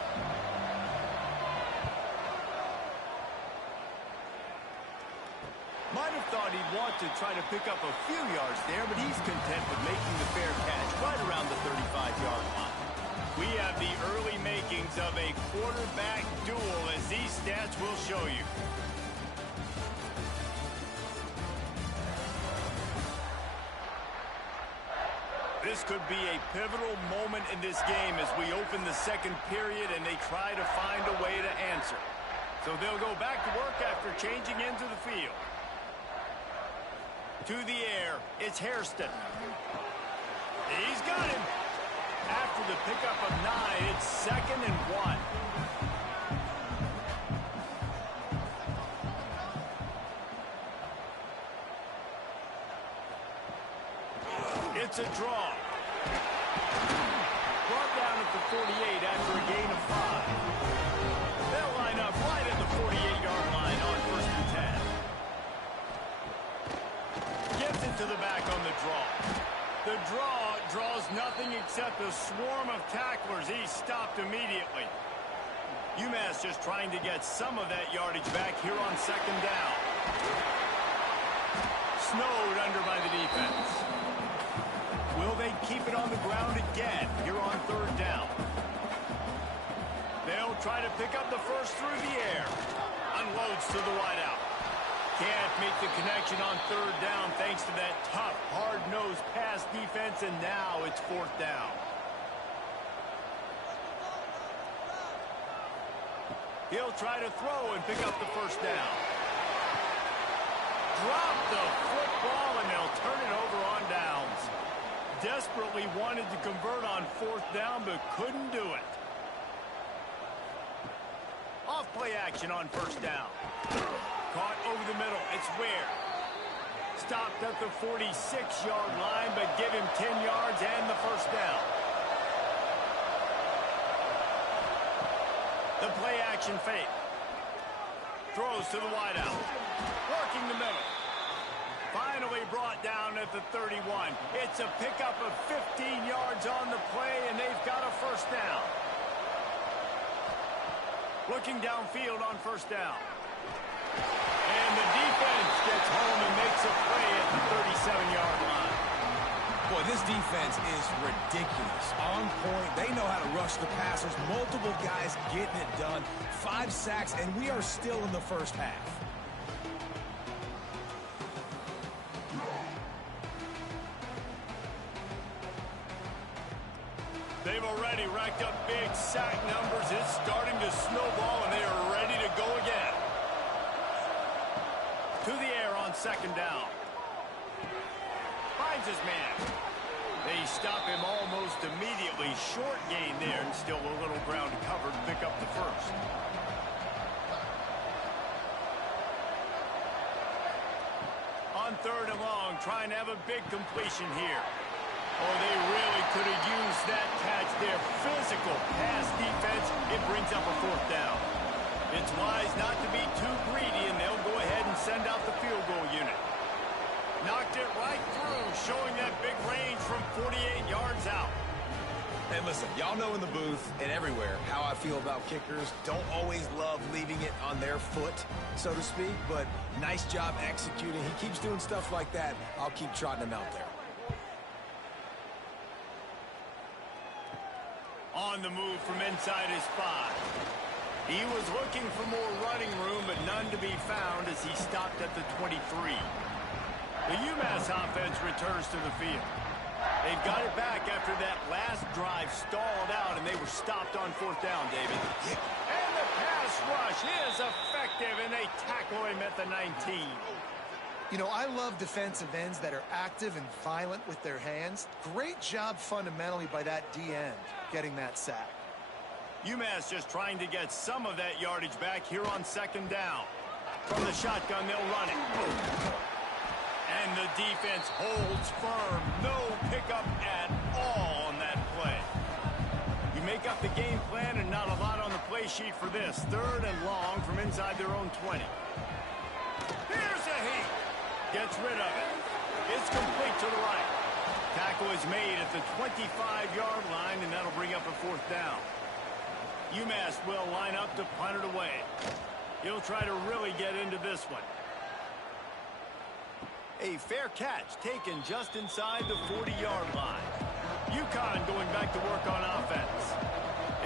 Might have thought he'd want to try to pick up a few yards there, but he's content with making the fair catch right around the 35-yard line. We have the early makings of a quarterback duel, as these stats will show you. This could be a pivotal moment in this game as we open the second period and they try to find a way to answer. So they'll go back to work after changing into the field. To the air, it's Hairston. He's got him. After the pickup of 9, it's 2nd and 1. It's a draw. Brought down at the 48 after a gain of 5. They'll line up right at the 48-yard line on 1st and 10. Gives it to the back on the draw. The draw draws nothing except a swarm of tacklers. He's stopped immediately. UMass just trying to get some of that yardage back here on 2nd down. Snowed under by the defense. Will they keep it on the ground again here on 3rd down? They'll try to pick up the first through the air. Unloads to the wideout. Can't make the connection on 3rd down thanks to that tough, hard-nosed pass defense, and now it's 4th down. He'll try to throw and pick up the first down. Drop the football, and they'll turn it over on downs. Desperately wanted to convert on 4th down, but couldn't do it. Off play action on 1st down. Caught over the middle. It's Ware. Stopped at the 46-yard line, but give him 10 yards and the first down. The play action fake. Throws to the wideout. Working the middle. Finally brought down at the 31. It's a pickup of 15 yards on the play, and they've got a first down. Looking downfield on 1st down. And the defense gets home and makes a This defense is ridiculous. On point. They know how to rush the passers. Multiple guys getting it done. 5 sacks, and we are still in the first half. They've already racked up big sack numbers. It's starting to snowball, and they are ready to go again. To the air on second down. Finds his man. They stop him almost immediately. Short gain there, and still a little ground to cover to pick up the first. On third and long, trying to have a big completion here. Oh, they really could have used that catch there. Physical pass defense. It brings up a fourth down. It's wise not to be too greedy, and they'll go ahead and send out the field goal unit. Knocked it right through, showing that big range from 48 yards out. And listen, y'all know in the booth and everywhere how I feel about kickers. Don't always love leaving it on their foot, so to speak, but nice job executing. He keeps doing stuff like that. I'll keep trotting him out there. On the move from inside his 5. He was looking for more running room, but none to be found as he stopped at the 23. The UMass offense returns to the field. They've got it back after that last drive stalled out, and they were stopped on fourth down, David. And the pass rush is effective, and they tackle him at the 19. You know, I love defensive ends that are active and violent with their hands. Great job fundamentally by that D-end getting that sack. UMass just trying to get some of that yardage back here on second down. From the shotgun, they'll run it. And the defense holds firm. No pickup at all on that play. You make up the game plan and not a lot on the play sheet for this. Third and long from inside their own 20. Here's a heat. Gets rid of it. It's complete to the right. Tackle is made at the 25-yard line, and that'll bring up a fourth down. UMass will line up to punt it away. He'll try to really get into this one. A fair catch taken just inside the 40-yard line. UConn going back to work on offense.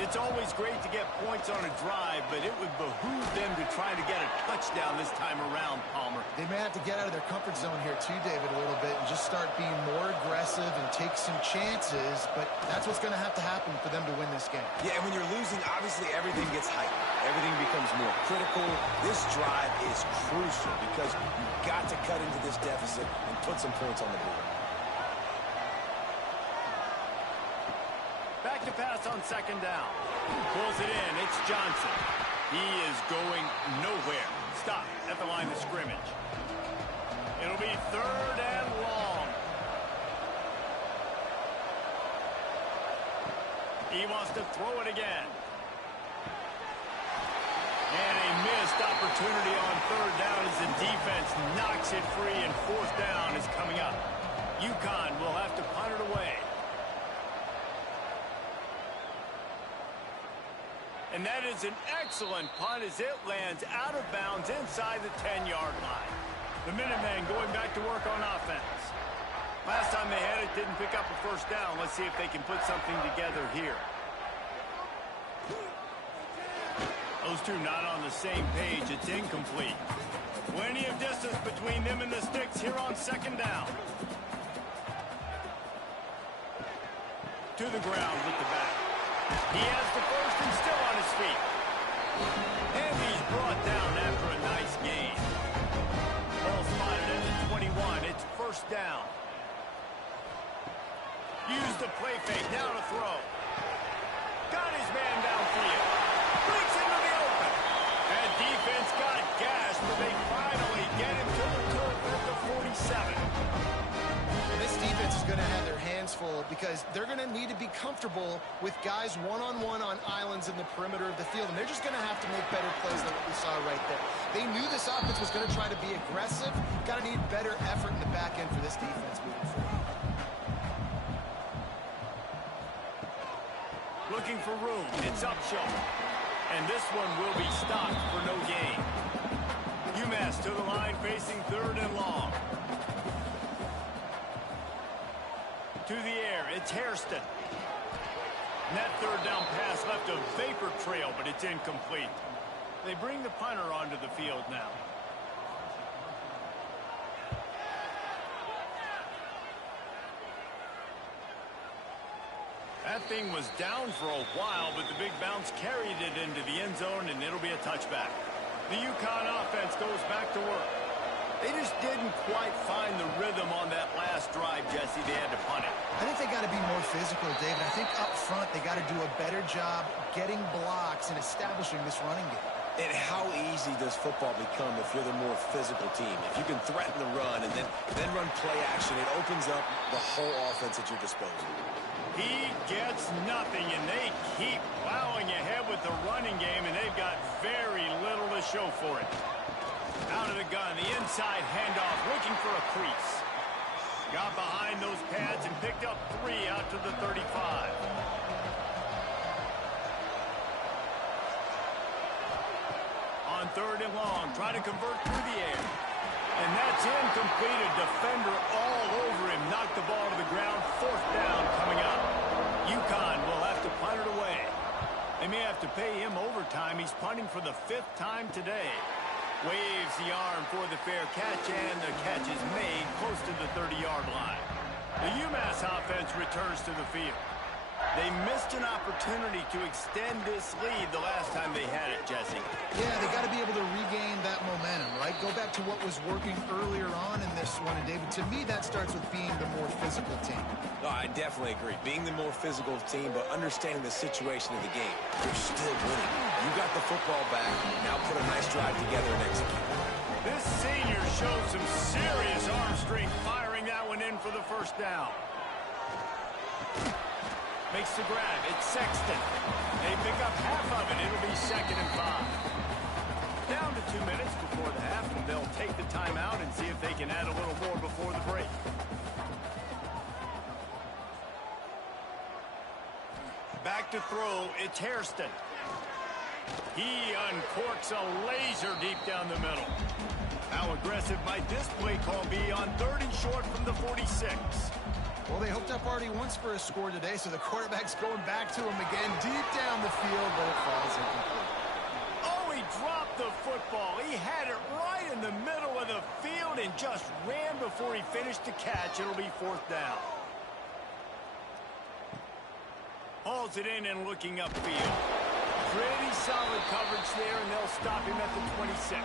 It's always great to get points on a drive, but it would behoove them to try to get a touchdown this time around, Palmer. They may have to get out of their comfort zone here too, David, a little bit and just start being more aggressive and take some chances, but that's what's going to happen for them to win this game. Yeah, and when you're losing, obviously everything gets heightened. Everything becomes more critical. This drive is crucial because you've got to cut into this deficit and put some points on the board. Back to pass on second down. Pulls it in. It's Johnson. He is going nowhere. Stop at the line of scrimmage. It'll be third and long. He wants to throw it again. And a missed opportunity on third down as the defense knocks it free, and fourth down is coming up. UConn will have to punt it away. And that is an excellent punt as it lands out of bounds inside the 10-yard line. The Minutemen going back to work on offense. Last time they had it, didn't pick up a first down. Let's see if they can put something together here. Those two not on the same page. It's incomplete. Plenty of distance between them and the sticks here on second down. To the ground with the back. He has the first and still on his feet. And he's brought down after a nice gain. Ball spotted at the 21. It's first down. Use the play fake. Now to throw. Got his man downfield. Breaks into the open. That defense got gashed, but they finally get him to the turf at the 47. This defense is going to have their hands full because they're going to need to be comfortable with guys one-on-one on islands in the perimeter of the field, and they're just going to have to make better plays than what we saw right there. They knew this offense was going to try to be aggressive. Got to need better effort in the back end for this defense moving forward. Looking for room. It's up shoulder. And this one will be stopped for no gain. UMass to the line facing third and long. To the air, it's Hairston. And that third down pass left a vapor trail, but it's incomplete. They bring the punter onto the field now. That thing was down for a while, but the big bounce carried it into the end zone, and it'll be a touchback. The UConn offense goes back to work. They just didn't quite find the rhythm on that last drive, Jesse. They had to punt it. I think they got to be more physical, David. I think up front they got to do a better job getting blocks and establishing this running game. And how easy does football become if you're the more physical team? If you can threaten the run and then run play action, it opens up the whole offense at your disposal. He gets nothing, and they keep plowing ahead with the running game, and they've got very little to show for it. Out of the gun, the inside handoff, looking for a crease. Got behind those pads and picked up 3 out to the 35. On 3rd and long, try to convert through the air. And that's incomplete. A defender all over him. Knocked the ball to the ground. 4th down coming up. UConn will have to punt it away. They may have to pay him overtime. He's punting for the 5th time today. Waves the arm for the fair catch, and the catch is made close to the 30-yard line. The UMass offense returns to the field. They missed an opportunity to extend this lead the last time they had it, Jesse. Yeah, they got to be able to regain that momentum, right? Go back to what was working earlier on in this one. And, David, to me, that starts with being the more physical team. No, I definitely agree. Being the more physical team, but understanding the situation of the game. You're still winning. You got the football back. Now put a nice drive together and execute. This senior shows some serious arm strength, firing that one in for the 1st down. Makes the grab. It's Sexton. They pick up half of it. It'll be 2nd and 5. Down to 2 minutes before the half, and they'll take the timeout and see if they can add a little more before the break. Back to throw. It's Hairston. He uncorks a laser deep down the middle. How aggressive might this play call be on 3rd and short from the 46? Well, they hooked up already once for a score today, so the quarterback's going back to him again deep down the field, but it falls incomplete. Oh, he dropped the football. He had it right in the middle of the field and just ran before he finished the catch. It'll be 4th down. Hauls it in and looking upfield. Pretty solid coverage there, and they'll stop him at the 26.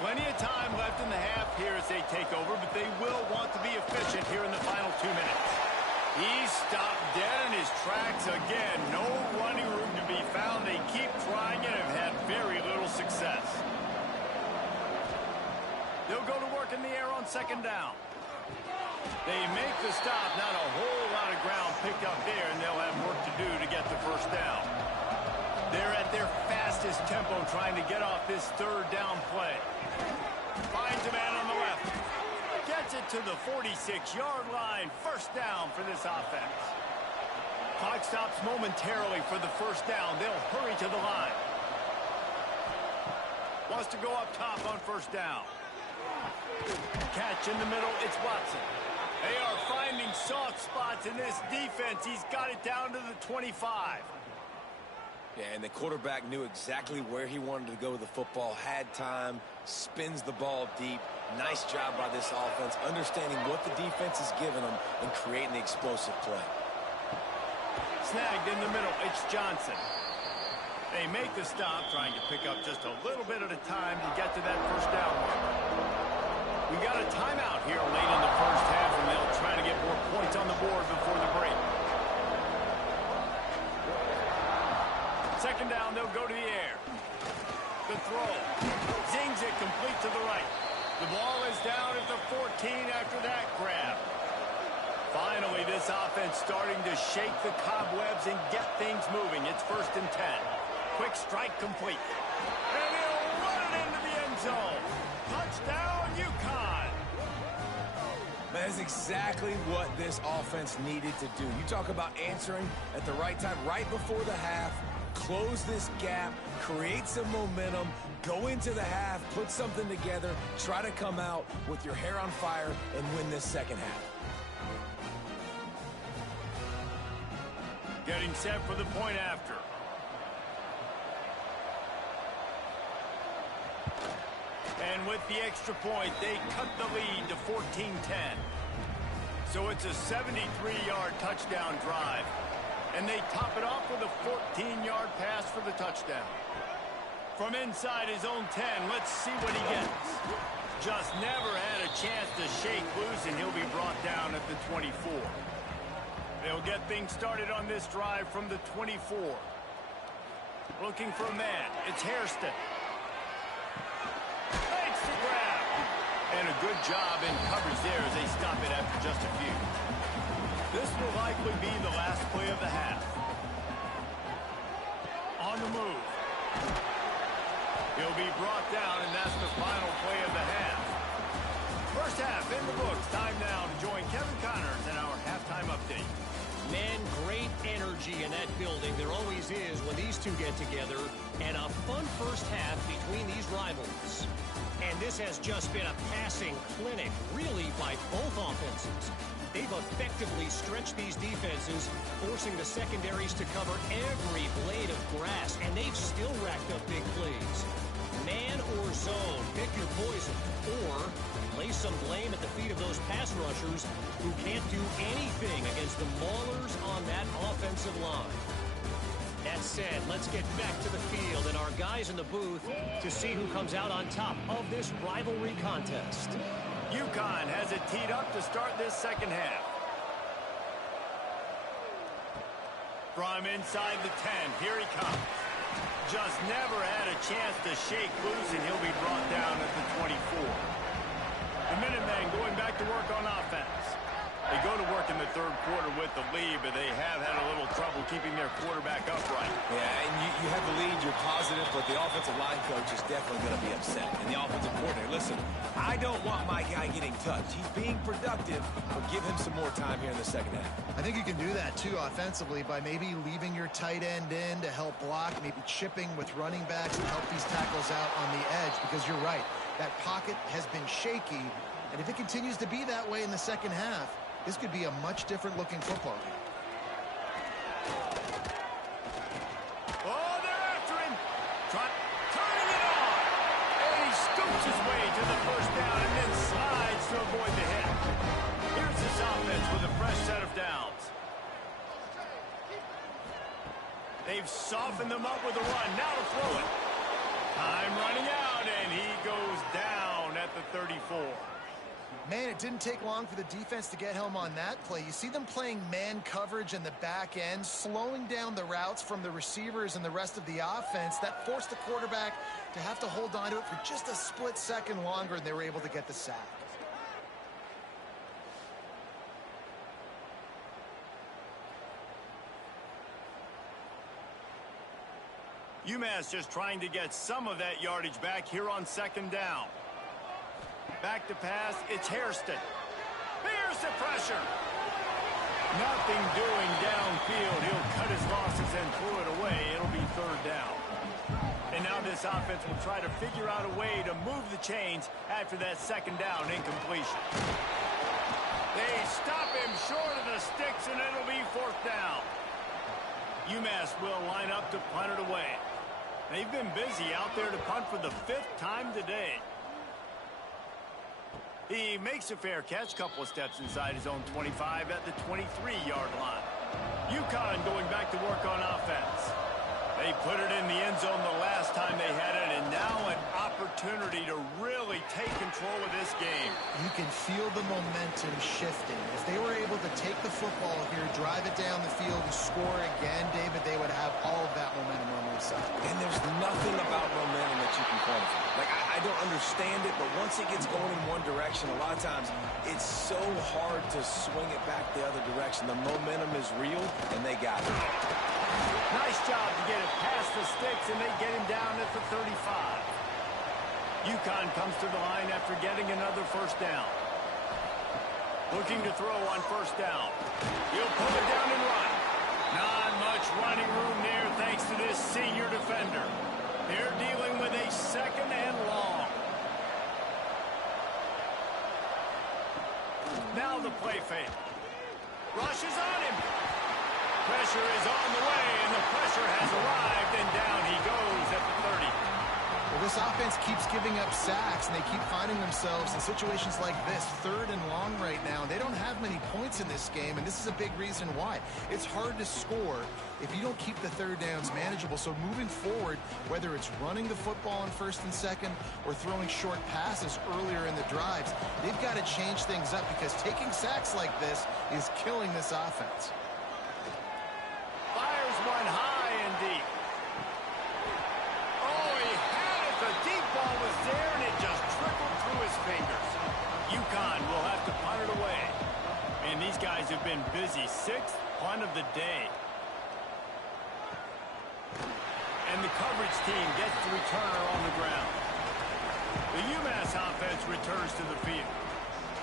Plenty of time left in the half here as they take over, but they will want to be efficient here in the final 2 minutes. He's stopped dead in his tracks again. No running room to be found. They keep trying and have had very little success. They'll go to work in the air on 2nd down. They make the stop. Not a whole lot of ground picked up there, and they'll have work to do to get the 1st down. They're at their fastest tempo trying to get off this 3rd down play. Finds a man on the left. Gets it to the 46-yard line. 1st down for this offense. Clock stops momentarily for the 1st down. They'll hurry to the line. Wants to go up top on 1st down. Catch in the middle. It's Watson. They are finding soft spots in this defense. He's got it down to the 25. Yeah, and the quarterback knew exactly where he wanted to go with the football, had time, spins the ball deep. Nice job by this offense, understanding what the defense is giving them and creating the explosive play. Snagged in the middle, it's Johnson. They make the stop, trying to pick up just a little bit at a time to get to that 1st down mark. We got a timeout here late in the 1st half, and they'll try to get more points on the board before the break. 2nd down, they'll go to the air. The throw. Zings it complete to the right. The ball is down at the 14 after that grab. Finally, this offense starting to shake the cobwebs and get things moving. It's 1st and 10. Quick strike complete. And he'll run it into the end zone. Touchdown, UConn. That is exactly what this offense needed to do. You talk about answering at the right time, right before the half. Close this gap, create some momentum, go into the half, put something together, try to come out with your hair on fire and win this 2nd half. Getting set for the point after. And with the extra point, they cut the lead to 14-10. So it's a 73-yard touchdown drive. And they top it off with a 14-yard pass for the touchdown. From inside his own 10, let's see what he gets. Just never had a chance to shake loose, and he'll be brought down at the 24. They'll get things started on this drive from the 24. Looking for a man. It's Hairston. Makes the grab. And a good job in coverage there as they stop it after just a few. This will likely be the last play of the half. On the move. He'll be brought down, and that's the final play of the half. First half in the books. Time now to join Kevin Connors in our halftime update. Man, great energy in that building. There always is when these two get together. And a fun first half between these rivals. And this has just been a passing clinic, really, by both offenses. They've effectively stretched these defenses, forcing the secondaries to cover every blade of grass, and they've still racked up big plays. Man or zone, pick your poison, or lay some blame at the feet of those pass rushers who can't do anything against the maulers on that offensive line. That said, let's get back to the field and our guys in the booth to see who comes out on top of this rivalry contest. UConn has it teed up to start this second half. From inside the 10, here he comes. Just never had a chance to shake loose, and he'll be brought down at the 24. The Minutemen going back to work on offense. They go to work in the third quarter with the lead, but they have had a little trouble keeping their quarterback upright. Yeah, and you have the lead, you're positive, but the offensive line coach is definitely going to be upset. And the offensive coordinator, listen, I don't want my guy getting touched. He's being productive, but give him some more time here in the second half. I think you can do that, too, offensively, by maybe leaving your tight end in to help block, maybe chipping with running backs to help these tackles out on the edge, because you're right, that pocket has been shaky, and if it continues to be that way in the second half, this could be a much different-looking football game. Oh, they're after him. Turning it on. And he scoops his way to the first down and then slides to avoid the hit. Here's this offense with a fresh set of downs. They've softened them up with a run. Now to throw it. Time running out, and he goes down at the 34. Man, it didn't take long for the defense to get home on that play. You see them playing man coverage in the back end, slowing down the routes from the receivers and the rest of the offense. That forced the quarterback to have to hold on to it for just a split second longer, and they were able to get the sack. UMass just trying to get some of that yardage back here on second down. Back to pass, it's Hairston. Here's the pressure. Nothing doing downfield. He'll cut his losses and throw it away. It'll be third down. And now this offense will try to figure out a way to move the chains after that second down incompletion. They stop him short of the sticks, and it'll be fourth down. UMass will line up to punt it away. They've been busy out there to punt for the 5th time today. He makes a fair catch, couple of steps inside his own 25 at the 23-yard line. UConn going back to work on offense. They put it in the end zone the last time they had it, and now an opportunity to really take control of this game. You can feel the momentum shifting. If they were able to take the football here, drive it down the field, and score again, David, they would have all of that momentum on their side. And there's nothing about momentum that you can quantify. Like, I don't understand it, but once it gets going in one direction, a lot of times it's so hard to swing it back the other direction. The momentum is real, and they got it. Nice job to get it past the sticks, and they get him down at the 35. UConn comes to the line after getting another first down. Looking to throw on first down. He'll pull it down and run. Not much running room there thanks to this senior defender. They're dealing with a second and long. Now the play fake. Rushes on him. Pressure is on the way, and the pressure has arrived, and down he goes at the 30. Well, this offense keeps giving up sacks, and they keep finding themselves in situations like this, 3rd and long right now. They don't have many points in this game, and this is a big reason why. It's hard to score if you don't keep the 3rd downs manageable. So moving forward, whether it's running the football on 1st and 2nd or throwing short passes earlier in the drives, they've got to change things up because taking sacks like this is killing this offense. Fires one high and deep. Oh, he had it. The deep ball was there, and it just trickled through his fingers. UConn will have to punt it away. And these guys have been busy. 6th punt of the day. And the coverage team gets the returner on the ground. The UMass offense returns to the field.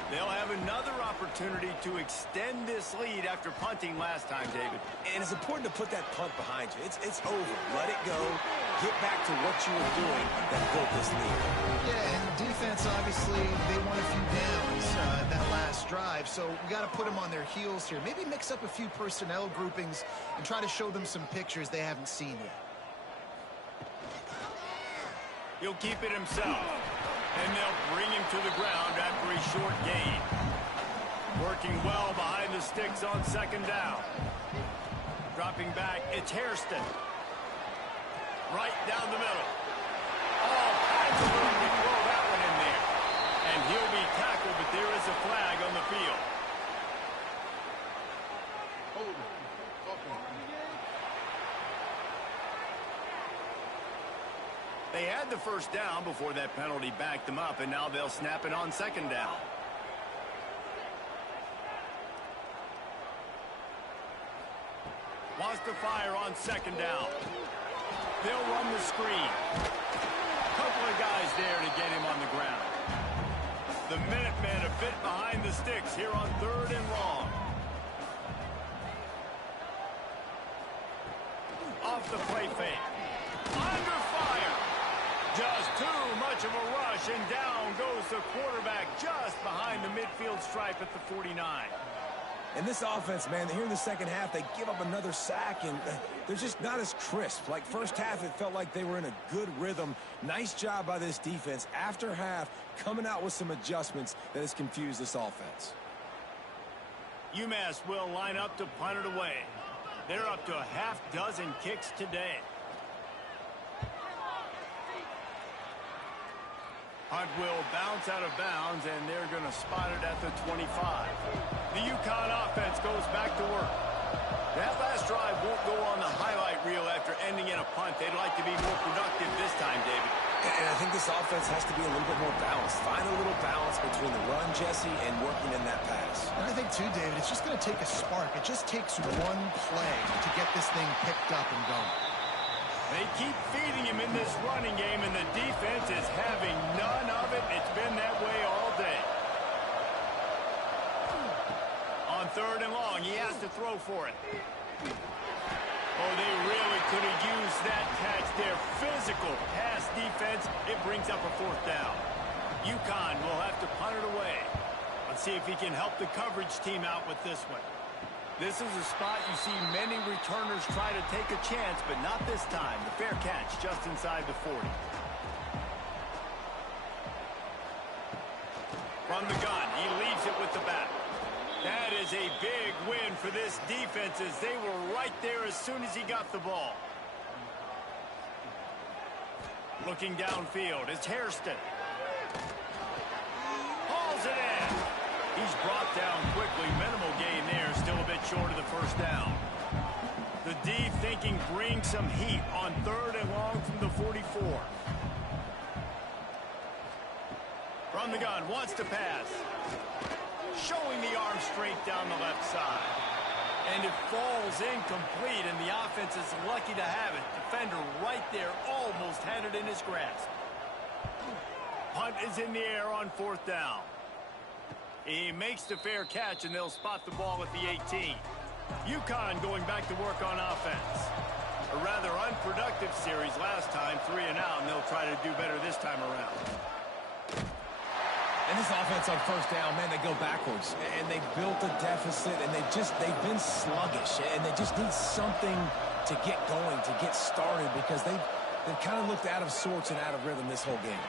They'll have another opportunity to extend this lead after punting last time, David. And it's important to put that punt behind you. It's over. Let it go. Get back to what you were doing that built this lead. Yeah, and defense, obviously, they won a few downs that last drive, so we got to put them on their heels here. Maybe mix up a few personnel groupings and try to show them some pictures they haven't seen yet. He'll keep it himself. And they'll bring him to the ground after a short gain. Working well behind the sticks on 2nd down. Dropping back, it's Hairston. Right down the middle. All kinds of room to throw that one in there. And he'll be tackled, but there is a flag on the field. They had the 1st down before that penalty backed them up, and now they'll snap it on 2nd down. Wants to fire on 2nd down. They'll run the screen. Couple of guys there to get him on the ground. The Minutemen a bit behind the sticks here on 3rd and long. Off the play fake. Under fire. Just too much of a rush, and down goes the quarterback just behind the midfield stripe at the 49. And this offense, man, here in the 2nd half, they give up another sack, and they're just not as crisp. Like, 1st half, it felt like they were in a good rhythm. Nice job by this defense. After half, coming out with some adjustments that has confused this offense. UMass will line up to punt it away. They're up to a half-dozen kicks today. Hunt will bounce out of bounds, and they're going to spot it at the 25. The UConn offense goes back to work. That last drive won't go on the highlight reel after ending in a punt. They'd like to be more productive this time, David. And I think this offense has to be a little bit more balanced. Find a little balance between the run, Jesse, and working in that pass. And I think, too, David, it's just going to take a spark. It just takes one play to get this thing picked up and going. They keep feeding him in this running game, and the defense is having none of it. It's been that way all day. On 3rd and long, he has to throw for it. Oh, they really could have used that catch there. Physical pass defense. It brings up a 4th down. UConn will have to punt it away. Let's see if he can help the coverage team out with this one. This is a spot you see many returners try to take a chance, but not this time. The fair catch just inside the 40. From the gun, he leaves it with the bat. That is a big win for this defense as they were right there as soon as he got the ball. Looking downfield, it's Hairston. Hauls it in. He's brought down quickly. Minimal gain there. Still a bit short of the 1st down. The D thinking bring some heat on 3rd and long from the 44. From the gun, wants to pass. Showing the arm strength down the left side. And it falls incomplete, and the offense is lucky to have it. Defender right there almost had it in his grasp. Punt is in the air on 4th down. He makes the fair catch, and they'll spot the ball at the 18. UConn going back to work on offense. A rather unproductive series last time, 3 and out, and they'll try to do better this time around. And this offense on first down, man, they go backwards. And they built a deficit, and they've been sluggish. And they just need something to get going, to get started, because they've kind of looked out of sorts and out of rhythm this whole game.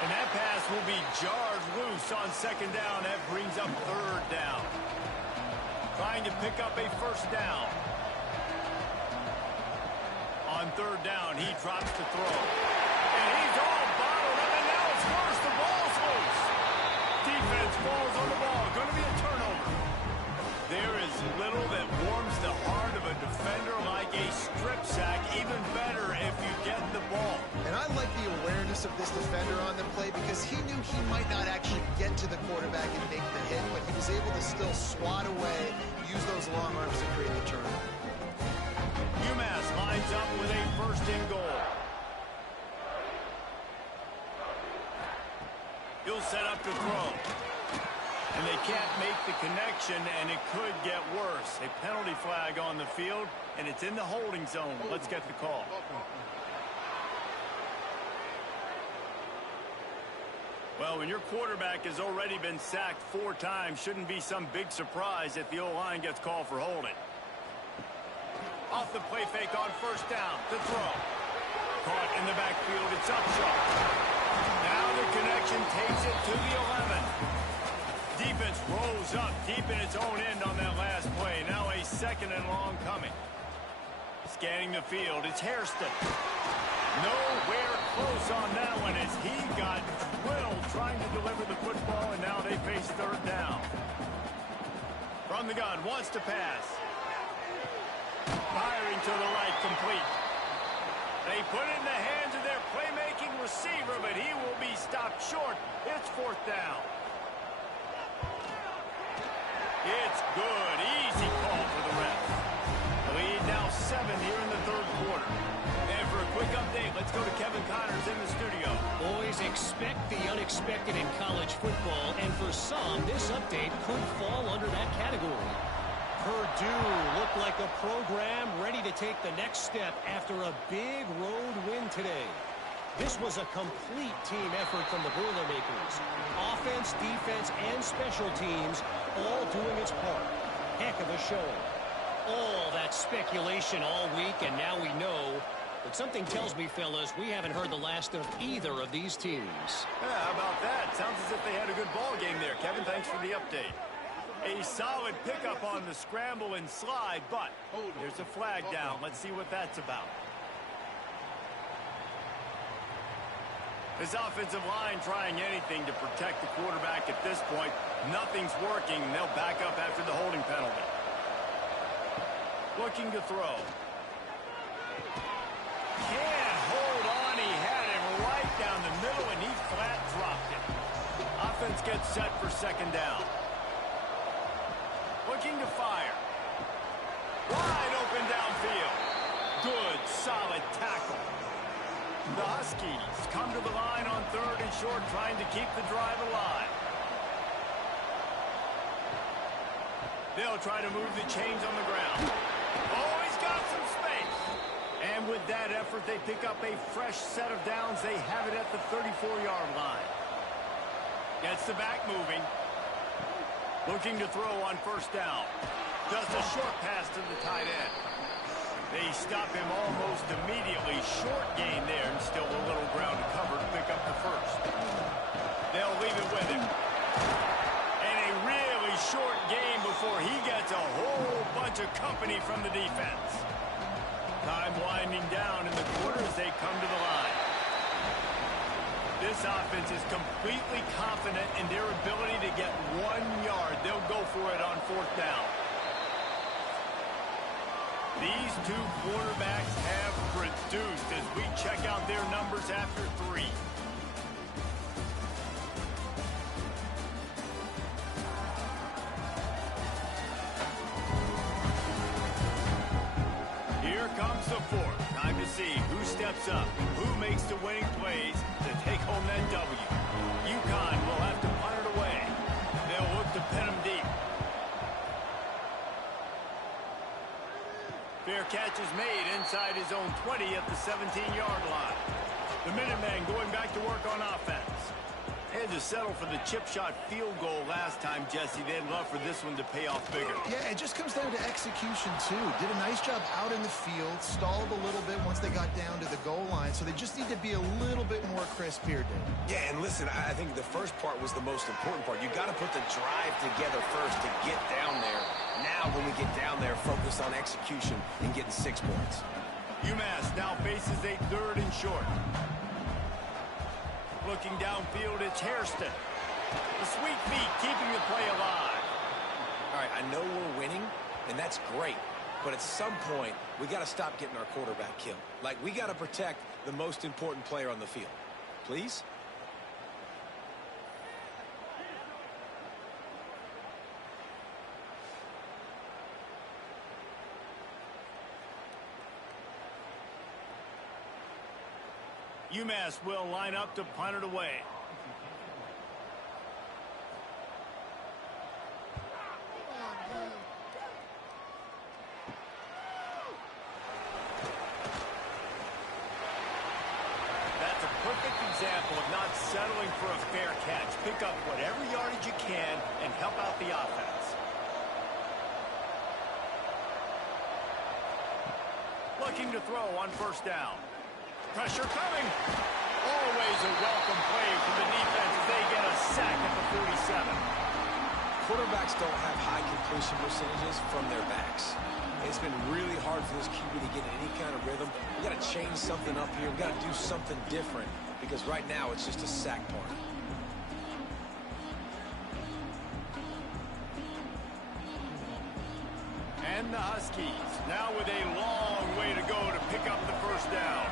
And that pass will be jarred loose on second down. That brings up third down. Trying to pick up a first down. On third down, he drops the throw. And he's all bottled up, and now it's worse. The ball's loose. Defense falls on the ball. Going to be a turnover. There is little that warms the heart of a defender like a strip sack. Even better if you get the ball. And I like the awareness of this defender on the play because he knew he might not actually get to the quarterback and make the hit, but he was able to still swat away, use those long arms to create the turnover. UMass lines up with a first and goal. He'll set up to throw. And they can't make the connection, and it could get worse. A penalty flag on the field, and it's in the holding zone. Let's get the call. Well, when your quarterback has already been sacked 4 times, shouldn't be some big surprise if the O-line gets called for holding. Off the play fake on first down. The throw. Caught in the backfield. It's Upshaw. Now the connection takes it to the 11. Defense rolls up deep in its own end on that last play. Now a second and long coming. Scanning the field. It's Hairston. Nowhere close on that one as he got drilled trying to deliver the football, and now they face third down. From the gun, wants to pass. Firing to the right, complete. They put it in the hands of their playmaking receiver, but he will be stopped short. It's fourth down. It's good. Easy call for the ref. The lead now 7 here in the third quarter. And for a quick update, let's go to Kevin Connors in the studio. Boys, expect the unexpected in college football, and for some, this update could fall under that category. Purdue looked like a program ready to take the next step after a big road win today. This was a complete team effort from the Boilermakers. Offense, defense, and special teams all doing its part. Heck of a showing. All that speculation all week, and now we know. But something tells me, fellas, we haven't heard the last of either of these teams. Yeah, how about that? Sounds as if they had a good ball game there. Kevin, thanks for the update. A solid pickup on the scramble and slide, but there's a flag down. Let's see what that's about. This offensive line trying anything to protect the quarterback at this point. Nothing's working. They'll back up after the holding penalty. Looking to throw. Can't hold on. He had him right down the middle, and he flat dropped it. Offense gets set for second down. Looking to fire. Wide open downfield. Good, solid tackle. The Huskies come to the line on third and short, trying to keep the drive alive. They'll try to move the chains on the ground. Oh, he's got some space. And with that effort, they pick up a fresh set of downs. They have it at the 34-yard line. Gets the back moving. Looking to throw on first down. Just a short pass to the tight end. They stop him almost immediately. Short gain there, and still a little ground to cover to pick up the first. They'll leave it with him. And a really short game before he gets a whole bunch of company from the defense. Time winding down in the quarter as they come to the line. This offense is completely confident in their ability to get 1 yard. They'll go for it on fourth down. These two quarterbacks have produced as we check out their numbers after 3. Here comes the fourth. Time to see who steps up, who makes the winning plays to take home that W. UConn will have to punt it away. They'll look to pin them deep. Fair catch is made inside his own 20 at the 17-yard line. The Minutemen going back to work on offense. They had to settle for the chip shot field goal last time, Jesse. They'd love for this one to pay off bigger. Yeah, it just comes down to execution, too. Did a nice job out in the field, stalled a little bit once they got down to the goal line, so they just need to be a little bit more crisp here, Dave. Yeah, and listen, I think the first part was the most important part. You got to put the drive together first to get down there. Now, when we get down there, focus on execution and getting 6 points. UMass now faces a 3rd and short. Looking downfield, it's Hairston. The sweet feet keeping the play alive. All right, I know we're winning, and that's great. But at some point, we got to stop getting our quarterback killed. Like, we got to protect the most important player on the field. Please? UMass will line up to punt it away. That's a perfect example of not settling for a fair catch. Pick up whatever yardage you can and help out the offense. Looking to throw on 1st down. Pressure coming. Always a welcome play for the defense as they get a sack at the 47. Quarterbacks don't have high completion percentages from their backs. It's been really hard for this QB to get in any kind of rhythm. We got to change something up here. We got to do something different because right now it's just a sack part. And the Huskies now with a long way to go to pick up the 1st down.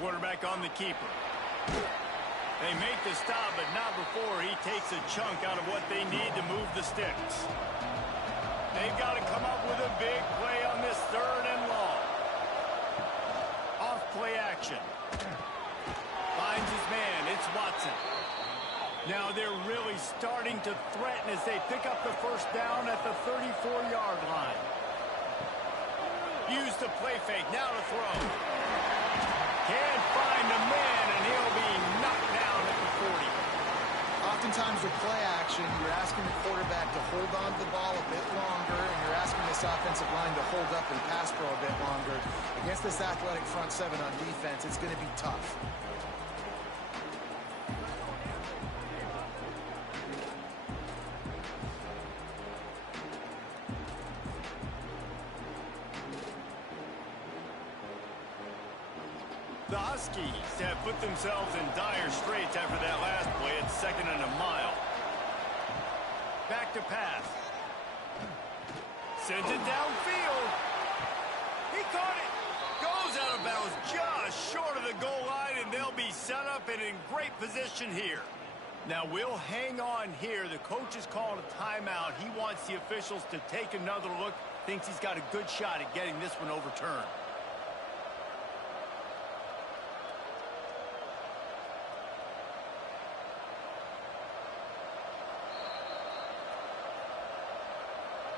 Quarterback on the keeper. They make the stop, but not before he takes a chunk out of what they need to move the sticks. They've got to come up with a big play on this 3rd and long. Off play action. Finds his man. It's Watson. Now they're really starting to threaten as they pick up the 1st down at the 34-yard line. Use the play fake. Now to throw. Can't find a man, and he'll be knocked down at the 40. Oftentimes with play action, you're asking the quarterback to hold on to the ball a bit longer, and you're asking this offensive line to hold up and pass pro a bit longer. Against this athletic front 7 on defense, it's going to be tough. The Huskies have put themselves in dire straits after that last play at 2nd and a mile. Back to pass. Sends it downfield. He caught it. Goes out of bounds just short of the goal line, and they'll be set up and in great position here. Now we'll hang on here. The coach is calling a timeout. He wants the officials to take another look. Thinks he's got a good shot at getting this one overturned.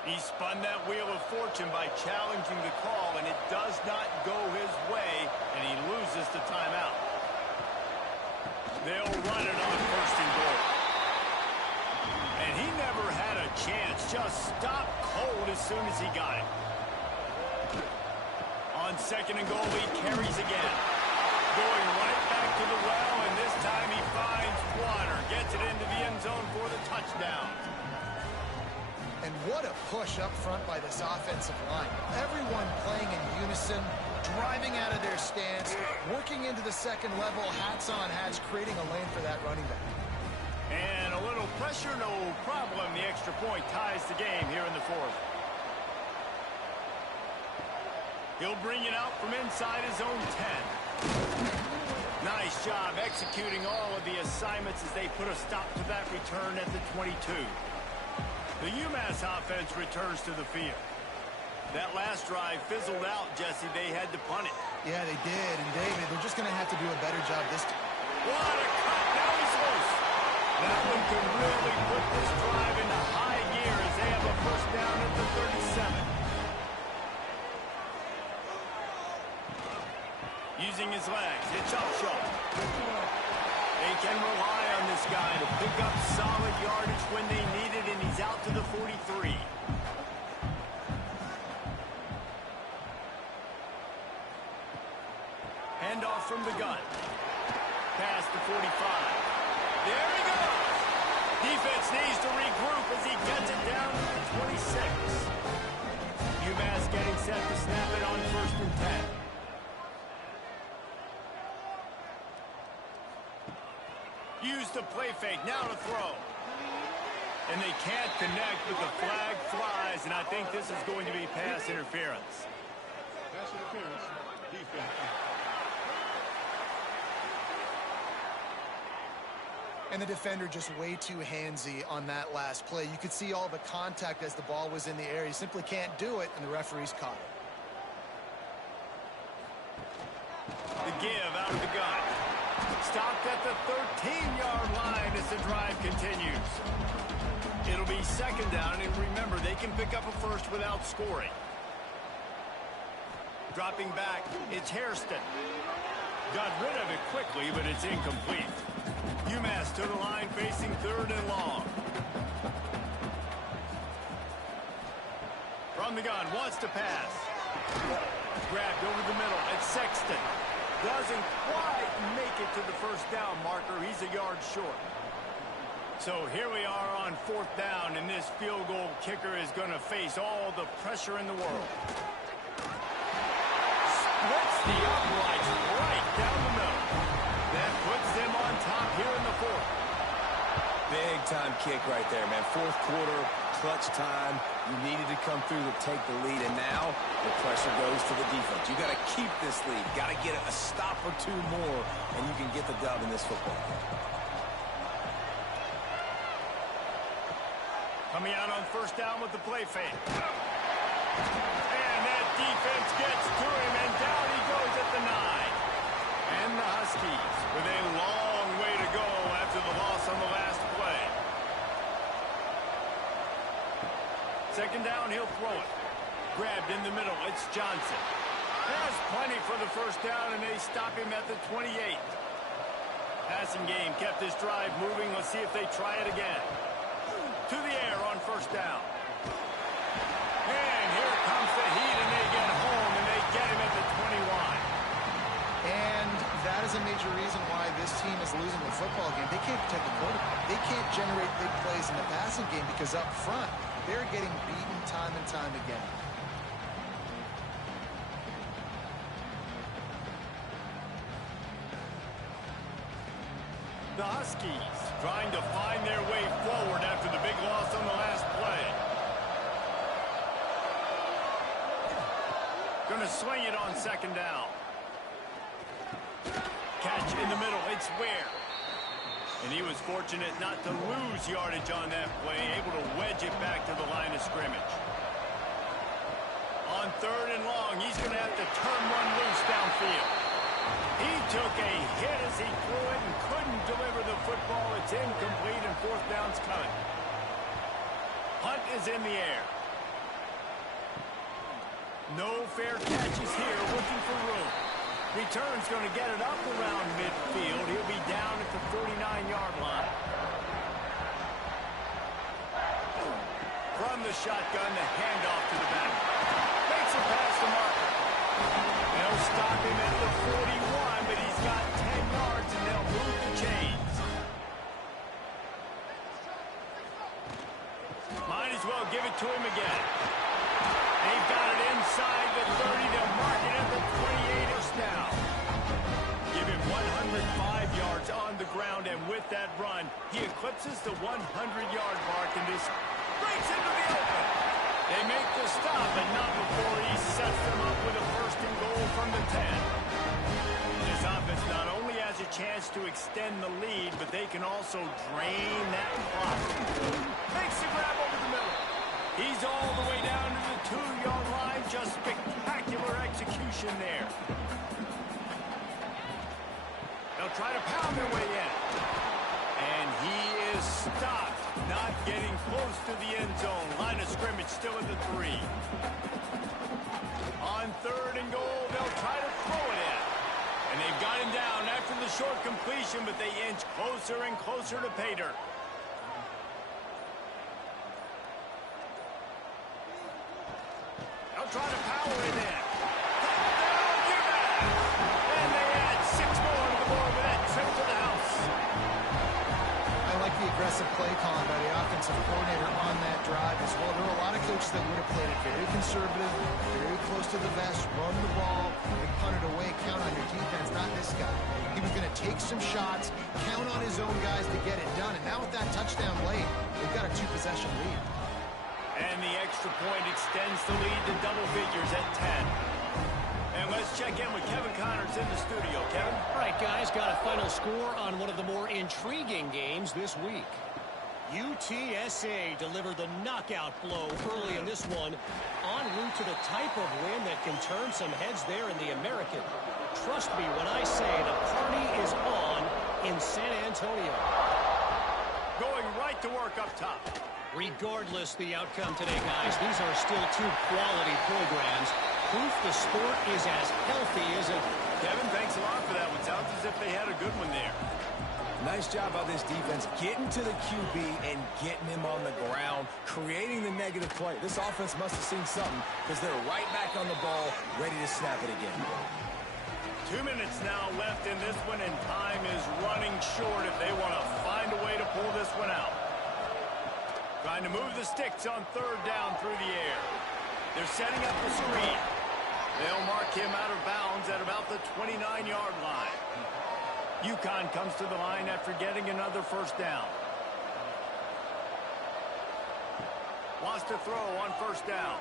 He spun that wheel of fortune by challenging the call, and it does not go his way, and he loses the timeout. They'll run it on 1st and goal. And he never had a chance, just stopped cold as soon as he got it. On 2nd and goal, he carries again. Going right back to the well, and this time he finds water. Gets it into the end zone for the touchdown. And what a push up front by this offensive line. Everyone playing in unison, driving out of their stance, working into the 2nd level, hats on hats, creating a lane for that running back. And a little pressure, no problem. The extra point ties the game here in the 4th. He'll bring it out from inside his own 10. Nice job executing all of the assignments as they put a stop to that return at the 22. The UMass offense returns to the field. That last drive fizzled out, Jesse. They had to punt it. Yeah, they did. And, David, they're just going to have to do a better job this time. What a cut. Now he's loose. That one can really put this drive into high gear as they have a 1st down at the 37. Using his legs. It's up short. They can rely on this guy to pick up solid yardage when they need it, and he's out to the 43. Handoff from the gun. Past the 45. There he goes. Defense needs to regroup as he gets it down to the 26. UMass getting set to snap it on 1st and 10. Use the play fake, now to throw. And they can't connect, but the flag flies, and I think this is going to be pass interference. Pass interference. Defense. And the defender just way too handsy on that last play. You could see all the contact as the ball was in the air. He simply can't do it, and the referee's caught it. The give out of the gun. Stopped at the 13-yard line as the drive continues. It'll be 2nd down, and remember, they can pick up a first without scoring. Dropping back, it's Hairston. Got rid of it quickly, but it's incomplete. UMass to the line facing 3rd and long. From the gun, wants to pass. Grabbed over the middle, it's Sexton. Doesn't quite make it to the 1st down marker. He's a yard short. So here we are on 4th down, and this field goal kicker is going to face all the pressure in the world. Splits the uprights right down the middle. That puts them on top here in the 4th. Big-time kick right there, man. 4th quarter, clutch time. You needed to come through to take the lead, and now the pressure goes to the defense. You got to keep this lead. Got to get a stop or two more, and you can get the dub in this football game. Coming out on 1st down with the play fake. And that defense gets to him, and down he goes at the 9. And the Huskies with a long way to go after the loss on the last play. 2nd down, he'll throw it. Grabbed in the middle, it's Johnson. Has plenty for the 1st down, and they stop him at the 28. Passing game kept this drive moving. Let's see if they try it again. To the air on 1st down. And here comes the heat, and they get home, and they get him at the 21. And that is a major reason why this team is losing the football game. They can't protect the quarterback. They can't generate big plays in the passing game because up front, they're getting beaten time and time again. The Huskies trying to find their way forward after the big loss on the last play. Gonna swing it on 2nd down. Catch in the middle, it's Ware. And he was fortunate not to lose yardage on that play, able to wedge it back to the line of scrimmage. On 3rd and long, he's going to have to turn one loose downfield. He took a hit as he threw it and couldn't deliver the football. It's incomplete, and 4th down's coming. Hunt is in the air. No fair catches here, looking for room. Return's going to get it up around midfield. He'll be down at the 49-yard line. From the shotgun, the handoff to the back. Makes it past the mark. They'll stop him at the 41, but he's got 10 yards, and they'll move the chains. Might as well give it to him again. They've got it inside the 30. They'll mark it at the 28ers now. Give him 105 yards on the ground, and with that run, he eclipses the 100-yard mark, and this breaks into the open. They make the stop, but not before he sets them up with a 1st and goal from the 10. This offense not only has a chance to extend the lead, but they can also drain that clock. Makes the grab over the middle. He's all the way down to the 2-yard line. Just spectacular execution there. They'll try to pound their way in. And he is stopped, not getting close to the end zone. Line of scrimmage still at the 3. On 3rd and goal, they'll try to throw it in. And they've got him down after the short completion, but they inch closer and closer to pay dirt. They'll try to power it in. And they add 6 more to the board with that trip to the house. I like the aggressive play calling by the offensive coordinator on that drive as well. There were a lot of coaches that would have played it very conservative, very close to the vest, run the ball, and punt it away, count on your defense, not this guy. He was going to take some shots, count on his own guys to get it done, and now with that touchdown late, they've got a 2-possession lead. And the extra point extends the lead to double figures at 10. And let's check in with Kevin Connors in the studio. Kevin? All right, guys, got a final score on one of the more intriguing games this week. UTSA delivered the knockout blow early in this one, en route to the type of win that can turn some heads there in the American. Trust me when I say the party is on in San Antonio. Going right to work up top. Regardless the outcome today, guys, these are still 2 quality programs. Proof the sport is as healthy as ever. Kevin, thanks a lot for that one. Sounds as if they had a good one there. Nice job by this defense getting to the QB and getting him on the ground, creating the negative play. This offense must have seen something because they're right back on the ball, ready to snap it again. 2 minutes now left in this one, and time is running short if they want to find a way to pull this one out. Trying to move the sticks on 3rd down through the air. They're setting up the screen. They'll mark him out of bounds at about the 29-yard line. UConn comes to the line after getting another 1st down. Wants to throw on 1st down.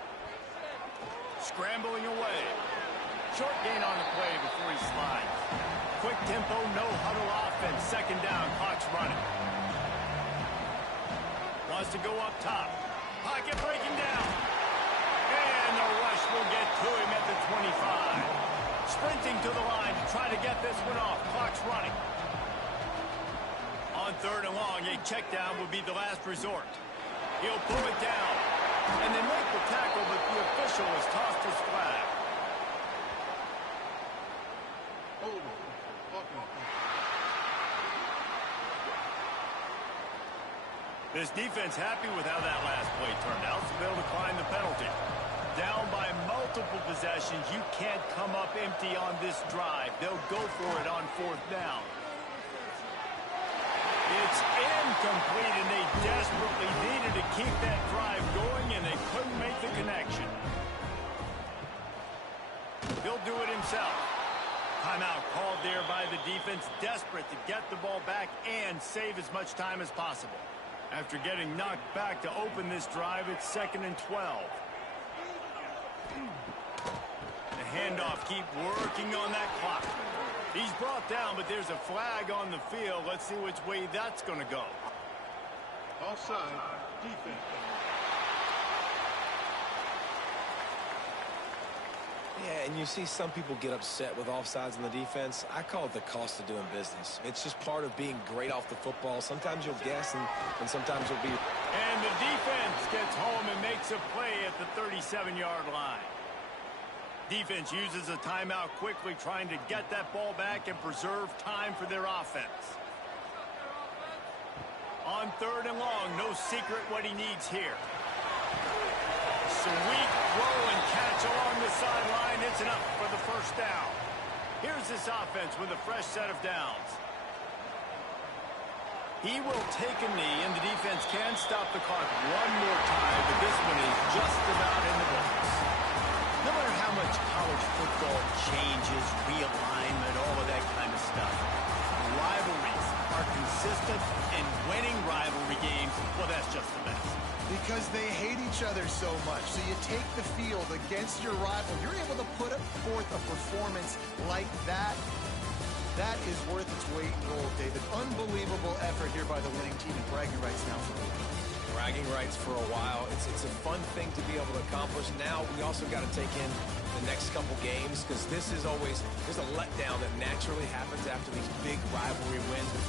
Scrambling away. Short gain on the play before he slides. Quick tempo, no huddle offense. 2nd down, clock's running. Wants to go up top. Pocket breaking down. And the rush will get to him at the 25. Sprinting to the line to try to get this one off. Clock's running. On 3rd and long, a check down would be the last resort. He'll pull it down. And they make the tackle, but the official has tossed his flag. This defense happy with how that last play turned out, so they'll decline the penalty. Down by multiple possessions, you can't come up empty on this drive. They'll go for it on 4th down. It's incomplete, and they desperately needed to keep that drive going, and they couldn't make the connection. He'll do it himself. Timeout called there by the defense, desperate to get the ball back and save as much time as possible. After getting knocked back to open this drive, it's 2nd and 12. The handoff, keep working on that clock. He's brought down, but there's a flag on the field. Let's see which way that's going to go. Offside, defense. Yeah, and you see some people get upset with offsides in the defense. I call it the cost of doing business. It's just part of being great off the football. Sometimes you'll guess, and sometimes you'll be... And the defense gets home and makes a play at the 37-yard line. Defense uses a timeout quickly, trying to get that ball back and preserve time for their offense. On 3rd and long, no secret what he needs here. Sweet throw and catch along the sideline. It's enough for the 1st down. Here's this offense with a fresh set of downs. He will take a knee, and the defense can stop the clock one more time, but this one is just about in the books. No matter how much college football changes, realignment, all of that kind of stuff, rivalries are consistent, and winning rivalry games, well, that's just the best. Because they hate each other so much. So you take the field against your rival. You're able to put forth a performance like that. That is worth its weight in gold, David. Unbelievable effort here by the winning team, and bragging rights now for me. Bragging rights for a while. It's a fun thing to be able to accomplish. Now we also got to take in the next couple games, because this is always, there's a letdown that naturally happens after these big rivalry wins.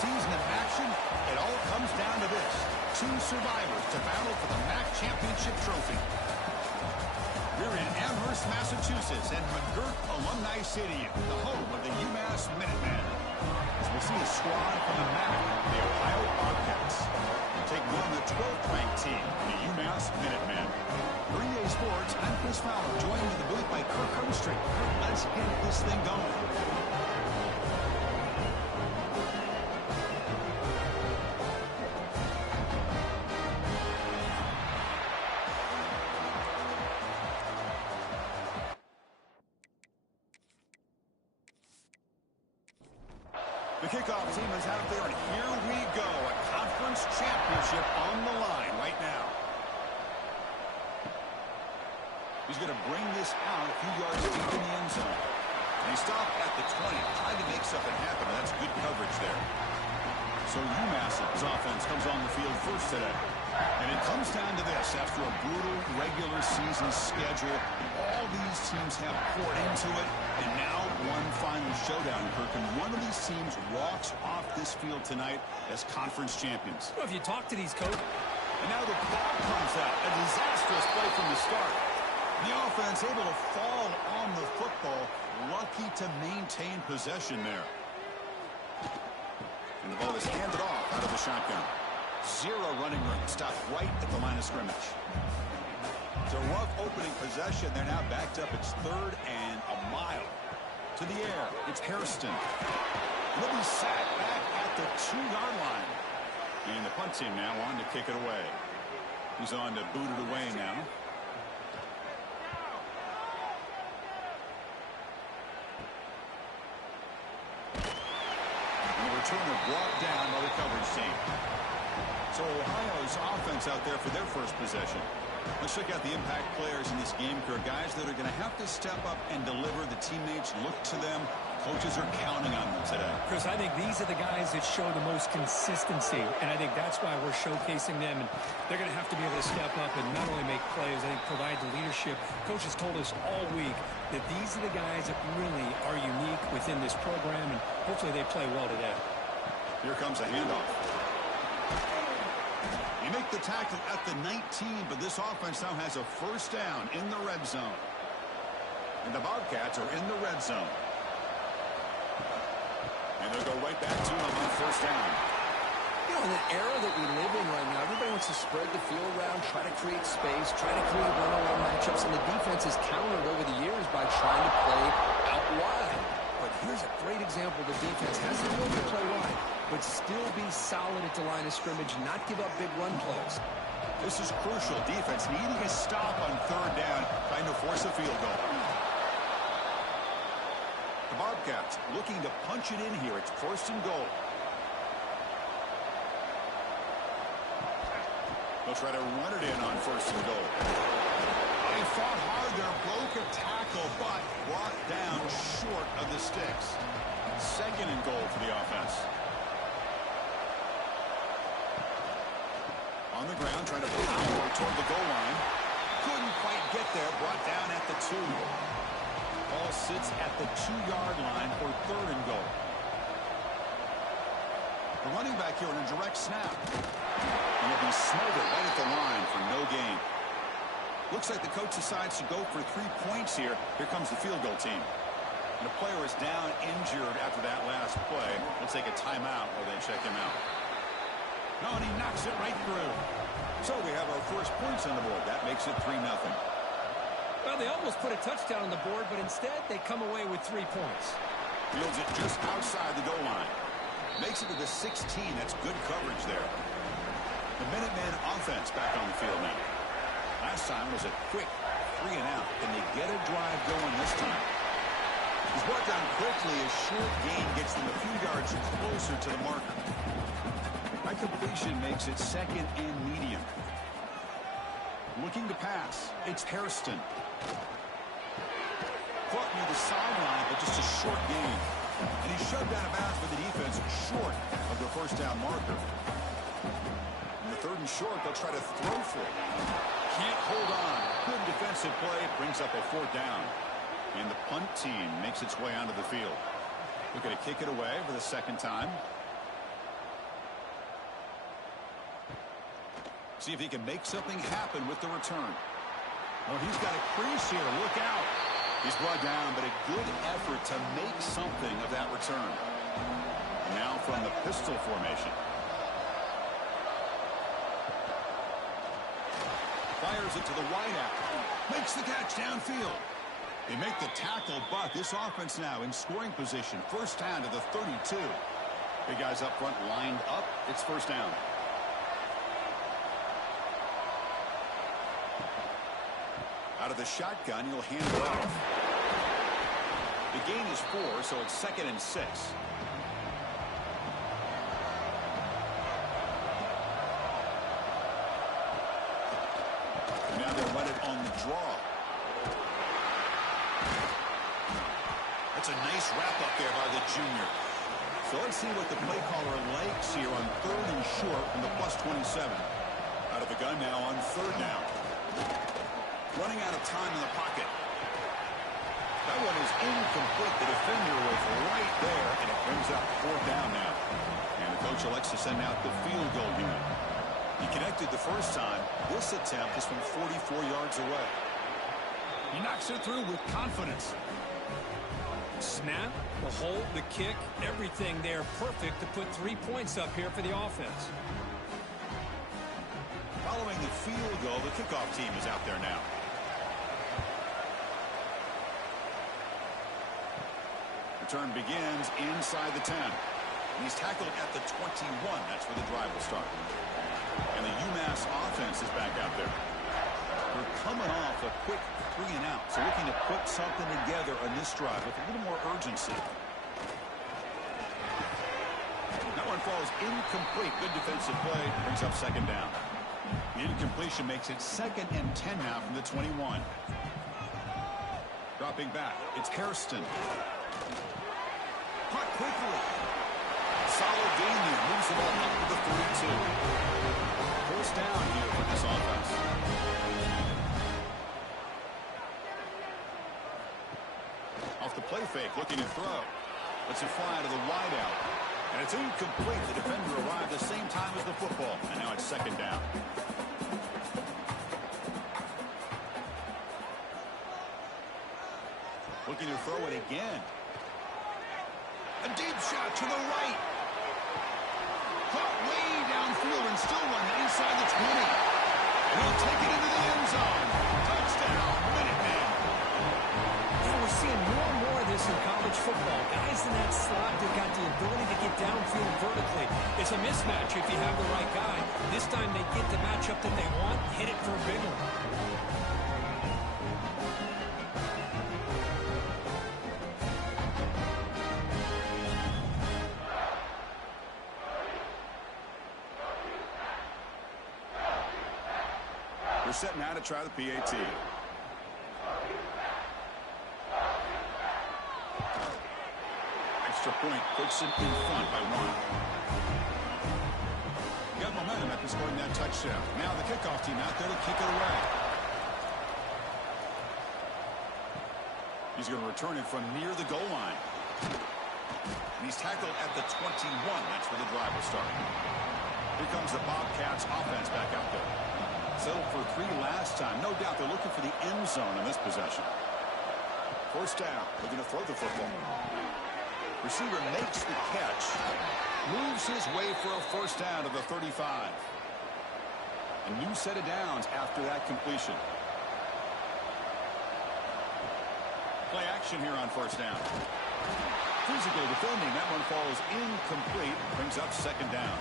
season in action, it all comes down to this. Two survivors to battle for the MAC championship trophy. We're in Amherst, Massachusetts, and McGirt Alumni Stadium, the home of the UMass Minutemen. As we'll see a squad from the MAC, the Ohio Bobcats, taking on the 12th-ranked team, the UMass Minutemen. For EA Sports, I'm Chris Fowler, joined in the booth by Kirk Herbstreit. Let's get this thing going. The kickoff team is out there, and here we go. A conference championship on the line right now. He's going to bring this out a few yards deep in the end zone. And he stopped at the 20, trying to make something happen, but that's good coverage there. So UMass's offense comes on the field first today. And it comes down to this. After a brutal regular season schedule, all these teams have poured into it, and now one final showdown, Kirk, and one of these teams walks off this field tonight as conference champions. Well, if you talk to these coaches... And now the ball comes out. A disastrous play from the start. The offense able to fall on the football, lucky to maintain possession there. And the ball is handed off out of the shotgun. Zero running room, stopped right at the line of scrimmage. It's a rough opening possession. They're now backed up. It's 3rd and a mile. To the air, it's Hairston. He'll be sacked back at the 2-yard line. And the punt team now on to kick it away. He's on to boot it away now. And the returner brought down by the coverage team. So Ohio's offense out there for their first possession. Let's check out the impact players in this game, Kirk. Guys that are going to have to step up and deliver. The teammates look to them. Coaches are counting on them today. Chris, I think these are the guys that show the most consistency, and I think that's why we're showcasing them. And they're going to have to be able to step up and not only make plays, I think provide the leadership. Coaches told us all week that these are the guys that really are unique within this program, and hopefully they play well today. Here comes a handoff. You make the tackle at the 19, but this offense now has a first down in the red zone. And the Bobcats are in the red zone. And they'll go right back to them on first down. You know, in the era that we live in right now, everybody wants to spread the field around, try to create space, try to create one-on-one matchups, and the defense has countered over the years by trying to play out wide. But here's a great example. The defense has the ability to play wide, but still be solid at the line of scrimmage, not give up big run plays. This is crucial. Defense needing a stop on 3rd down, trying to force a field goal. The Bobcats looking to punch it in here. It's 1st and goal. They'll try to run it in on 1st and goal. They fought hard there, broke a tackle, but brought down short of the sticks. 2nd and goal for the offense. On the ground, trying to power toward the goal line. Couldn't quite get there, brought down at the 2. Ball sits at the 2-yard line for 3rd and goal. The running back here in a direct snap. And he'll be smothered right at the line for no gain. Looks like the coach decides to go for 3 points here. Here comes the field goal team. And a player is down injured after that last play. We'll take a timeout while they check him out. No, and he knocks it right through. So we have our first points on the board. That makes it 3-0. Well, they almost put a touchdown on the board, but instead they come away with 3 points. Fields it just outside the goal line. Makes it to the 16. That's good coverage there. The Minutemen offense back on the field now. Last time was a quick 3 and out. Can they get a drive going this time? He's brought down quickly. A short gain gets them a few yards closer to the marker. That completion makes it 2nd and medium. Looking to pass. It's Hairston. Caught near the sideline, but just a short gain. And he's shoved out of bounds with the defense short of the first down marker. In the 3rd and short, they'll try to throw for it. Can't hold on. Good defensive play. Brings up a 4th down. And the punt team makes its way onto the field. Looking to kick it away for the 2nd time. See if he can make something happen with the return. Oh, he's got a crease here. Look out. He's brought down, but a good effort to make something of that return. Now from the pistol formation. Fires it to the wideout. Makes the catch downfield. They make the tackle, but this offense now in scoring position. First down to the 32. Big guys up front lined up. It's first down. Out of the shotgun, he'll hand it off. The gain is 4, so it's 2nd and 6. And now they'll run it on the draw. That's a nice wrap up there by the junior. So let's see what the play caller likes here on 3rd and short from the +27. Out of the gun now on 3rd down. Running out of time in the pocket. That one is incomplete. The defender was right there, and it brings up 4th down now. And the coach elects to send out the field goal unit. He connected the first time. This attempt is from 44 yards away. He knocks it through with confidence. Snap, the hold, the kick, everything there perfect to put 3 points up here for the offense. Following the field goal, the kickoff team is out there now. Return begins inside the 10. He's tackled at the 21. That's where the drive will start. And the UMass offense is back out there. They're coming off a quick 3 and out, so looking to put something together on this drive with a little more urgency. That one falls incomplete. Good defensive play. Brings up 2nd down. The incompletion makes it 2nd and 10 now from the 21. Dropping back. It's Hairston. Caught quickly. Solid gain there. Moves the ball up to the 32. First down here for this offense. Off the play fake, looking to throw. Lets it fly to the wideout. And it's incomplete. The defender arrived at the same time as the football. And now it's 2nd down. Looking to throw it again. A deep shot to the right. Caught way downfield and still running inside the 20. And he'll take it into the end zone. Touchdown, Minutemen. Yeah, we're seeing more and more of this in college football. Guys in that slot that got the ability to get downfield vertically. It's a mismatch if you have the right guy. This time they get the matchup that they want, hit it for a big one. They're set now to try the PAT. Extra point puts it in front by 1. Got momentum after scoring that touchdown. Now the kickoff team out there to kick it away. He's going to return it from near the goal line. And he's tackled at the 21. That's where the drive will start. Here comes the Bobcats offense back out there. Settled for 3 last time. No doubt they're looking for the end zone in this possession. First down. Looking to throw the football. Receiver makes the catch. Moves his way for a first down to the 35. A new set of downs after that completion. Play action here on first down. Physical defending. That one falls incomplete. Brings up 2nd down.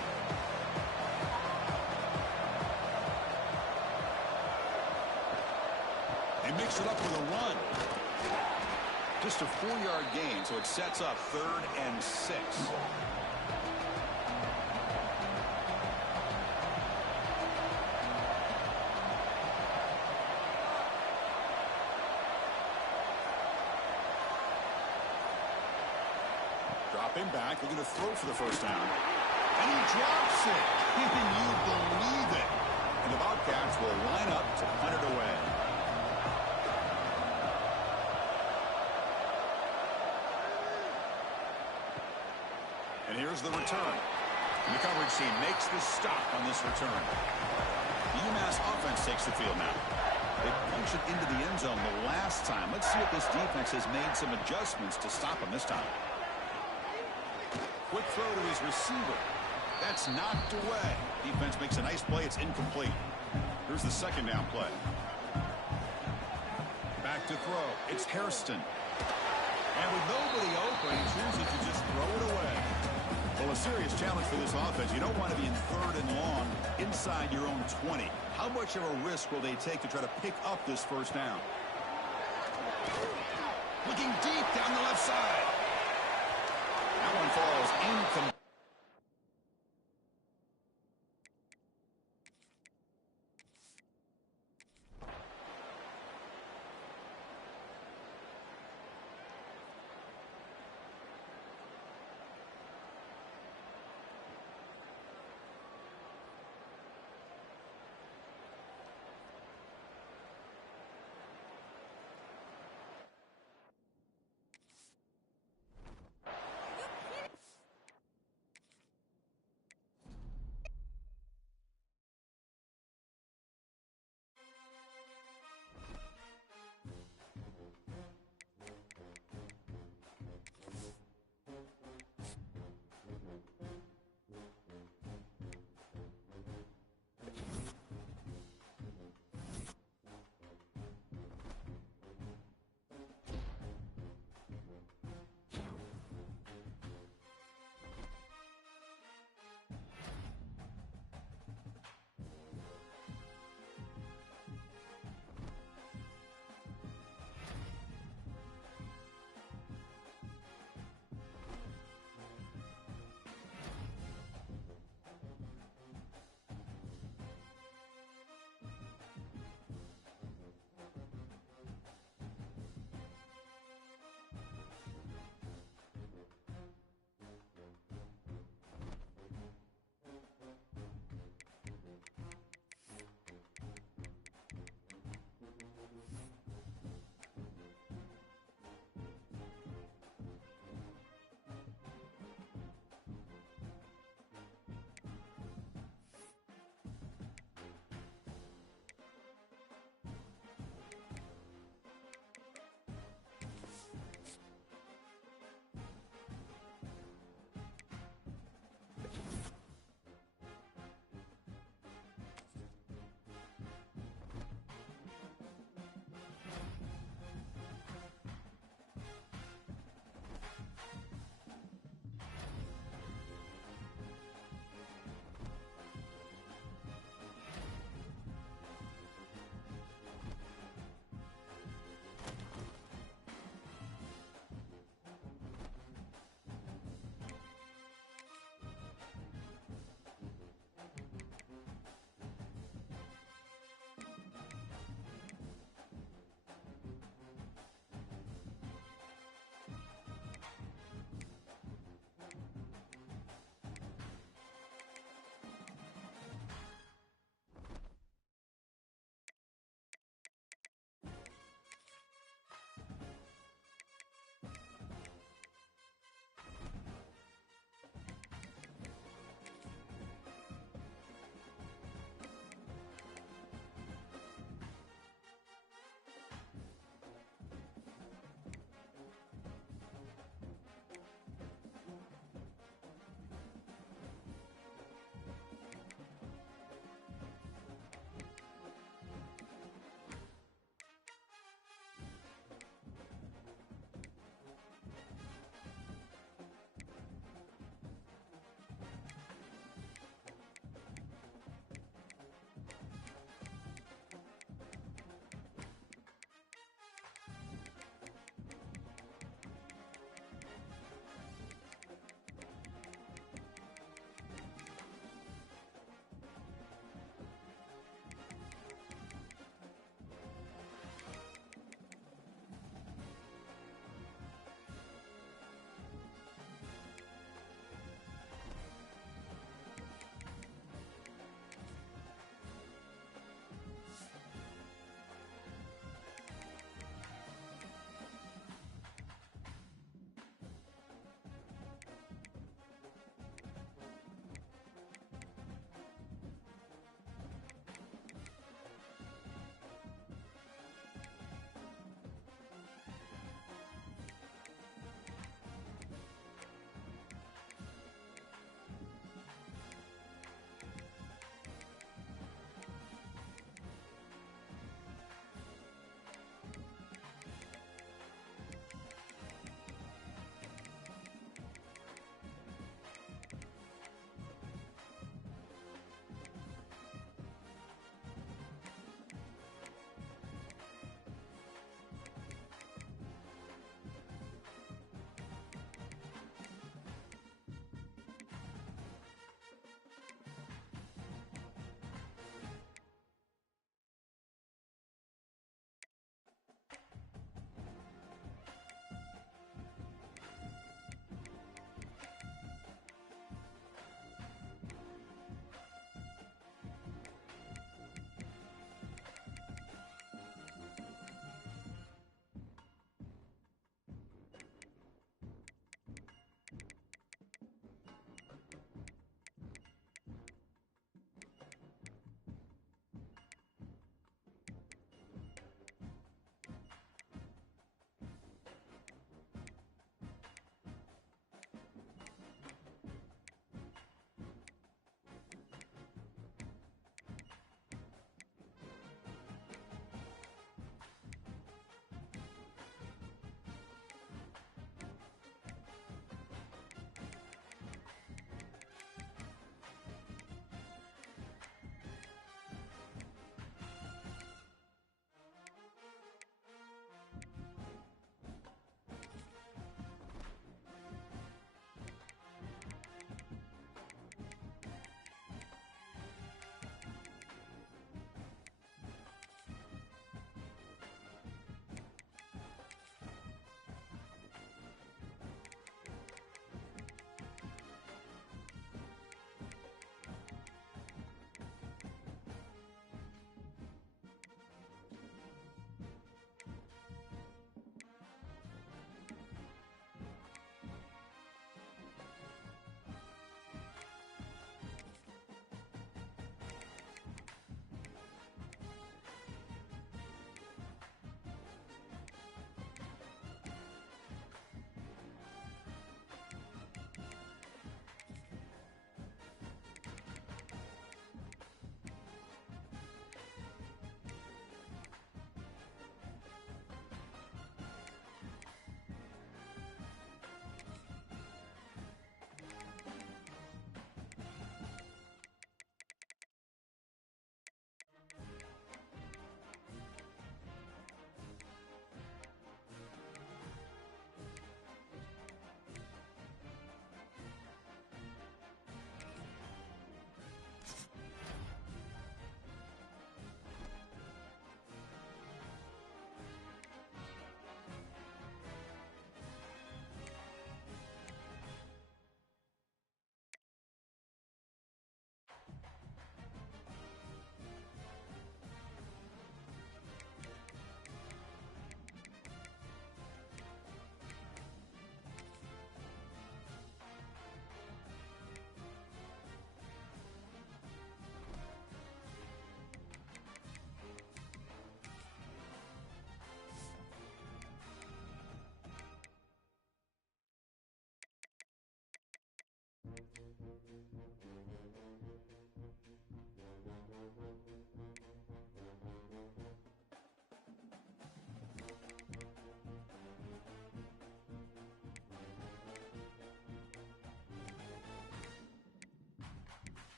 Mix it up with a run. Just a 4-yard gain, so it sets up 3rd and 6. Dropping back, looking to throw for the first down. And he drops it. Can you believe it? And the Bobcats will line up to punt it away. And here's the return. And the coverage team makes the stop on this return. The UMass offense takes the field now. They punched it into the end zone the last time. Let's see if this defense has made some adjustments to stop him this time. Quick throw to his receiver. That's knocked away. Defense makes a nice play. It's incomplete. Here's the second down play. Back to throw. It's Hairston. And with nobody open, he chooses to just throw it away. Well, a serious challenge for this offense. You don't want to be in 3rd and long inside your own 20. How much of a risk will they take to try to pick up this first down? Looking deep down the left side. That one falls incomplete.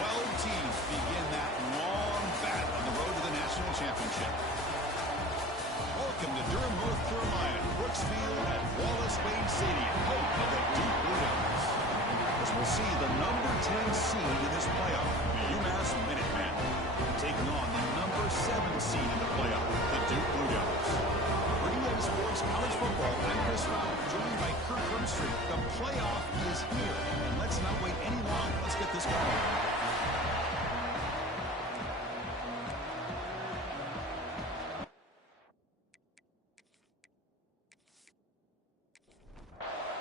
12 teams begin that long battle on the road to the national championship. Welcome to Durham, North Carolina, Brooksfield at Wallace Wade Stadium, home of the Duke Blue Devils. As we'll see the number 10 seed in this playoff, the UMass Minutemen, taking on the number 7 seed in the playoff, the Duke Blue Devils. Bringing you sports, college football, I'm Chris Fowler, joined by Kirk Hermstreet. The playoff is here, and let's not wait any longer. Let's get this going.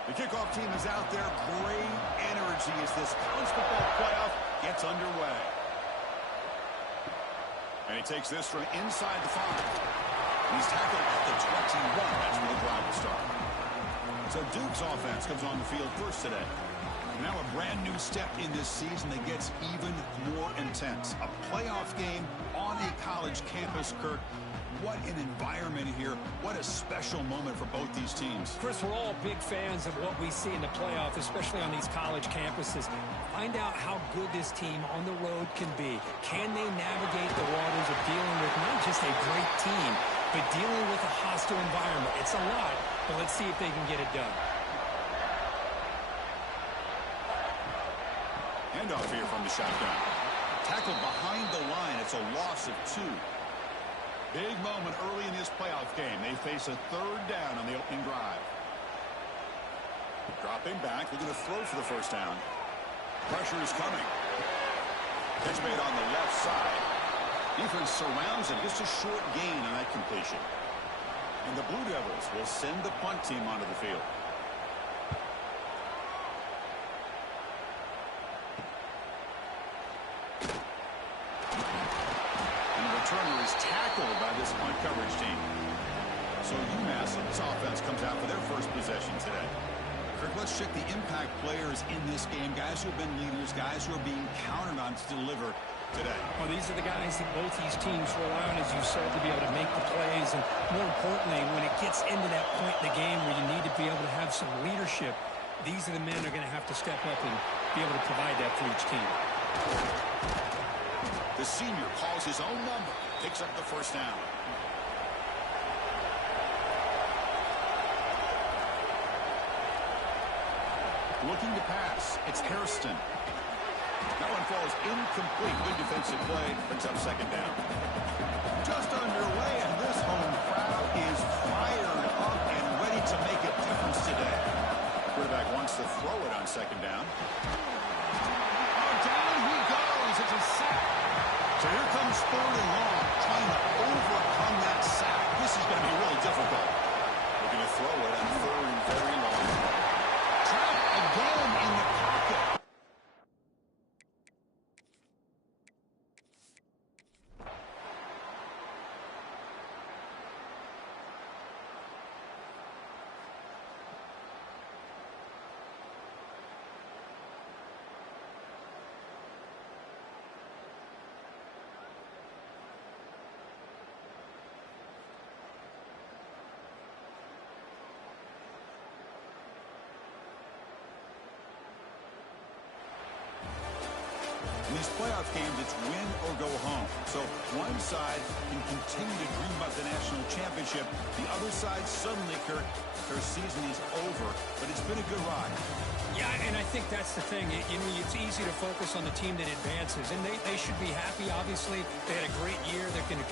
The kickoff team is out there. Great energy as this college football playoff gets underway. And he takes this from inside the 5. And he's tackled at the 21. That's where the drive will start. So Duke's offense comes on the field first today. Now a brand new step in this season that gets even more intense. A playoff game on a college campus, Kirk. What an environment here. What a special moment for both these teams. Chris, we're all big fans of what we see in the playoff, especially on these college campuses. Find out how good this team on the road can be. Can they navigate the waters of dealing with not just a great team, but dealing with a hostile environment? It's a lot, but let's see if they can get it done. Handoff here from the shotgun. Tackled behind the line. It's a loss of 2. Big moment early in this playoff game. They face a 3rd down on the opening drive. Dropping back, looking to throw for the first down. Pressure is coming. Catch made on the left side. Defense surrounds him. Just a short gain on that completion. And the Blue Devils will send the punt team onto the field. Turner is tackled by this punt coverage team. So UMass and this offense comes out for their first possession today. Kirk, let's check the impact players in this game. Guys who have been leaders, guys who are being counted on to deliver today. Well, these are the guys that both these teams rely on, as you said, to be able to make the plays. And more importantly, when it gets into that point in the game where you need to be able to have some leadership, these are the men that are going to have to step up and be able to provide that for each team. The senior calls his own number, picks up the first down. Looking to pass, it's Hairston. That one falls incomplete. Good defensive play, brings up 2nd down. Just underway, and this home crowd is fired up and ready to make a difference today. Quarterback wants to throw it on 2nd down. Oh, down he goes. It's a sack. So here comes 3rd and long, trying to overcome that sack. This is going to be really difficult. Looking to throw it on 3rd and very long. Trapped again in the pocket. In these playoff games, it's win or go home. So one side can continue to dream about the national championship. The other side, suddenly, Kirk, their season is over. But it's been a good ride. Yeah, and I think that's the thing. It's easy to focus on the team that advances. And they should be happy, obviously. They had a great year. They're going to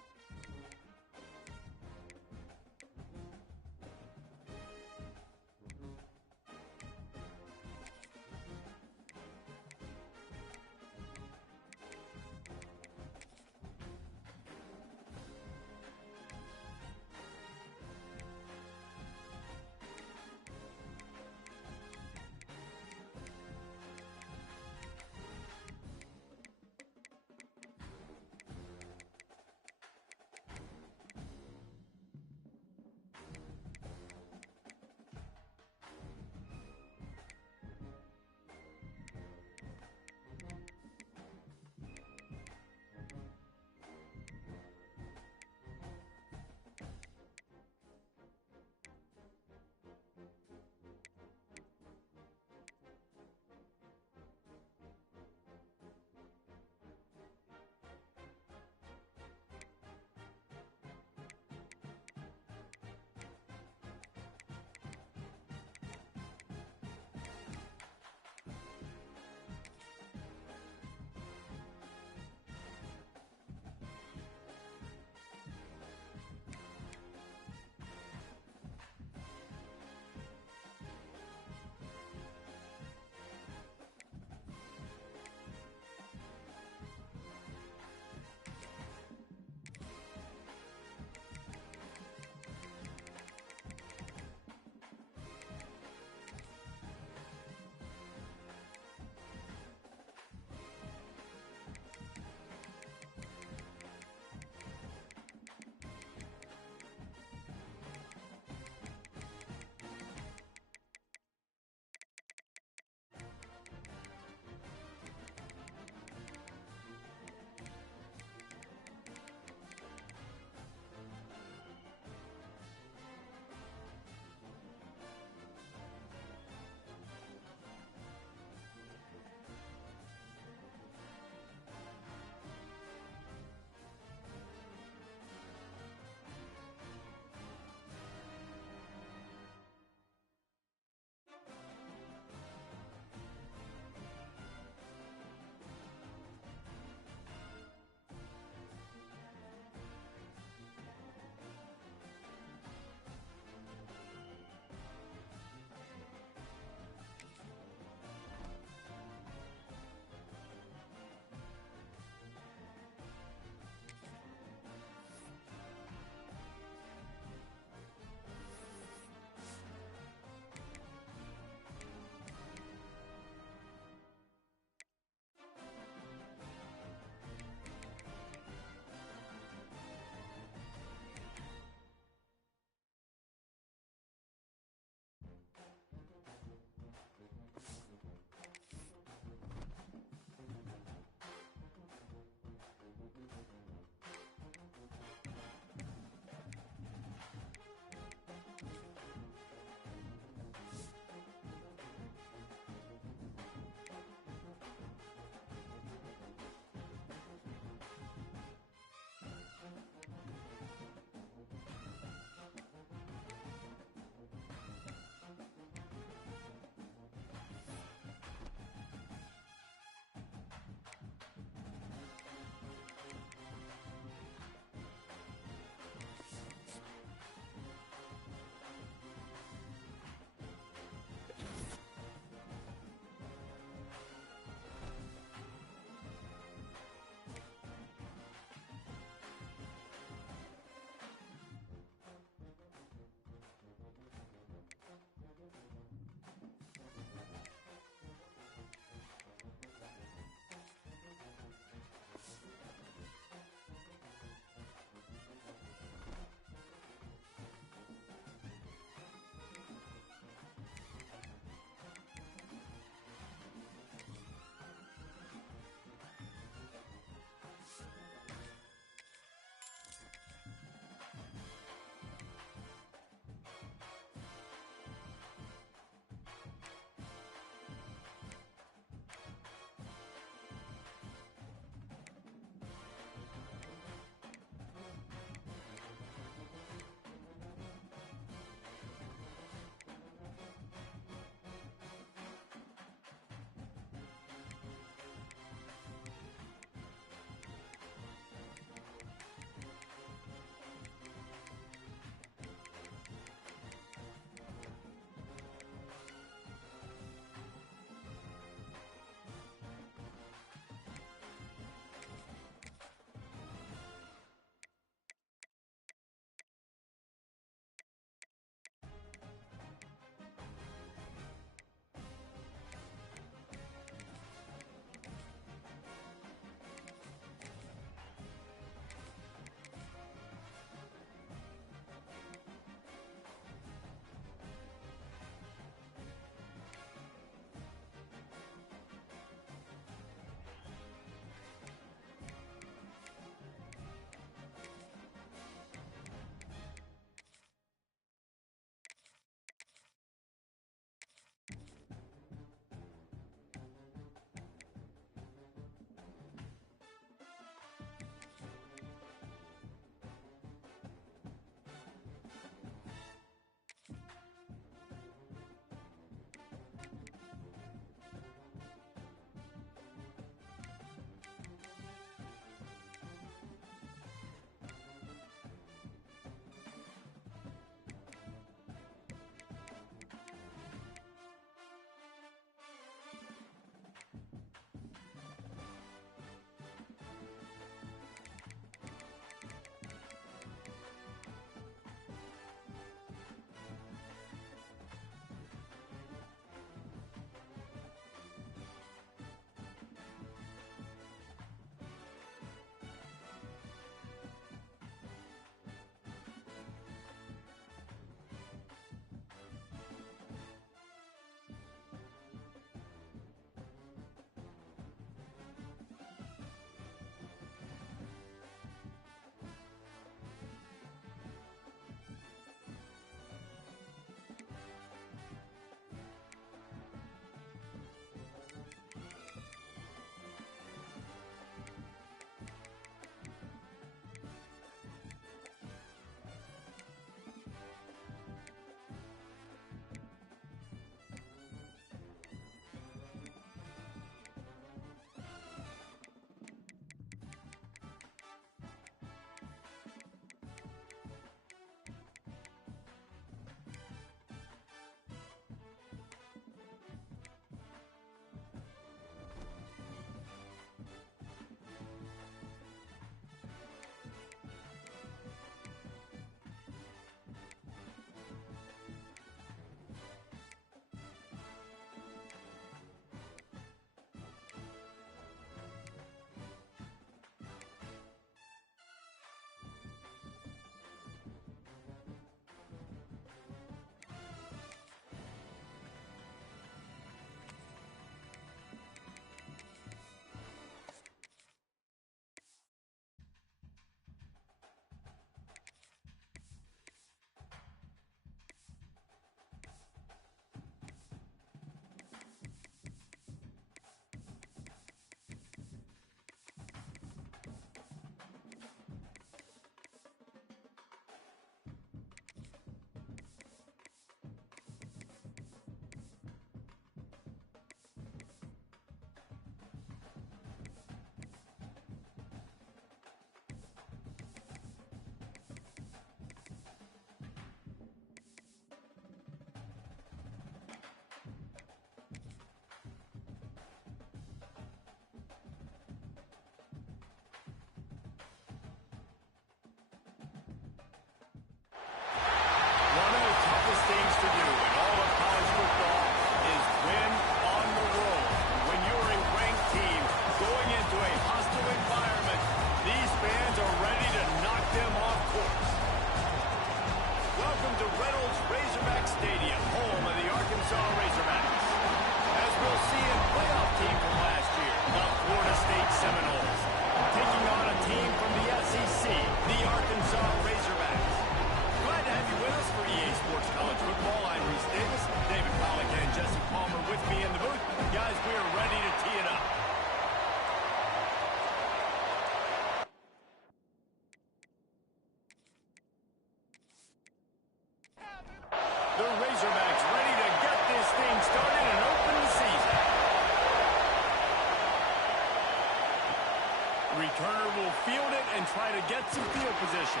Returner will field it and try to get some field position.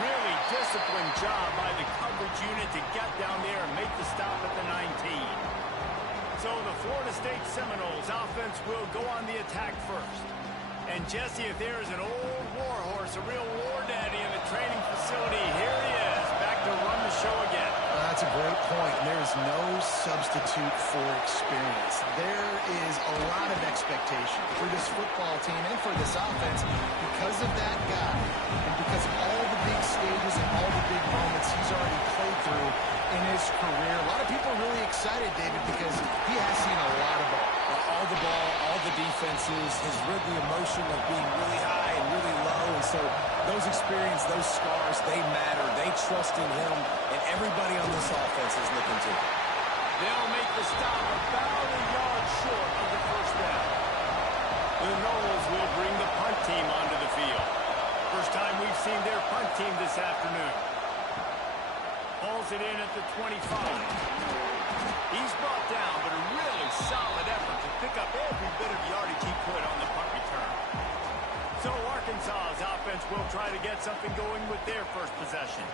Really disciplined job by the coverage unit to get down there and make the stop at the 19. So the Florida State Seminoles offense will go on the attack first. And Jesse, if there is an old war horse, a real war daddy in the training facility, here he is, back to run the show again. That's a great point. There is no substitute for experience. There is a lot of expectation for this football team and for this offense because of that guy and because of all the big stages and all the big moments he's already played through in his career. A lot of people are really excited, David, because he has seen a lot of ball. All the ball, all the defenses, has rid the emotion of being really high and really low. And so those experiences, those scars, they matter. They trust in him, and everybody on this offense is looking to him. They'll make the stop about a yard short of the first down. The Noles will bring the punt team onto the field. First time we've seen their punt team this afternoon. Hauls it in at the 25. He's brought down, but a really solid effort to pick up every bit of yardage he could on the punt return. So Arkansas's offense will try to get something going with their first possession.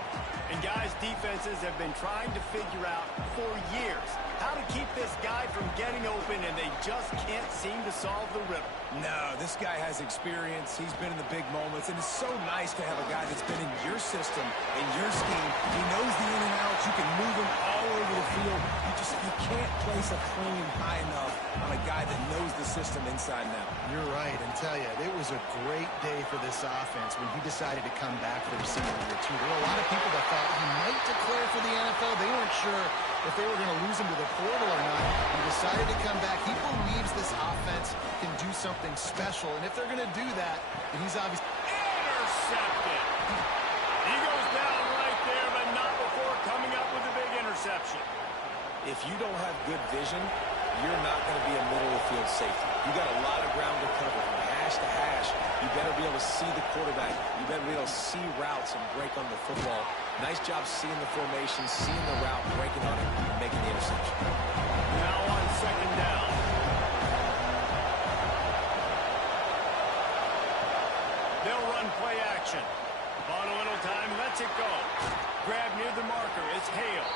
And guys, defenses have been trying to figure out for years how to keep this guy from getting open, and they just can't seem to solve the riddle. No, this guy has experience. He's been in the big moments, and it's so nice to have a guy that's been in your system, in your scheme. He knows the in and outs. You can move him all over the field. You can't place a premium high enough on a guy that knows the system inside and out. You're right, and tell you, it was a great day for this offense when he decided to come back for his senior year, too. There were a lot of people that thought he might declare for the NFL. They weren't sure if they were going to lose him to the portal or not. He decided to come back. He believes this offense can do something special, and if they're going to do that, then he's obviously... Intercepted. He goes down right there, but not before coming up with a big interception. If you don't have good vision, you're not going to be a middle-of-the-field safety. You got a lot of ground to cover from hash to hash. You better be able to see the quarterback. You better be able to see routes and break on the football. Nice job seeing the formation, seeing the route, breaking on it, and making the interception. Now on second down. They'll run play action. Bought a little time, lets it go. Grab near the marker, it's Hale.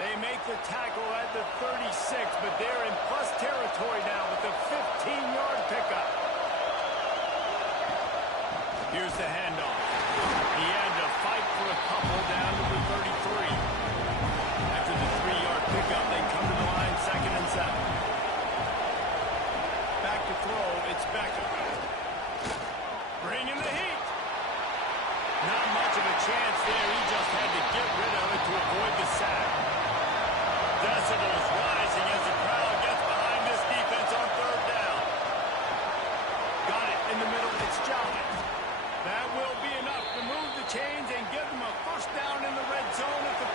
They make the tackle at the 36, but they're in plus territory now with the 15-yard pickup. Here's the handoff. He had to fight for a couple down to the 33. After the 3-yard pickup, they come to the line, 2nd and 7. Back to throw, it's Becker. Bringing the heat. Not much of a chance there. He just had to get rid of it to avoid the sack. Decibels rising as the crowd gets behind this defense on 3rd down. Got it in the middle. It's Jolly. That will be enough to move the chains and give them a first down in the red zone at the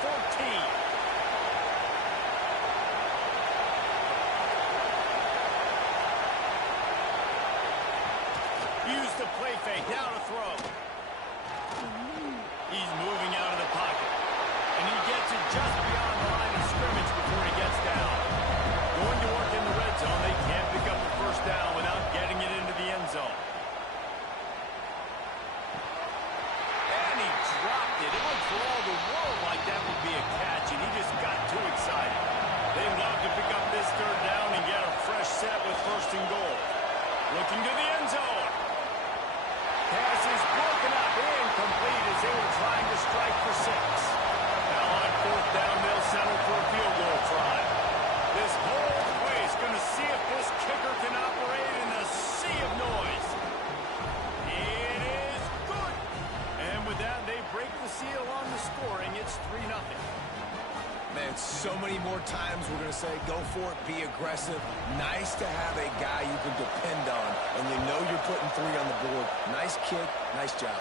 14. Use the play fake. Now to throw. He's moving out of the pocket. And he gets it just beyond the line of scrimmage before he gets down. Going to work in the red zone. They can't pick up the first down without getting it into the end zone. And he dropped it. It looked for all the world like that would be a catch, and he just got too excited. They'd love to pick up this 3rd down and get a fresh set with 1st and goal. Looking to the end zone. Pass is broken up, incomplete as they were trying to strike for 6. Now on 4th down, they'll settle for a field goal try. This whole place going to see if this kicker can operate in a sea of noise. It is good. And with that, they break the seal on the scoring. It's 3-0. Man, so many more times we're going to say, go for it, be aggressive. Nice to have a guy you can depend on, and you know you're putting 3 on the board. Nice kick, nice job.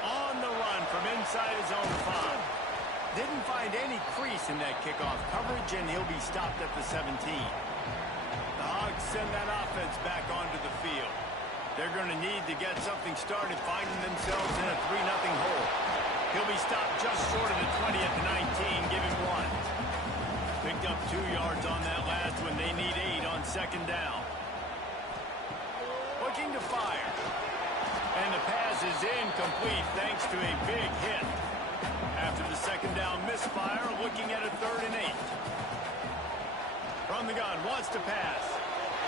On the run from inside his own 5. Didn't find any crease in that kickoff coverage, and he'll be stopped at the 17. The Hogs send that offense back onto the field. They're going to need to get something started, finding themselves in a 3-0 hole. He'll be stopped just short of the 20 at the 19. Give him 1. Picked up 2 yards on that last one. They need 8 on 2nd down. Looking going to fire. And the pass is incomplete thanks to a big hit. After the second down misfire, looking at a 3rd and 8. From the gun, wants to pass.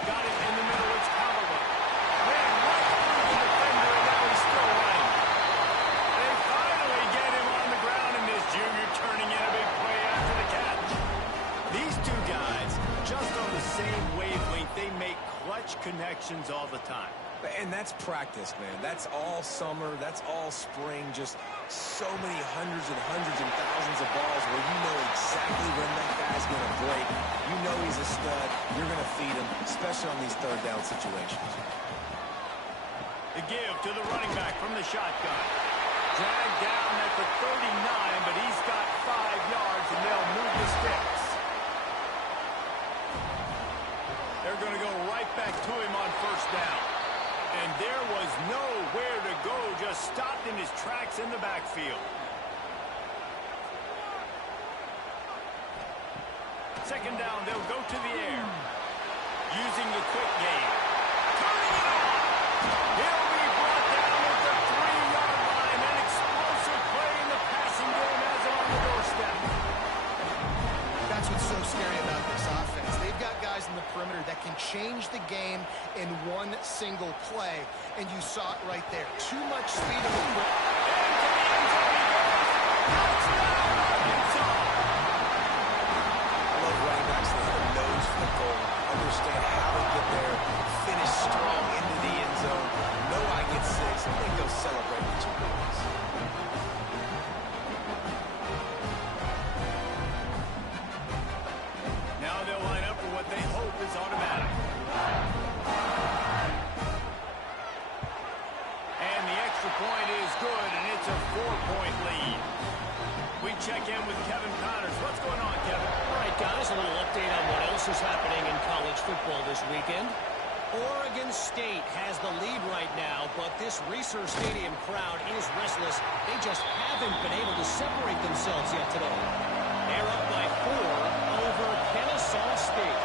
Got it in the middle, it's Callaway. Ran right through the defender, and now he's still running. They finally get him on the ground, and this junior turning in a big play after the catch. These two guys, just on the same wavelength, they make clutch connections all the time. And that's practice, man. That's all summer. That's all spring. Just so many hundreds and thousands of balls where you know exactly when that guy's going to break. You know he's a stud. You're going to feed him, especially on these 3rd down situations. The give to the running back from the shotgun. Dragged down at the 39, but he's got 5 yards, and they'll move the sticks. They're going to go right back to him on 1st down. And there was nowhere to go, just stopped in his tracks in the backfield. Second down, they'll go to the air. Using the quick game. Turning it on! He'll be brought down at the 3-yard line. An explosive play in the passing game has him on the doorstep. That's what's so scary about this offense. They've got guys in the perimeter that can change the game in one single play, and you saw it right there. Too much speed in the quick. I love running backs that have a nose for the goal line. Understand how to get there, finish strong into the end zone. Know I get 6, and then go celebrate with 2 points. Now they'll line up for what they hope is automatic. And the extra point is good, and it's a 4-point lead. We check in with Kevin Connors. What's going on, Kevin? All right, guys, a little update on what else is happening in college football this weekend. Oregon State has the lead right now, but this Reser Stadium crowd is restless. They just haven't been able to separate themselves yet today. They're up by 4 over Kennesaw State.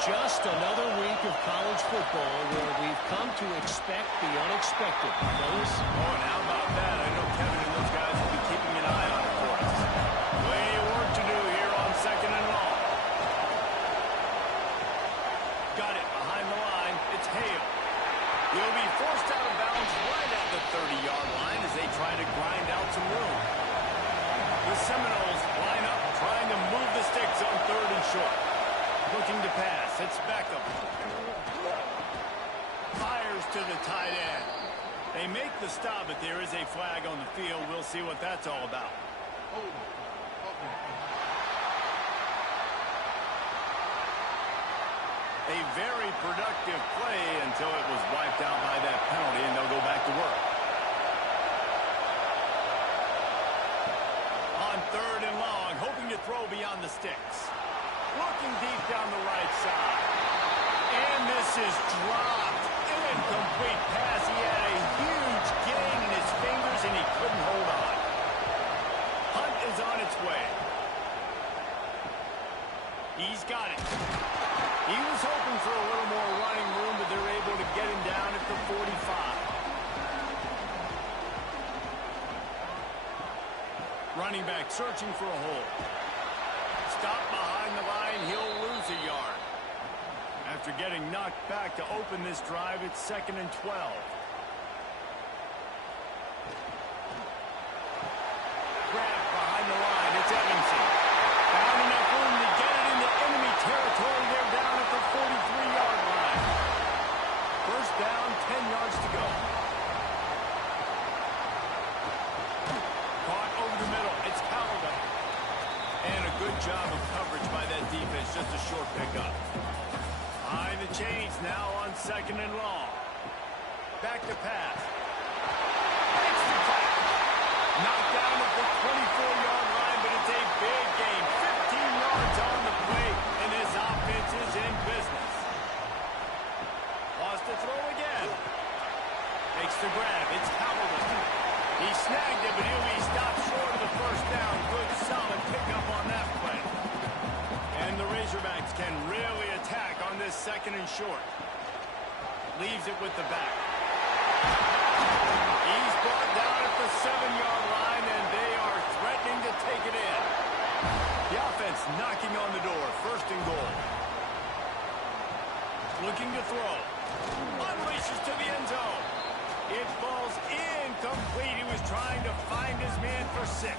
Just another week of college football where we've come to expect the unexpected. Fellas? Oh, and how about that? I know Kevin and those guys will be keeping an eye on it for us. Plenty of work to do here on 2nd and long. Got it behind the line. It's Hale. He'll be forced out of bounds right at the 30-yard line as they try to grind out some room. The Seminoles line up, trying to move the sticks on 3rd and short. Looking to pass. It's Beckham. Fires to the tight end. They make the stop, but there is a flag on the field. We'll see what that's all about. A very productive play until it was wiped out by that penalty, and they'll go back to work. On 3rd and long, hoping to throw beyond the sticks. Looking deep down the right side. And this is dropped. Incomplete pass. He had a huge gain in his fingers, and he couldn't hold on. Hunt is on its way. He's got it. He was hoping for a little more running room, but they're able to get him down at the 45. Running back searching for a hole. Stop behind the line, he'll lose a yard. After getting knocked back to open this drive, it's 2nd and 12. Grab behind the line, it's Evanson. Found enough room to get it into enemy territory. They're down at the 43-yard line. First down, 10 yards to go. Caught over the middle, it's Callaway. And a good job of coverage by that defense, just a short pickup. Behind the chains now on 2nd and long. Back to pass. Makes the tackle. Knocked down at the 24-yard line, but it's a big game. 15 yards on the play, and this offense is in business. Lost the throw again. Makes the grab. It's Callaway. He snagged it, but he'll be stopped short of the first down. Good, solid pickup on that play. And the Razorbacks can really attack on this 2nd and short. Leaves it with the back. He's brought down at the 7-yard line, and they are threatening to take it in. The offense knocking on the door. First and goal. Looking to throw. Unleashes to the end zone. It falls incomplete. He was trying to find his man for 6.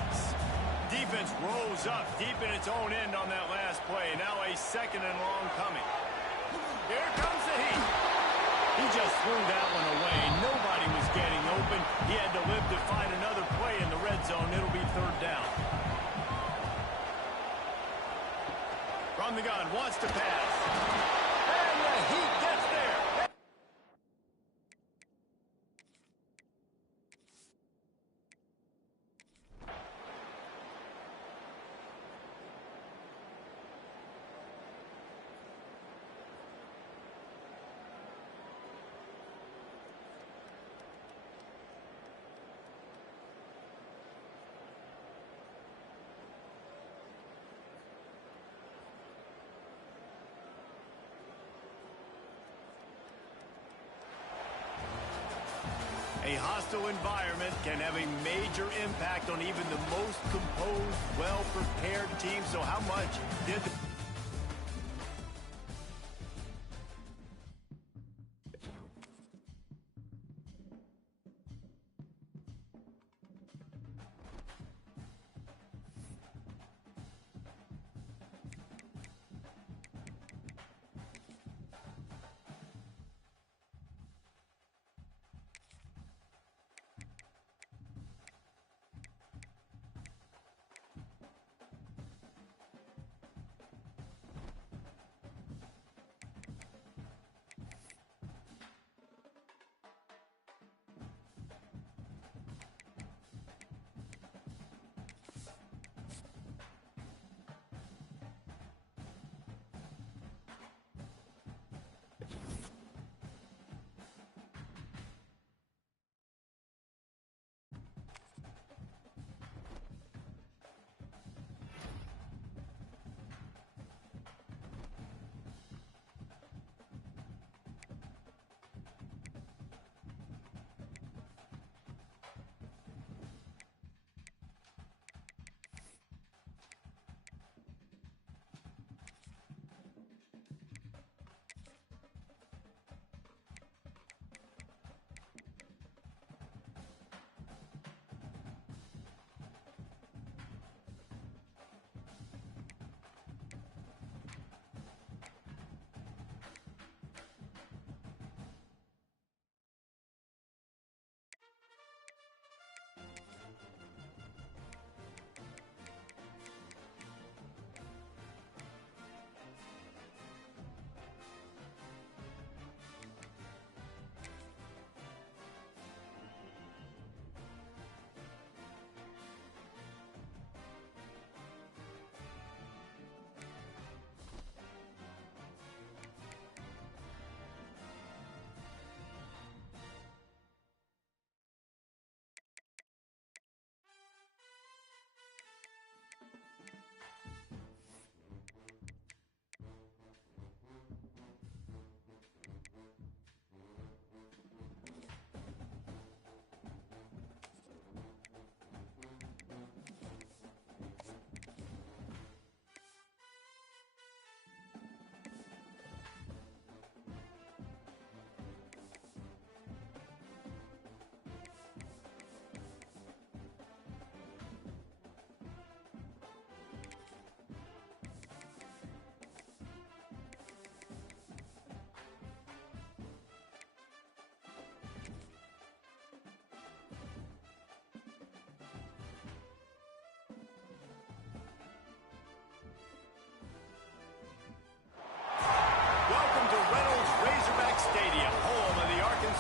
Defense rose up deep in its own end on that last play. Now a second and long coming. Here comes the heat. He just threw that one away. Nobody was getting open. He had to live to find another play in the red zone. It'll be third down. From the gun, wants to pass. And the heat gets there. A hostile environment can have a major impact on even the most composed, well-prepared team. So how much did the...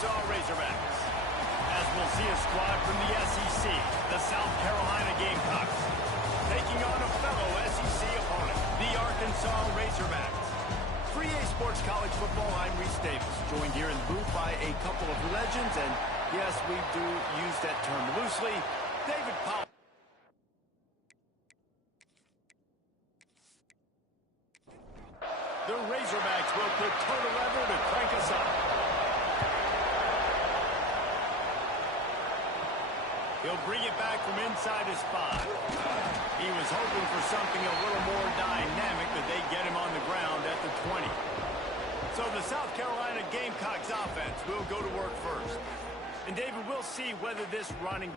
Razorbacks. As we'll see a squad from the SEC, the South Carolina Gamecocks, taking on a fellow SEC opponent, the Arkansas Razorbacks. 3A Sports College Football, I'm Reese Davis, joined here in the booth by a couple of legends, and yes, we do use that term loosely. David Powell. The Razorbacks will put toe to leather to crank us up. He'll bring it back from inside his spot. He was hoping for something a little more dynamic, but they get him on the ground at the 20. So the South Carolina Gamecocks offense will go to work first. And David, we'll see whether this running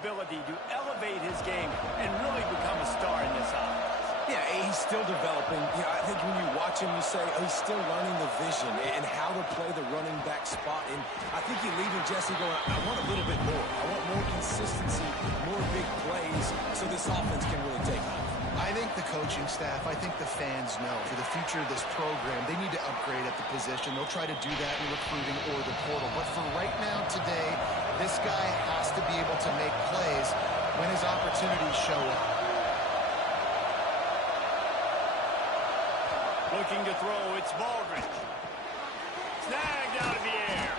ability to elevate his game and really become a star in this offense. Yeah, he's still developing. You know, I think when you watch him, you say, oh, he's still learning the vision and how to play the running back spot. And I think you leave him, Jesse, going, I want a little bit more. I want more consistency, more big plays, so this offense can really take off. I think the coaching staff, I think the fans know for the future of this program, they need to upgrade at the position. They'll try to do that in recruiting or the portal. But for right now, today, this guy has to be able to make plays when his opportunities show up. Looking to throw, it's Baldridge. Snagged out of the air.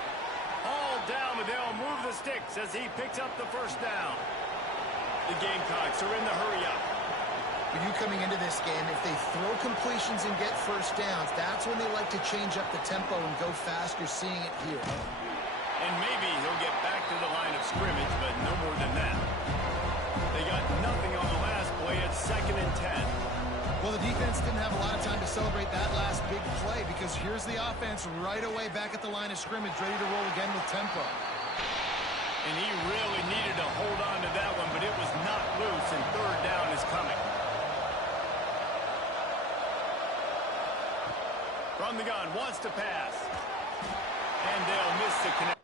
Hauled down, but they'll move the sticks as he picks up the first down. The Gamecocks are in the hurry-up. For you coming into this game, if they throw completions and get first downs, that's when they like to change up the tempo and go fast. You're seeing it here. And maybe he'll get back to the line of scrimmage, but no more than that. They got nothing on the last play at 2nd and 10. Well, the defense didn't have a lot of time to celebrate that last big play because here's the offense right away back at the line of scrimmage, ready to roll again with tempo. And he really needed to hold on to that one, but it was not loose, and 3rd down is coming. From the gun, wants to pass. And they'll miss the connection.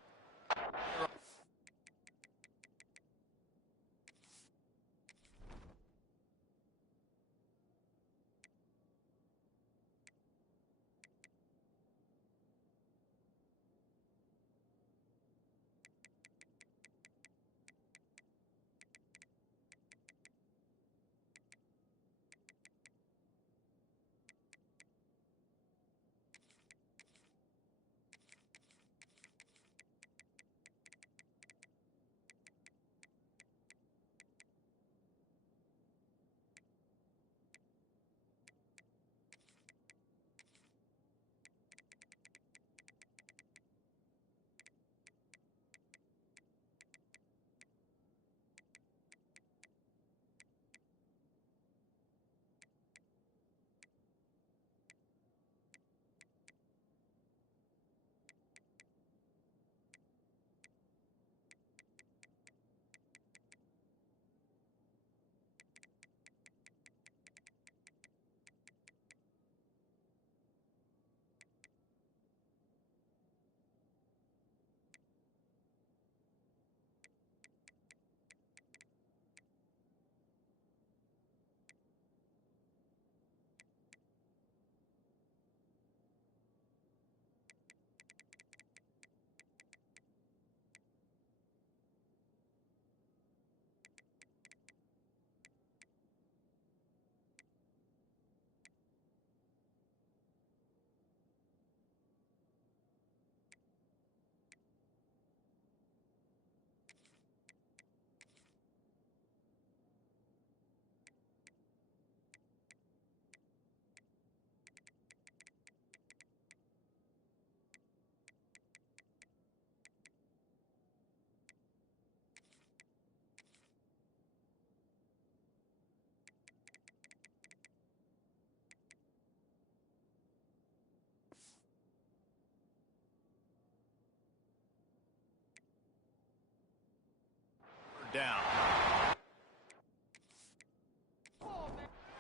Down.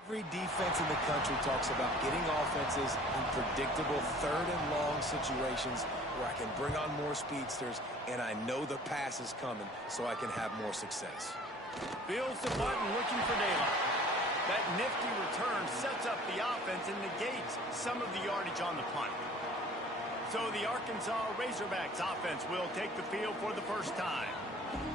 Every defense in the country talks about getting offenses in predictable 3rd and long situations where I can bring on more speedsters and I know the pass is coming so I can have more success. Feels the button looking for daylight. That nifty return sets up the offense and negates some of the yardage on the punt. So the Arkansas Razorbacks offense will take the field for the first time.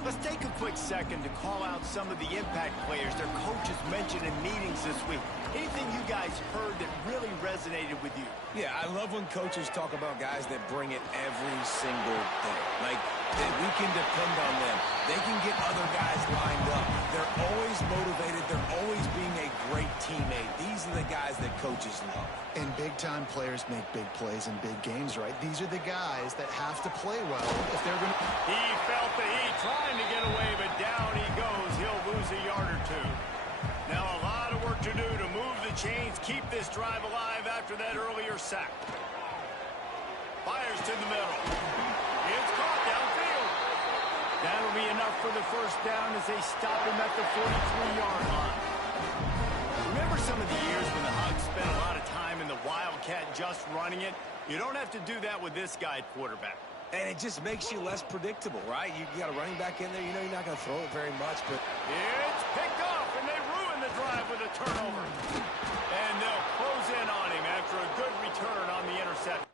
Let's take a quick second to call out some of the impact players their coaches mentioned in meetings this week. Anything you guys heard that really resonated with you? Yeah, I love when coaches talk about guys that bring it every single day. Like, that we can depend on them. They can get other guys lined up. They're always motivated. They're always being a great teammate. These are the guys that coaches love. And big-time players make big plays in big games, right? These are the guys that have to play well if they're going to... He felt the heat trying to get away, but down he goes. He'll lose a yard or two. Now a lot of work to do to move the chains, keep this drive alive after that earlier sack. Fires to the middle. It's caught downfield. That'll be enough for the first down as they stop him at the 43-yard line. Remember some of the years when the Hogs spent a lot of time in the Wildcat just running it? You don't have to do that with this guy at quarterback. And it just makes you less predictable, right? You got a running back in there. You know you're not going to throw it very much, but... It's picked off, and they ruin the drive with a turnover. And they'll close in on him after a good return on the interception.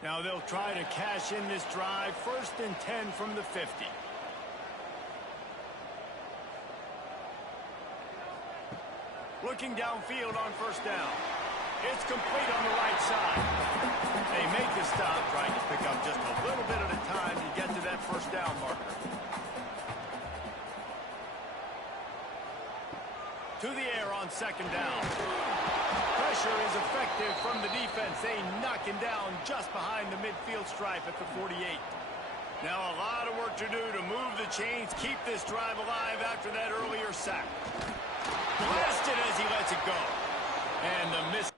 Now they'll try to cash in this drive. 1st and 10 from the 50. Looking downfield on 1st down. It's complete on the right side. They make the stop, trying to pick up just a little bit at a time to get to that 1st down marker. To the air on 2nd down. Pressure is effective from the defense. They knock him down just behind the midfield stripe at the 48. Now a lot of work to do to move the chains, keep this drive alive after that earlier sack. Blasted as he lets it go. And the miss.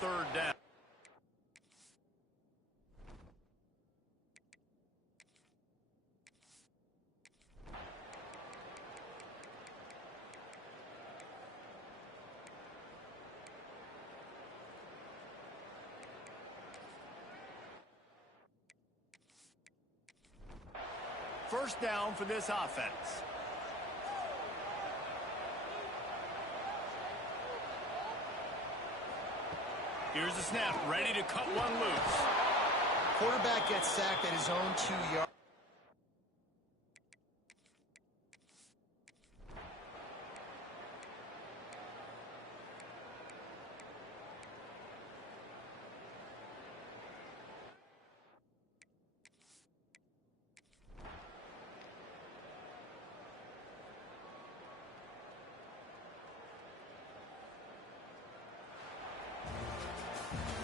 Third down. First down for this offense. Here's the snap, ready to cut one loose. Quarterback gets sacked at his own 2 yards.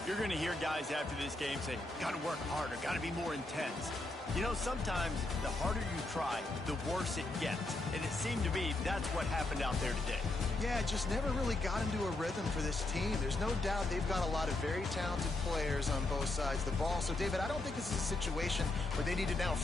You're going to hear guys after this game say, got to work harder, got to be more intense. You know, sometimes the harder you try, the worse it gets. And it seemed to me that's what happened out there today. Yeah, just never really got into a rhythm for this team. There's no doubt they've got a lot of very talented players on both sides of the ball. So, David, I don't think this is a situation where they need to now